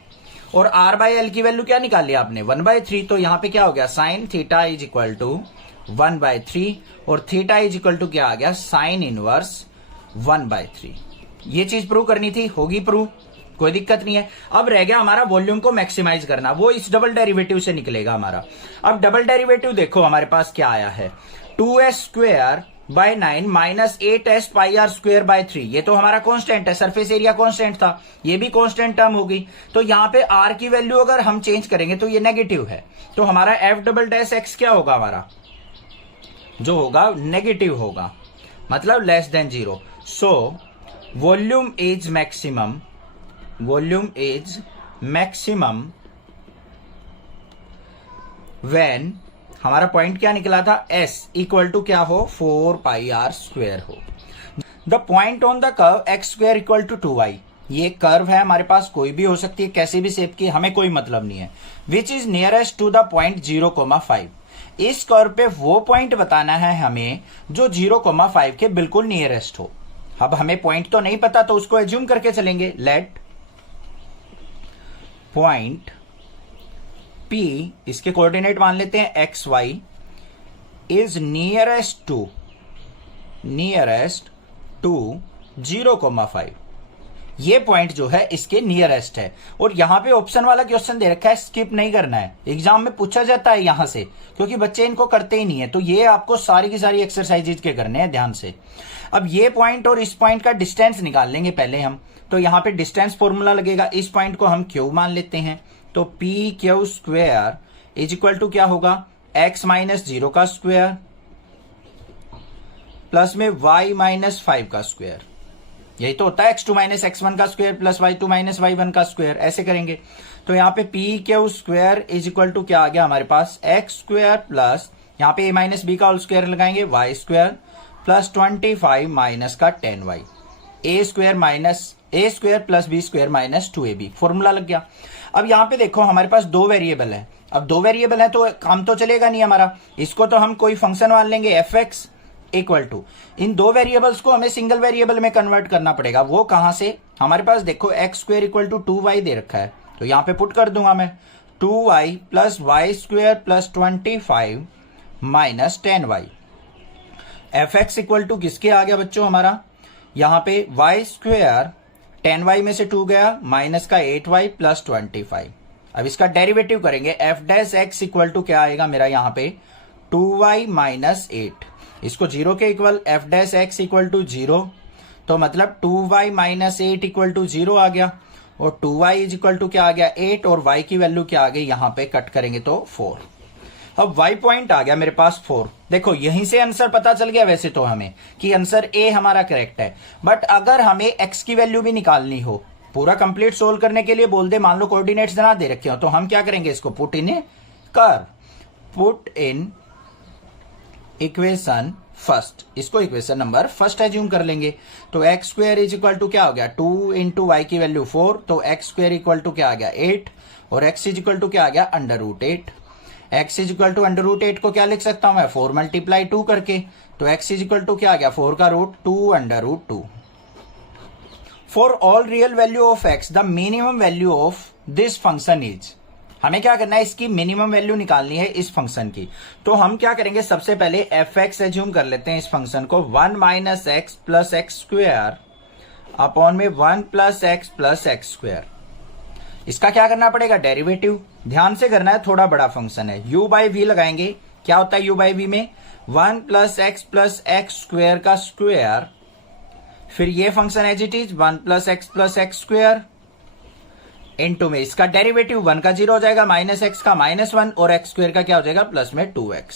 और आर बाय एल की वैल्यू क्या निकाल लिया आपने 1/3। तो यहां पे क्या हो गया sine theta is equal to 1/3 और थीटा इज इक्वल टू क्या आ गया साइन इनवर्स 1/3। ये चीज प्रूव करनी थी, होगी प्रूव, कोई दिक्कत नहीं है। अब रह गया हमारा वॉल्यूम को मैक्सिमाइज करना, वो इस डबल डेरिवेटिव से निकलेगा हमारा। अब डबल डेरिवेटिव देखो हमारे पास क्या आया है 2s square by 9 minus 8s pi are square by 3। ये तो हमारा कांस्टेंट है, सरफेस एरिया कांस्टेंट था, ये भी कांस्टेंट टर्म होगी। तो यहां पे r की वैल्यू अगर हम चेंज करेंगे तो ये नेगेटिव है, तो हमारा एफ डबल डैश एक्स क्या होगा, हमारा जो होगा नेगेटिव होगा, मतलब less than 0। So volume is maximum when हमारा पॉइंट क्या निकला था s इक्वल टू क्या हो 4 पाई आर स्क्वेयर हो। The point on the curve x square equal to 2y, ये कर्व है हमारे पास, कोई भी हो सकती है, कैसे भी शेप की, हमें कोई मतलब नहीं है। Which is nearest to the point 0,5, इस कर्व पे वो पॉइंट बताना है हमें जो 0,5 के बिल्कुल नियरेस्ट हो। अब हमें पॉइंट तो नहीं पता तो उसको एज्यूम करके चलेंगे। लेट पॉइंट P, इसके कोऑर्डिनेट मान लेते हैं X Y, is nearest to 0,5। ये पॉइंट जो है इसके नियरेस्ट है। और यहां पे ऑप्शन वाला क्वेश्चन दे रखा है, स्किप नहीं करना है, एग्जाम में पूछा जाता है यहां से, क्योंकि बच्चे इनको करते ही नहीं है। तो ये आपको सारी की सारी एक्सरसाइजेज के करने हैं ध्यान से। अब ये पॉइंट और इस पॉइंट का डिस्टेंस निकाल लेंगे पहले हम। तो यहां पे डिस्टेंस फॉर्मूला लगेगा, इस पॉइंट को हम क्यू मान लेते हैं। तो P Q square is equal to क्या होगा, एक्स माइनस 0 का स्क्वेयर प्लस में y माइनस 5 का स्क्वेयर। यही तो होता है x2 माइनस x1 का square plus y2 minus y1 का स्क्वेयर, ऐसे करेंगे। तो यहाँ पे P Q square is equal to क्या आ गया हमारे पास, एक्स स्क्वेयर प्लस यहाँ पे a माइनस बी का होल स्क्वेयर लगाएंगे, y स्क्वेयर प्लस 25 माइनस का 10y, a square plus b square minus 2ab। Formula लग गया। अब यहाँ पे देखो हमारे पास दो वेरिएबल है। अब दो वेरिएबल है तो काम तो चलेगा नहीं हमारा, इसको तो हम कोई फंक्शन मान लेंगे fx इक्वल टू, इन दो वेरिएबल्स को हमें सिंगल वेरिएबल में कन्वर्ट करना पड़ेगा। वो कहां से, हमारे पास देखो X square equal to 2y दे रखा है, तो यहां पे पुट कर दूंगा मैं 2y plus Y square plus 25 minus 10y। F x equal to किसके आ गया बच्चों हमारा, यहां पे y स्क्वेयर 10y में से 2 गया माइनस का 8y प्लस 25। अब इसका डेरिवेटिव करेंगे, F dash x equal to क्या आएगा मेरा यहाँ पे 2y माइनस 8, इसको 0 के equal, F dash x equal to 0, तो मतलब 2y माइनस 8 इक्वल टू 0 आ गया। और 2y इज इक्वल टू क्या आ गया 8, और y की वैल्यू क्या आ गई, यहां पे कट करेंगे तो 4। अब y पॉइंट आ गया मेरे पास 4। देखो यहीं से आंसर पता चल गया वैसे तो हमें कि आंसर ए हमारा करेक्ट है। बट अगर हमें x की वैल्यू भी निकालनी हो, पूरा कंप्लीट सोल्व करने के लिए बोल दे, मान लो कोऑर्डिनेट्स ना दे रखे हो, तो हम क्या करेंगे, इसको पुट इन इक्वेशन फर्स्ट, इसको इक्वेशन नंबर फर्स्ट एज्यूम कर लेंगे। तो X square is equal to क्या हो गया 2 इंटू वाई की वैल्यू 4, तो एक्स स्क्वेयर इक्वल टू क्या आ गया 8, और एक्स इज इक्वल टू क्या आ गया under root 8। X is equal to under root 8 को क्या लिख सकता हूं मैं 4 मल्टीप्लाई 2 करके, तो एक्स इज इक्वल टू क्या आ गया 4 का root 2 under root 2। For all real value of X the minimum value of this function is, हमें क्या करना है, इसकी मिनिमम वैल्यू निकालनी है इस फंक्शन की। तो हम क्या करेंगे, सबसे पहले एफ एक्स एज्यूम कर लेते हैं इस फंक्शन को 1 minus X plus x square upon में 1 प्लस एक्स स्क्वेयर। इसका क्या करना पड़ेगा, डेरिवेटिव ध्यान से करना है, थोड़ा बड़ा फंक्शन है। u बाई वी लगाएंगे, क्या होता है u बाई वी में 1 प्लस एक्स स्क्वेयर का स्क्वेयर, फिर ये function as it is 1 plus x square into में इसका डेरिवेटिव 1 का 0 हो जाएगा, माइनस एक्स का माइनस 1, और एक्स स्क्वेयर का क्या हो जाएगा प्लस में 2x।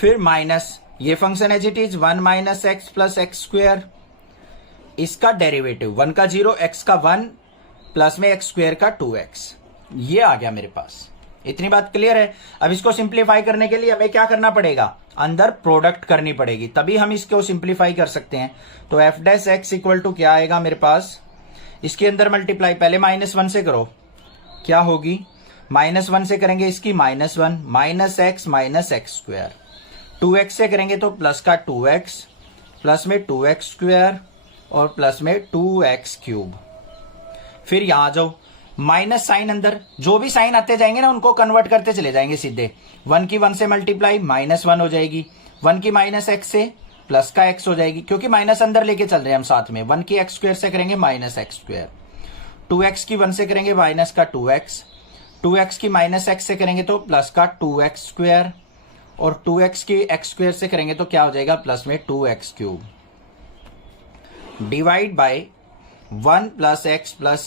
फिर माइनस ये function as it is 1 minus X plus x square, इसका डेरिवेटिव 1 का 0, x का 1 प्लस में एक्स स्क्वेयर का 2x। ये आ गया मेरे पास। इतनी बात क्लियर है। अब इसको सिंप्लीफाई करने के लिए हमें क्या करना पड़ेगा, अंदर प्रोडक्ट करनी पड़ेगी, तभी हम इसको सिंप्लीफाई कर सकते हैं। तो F dash x equal to क्या आएगा मेरे पास, इसके अंदर मल्टीप्लाई पहले -1 से करो, क्या होगी -1 से करेंगे इसकी -1 माइनस एक्स स्क्वेयर, 2x से करेंगे तो प्लस का 2x प्लस में 2x स्क्वेयर और प्लस में 2x क्यूब। फिर यहां जाओ, माइनस साइन अंदर, जो भी साइन आते जाएंगे ना उनको कन्वर्ट करते चले जाएंगे सीधे। 1 की 1 से मल्टीप्लाई -1 हो जाएगी, 1 की माइनस एक्स से प्लस का x हो जाएगी, क्योंकि माइनस अंदर लेके चल रहे हैं हम साथ में। 1 की एक्स स्क्वेयर से करेंगे माइनस एक्स स्क्वेयर, 2x की 1 से करेंगे माइनस का 2x, 2x की माइनस एक्स से करेंगे तो प्लस का 2x स्क्वेयर, और 2x की एक्स स्क्वेयर से करेंगे तो क्या हो जाएगा प्लस में 2x cube, divide by 1 plus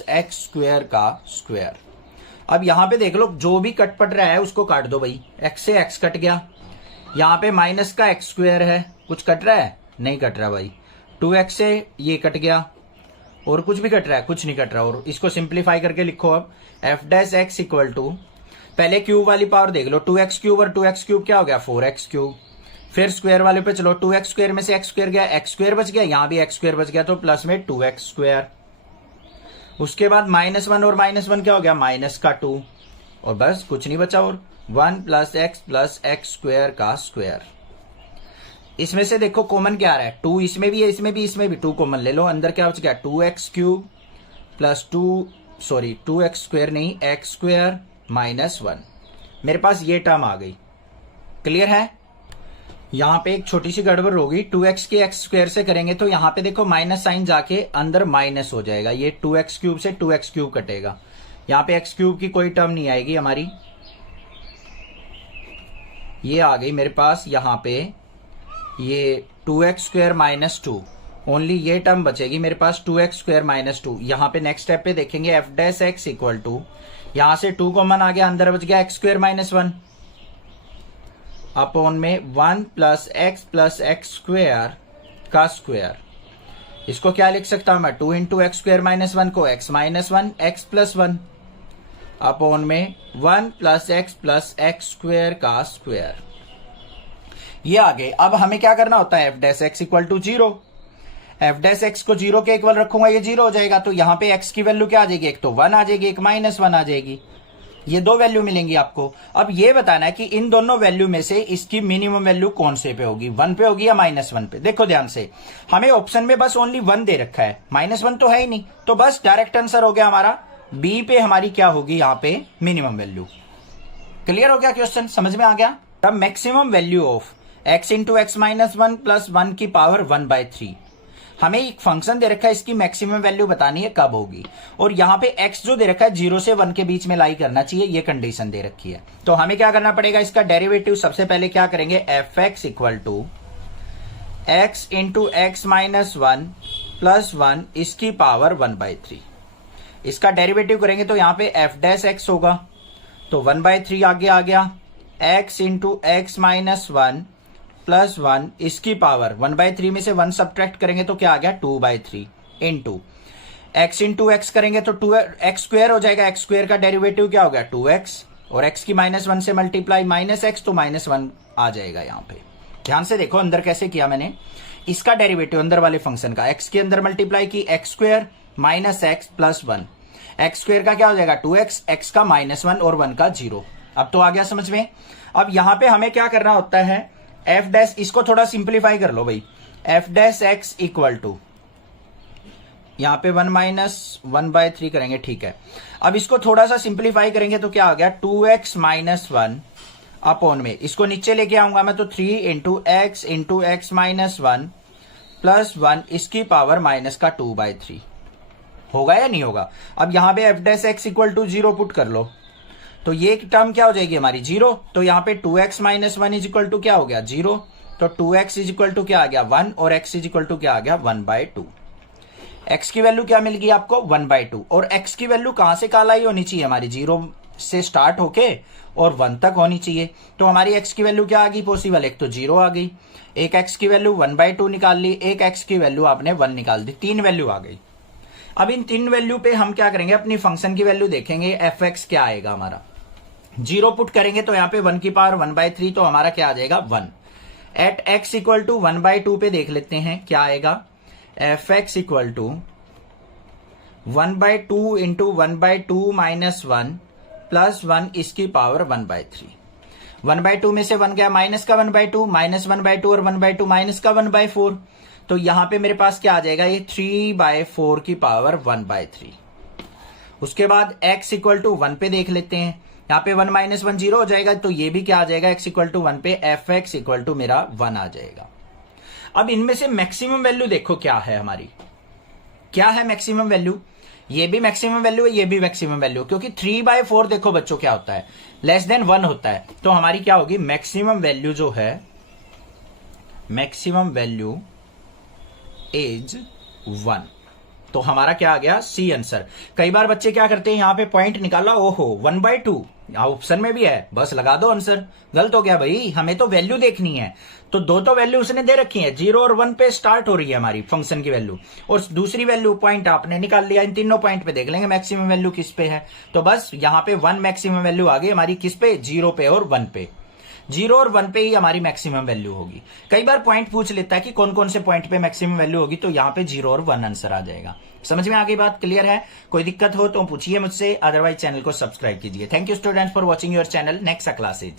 x square का स्क्वेयर। अब यहां पे देख लो, जो भी कटपट रहा है उसको काट दो भाई, x से x कट गया, यहाँ पे माइनस का एक्स स्क्वेयर है, कुछ कट रहा है नहीं कट रहा भाई, 2x से ये कट गया, और कुछ भी कट रहा है कुछ नहीं कट रहा। और इसको सिंप्लीफाई करके लिखो अब, F dash x equal to, पहले क्यूब वाली पावर देख लो, 2x क्यूब और 2x क्यूब क्या हो गया 4x क्यूब। फिर स्क्वायर वाले पे चलो, 2x स्क्वायर में से x स्क्वायर गया, x स्क्वायर बच गया, यहाँ भी x स्क्वायर बच गया, तो प्लस में 2x स्क्वायर। उसके बाद -1 और -1 क्या हो गया माइनस का 2, और बस कुछ नहीं बचा, और 1 प्लस एक्स स्क्वायर का स्क्वायर। इसमें से देखो कॉमन क्या आ रहा है, 2 इसमें भी है, इसमें भी, इसमें भी 2 कॉमन ले लो। अंदर क्या बच गया, 2x cube plus 2x square नहीं, x स्क्वायर माइनस 1। मेरे पास ये टर्म आ गई। क्लियर है? यहां पे एक छोटी सी गड़बड़ होगी, 2x की x स्क्वायर से करेंगे तो यहां पे देखो माइनस साइन जाके अंदर माइनस हो जाएगा। ये 2x क्यूब से 2x क्यूब कटेगा, यहां पे x क्यूब की कोई टर्म नहीं आएगी हमारी। ये आ गई मेरे पास यहां पे ये 2x स्क्वायर माइनस 2, ओनली ये टर्म बचेगी मेरे पास 2x स्क्वायर माइनस 2। यहां पे नेक्स्ट स्टेप पे देखेंगे F dash x equal to, यहां से 2 कॉमन आ गया, अंदर बच गया x स्क्वायर माइनस 1 अपॉन में 1 प्लस एक्स स्क्वायर का स्क्वायर। इसको क्या लिख सकता हूं मैं, 2 इंटू एक्स स्क्वायर माइनस 1 को x minus 1 X plus 1 upon में 1 प्लस एक्स स्क्वायर का स्क्वायर। ये आ गए। अब हमें क्या करना होता है, F dash x equal to 0। F dash X को 0 के इक्वल रखूंगा, ये 0 हो जाएगा। तो यहां पे x की वैल्यू क्या आ जाएगी, एक तो 1 आ जाएगी, एक माइनस 1 आ जाएगी। ये 2 वैल्यू मिलेंगी आपको। अब ये बताना है कि इन दोनों वैल्यू में से इसकी मिनिमम वैल्यू कौन से पे होगी, 1 पे होगी या माइनस 1 पे। देखो ध्यान से, हमें ऑप्शन में बस ओनली 1 दे रखा है, माइनस 1 तो है ही नहीं, तो बस डायरेक्ट आंसर हो गया हमारा बी पे हमारी क्या होगी यहाँ पे मिनिमम वैल्यू। क्लियर हो गया क्वेश्चन, समझ में आ गया? तब maximum value of x into X minus 1 plus 1 की पावर 1/3। हमें एक फंक्शन दे रखा है, इसकी मैक्सिमम वैल्यू बतानी है कब होगी, और यहां पे x जो दे रखा है 0 से 1 के बीच में लाई करना चाहिए, ये कंडीशन दे रखी है। तो हमें क्या करना पड़ेगा, इसका डेरिवेटिव सबसे पहले क्या करेंगे, F x equal to x into X minus 1 plus 1 इसकी पावर 1/3। इसका डेरिवेटिव करेंगे तो यहां पे एफ डैश एक्स होगा, तो 1/3 आगे आ गया, x into X minus 1 plus 1 इसकी पावर 1/3 में से 1 सब्ट्रैक्ट करेंगे तो क्या आ गया 2/3 इंटू x इंटू एक्स करेंगे तो 2x स्क्वायर हो जाएगा। x स्क्वायर का डेरिवेटिव क्या हो गया 2x, और x की माइनस 1 से मल्टीप्लाई माइनस x, तो माइनस 1 आ जाएगा यहां पे। ध्यान से देखो अंदर कैसे किया मैंने, इसका डेरिवेटिव अंदर वाले फंक्शन का x के अंदर मल्टीप्लाई की, x square minus x plus 1, x square का क्या हो जाएगा 2x, x का माइनस 1 और 1 का 0। अब तो आ गया समझ में। अब यहां पे हमें क्या करना होता है, एफ डैश, इसको थोड़ा सिंप्लीफाई कर लो भाई, F dash x equal to, यहां पे 1 माइनस 1/3 करेंगे, ठीक है। अब इसको थोड़ा सा सिंप्लीफाई करेंगे तो क्या आ गया 2x माइनस 1 अपॉन में, इसको नीचे लेके आऊंगा मैं तो 3 इंटू एक्स माइनस 1 प्लस 1 इसकी पावर माइनस का 2/3 होगा या नहीं होगा। अब यहां पे F dash x equal to 0 put कर लो, तो ये टर्म क्या हो जाएगी हमारी 0, तो यहां पे 2x minus 1 is equal to क्या हो गया 0, तो 2x इज इक्वल टू क्या आ गया 1, और x इज इक्वल टू क्या आ गया 1/2। x की वैल्यू क्या मिल गई आपको 1/2, और x की वैल्यू कहां से कहां लाई होनी चाहिए हमारी, 0 से स्टार्ट होके और 1 तक होनी चाहिए। तो हमारी x की वैल्यू क्या आ गई पॉसिबल, एक तो 0 आ गई, एक x की वैल्यू 1/2 निकाल ली, एक x की वैल्यू आपने 1 निकाल दी, 3 वैल्यू आ गई। अब इन 3 वैल्यू पे हम क्या करेंगे, अपनी फंक्शन की वैल्यू देखेंगे, एफ एक्स क्या आएगा हमारा, 0 पुट करेंगे तो यहाँ पे 1 की पावर 1/3, तो हमारा क्या आ जाएगा 1। एट x इक्वल टू 1/2 पे देख लेते हैं क्या आएगा, F x equal to 1/2 into 1/2 minus 1 plus 1 इसकी पावर 1/3। 1/2 में से 1 गया माइनस का 1/2, माइनस 1/2 और 1/2 माइनस का 1/4, तो यहां पे मेरे पास क्या आ जाएगा, ये 3/4 की पावर 1/3। उसके बाद x इक्वल टू 1 पे देख लेते हैं, यहाँ पे 1 माइनस 1 0 हो जाएगा, तो ये भी क्या आ जाएगा x इक्वल टू 1 पे एफ एक्स इक्वल टू मेरा 1 आ जाएगा। अब इनमें से मैक्सिमम वैल्यू देखो क्या है हमारी, क्या है मैक्सिमम वैल्यू, ये भी मैक्सिमम वैल्यू है, ये भी मैक्सिमम वैल्यू, क्योंकि 3/4 देखो बच्चों क्या होता है, लेस देन 1 होता है, तो हमारी क्या होगी मैक्सिमम वैल्यू जो है, मैक्सिमम वैल्यू इज 1। तो हमारा क्या आ गया सी आंसर। कई बार बच्चे क्या करते हैं, यहां पे पॉइंट निकाला, ओहो 1/2 ऑप्शन में भी है, बस लगा दो आंसर। गलत हो गया भाई, हमें तो वैल्यू देखनी है, तो दो तो वैल्यू उसने दे रखी है, 0 और 1 पे स्टार्ट हो रही है हमारी फंक्शन की वैल्यू, और दूसरी वैल्यू पॉइंट आपने निकाल लिया। इन तीनों पॉइंट पे देख लेंगे मैक्सिमम वैल्यू किस पे है, तो बस यहां पे 1 मैक्सिमम वैल्यू आ गई हमारी, किस पे 0 पे और 1 पे, 0 और 1 पे ही हमारी मैक्सिमम वैल्यू होगी। कई बार पॉइंट पूछ लेता है कि कौन कौन से पॉइंट पे मैक्सिमम वैल्यू होगी, तो यहां पे 0 और 1 आंसर आ जाएगा। समझ में आ गई बात, क्लियर है? कोई दिक्कत हो तो पूछिए मुझसे, अदरवाइज चैनल को सब्सक्राइब कीजिए। Thank you students for watching your channel. Next classes.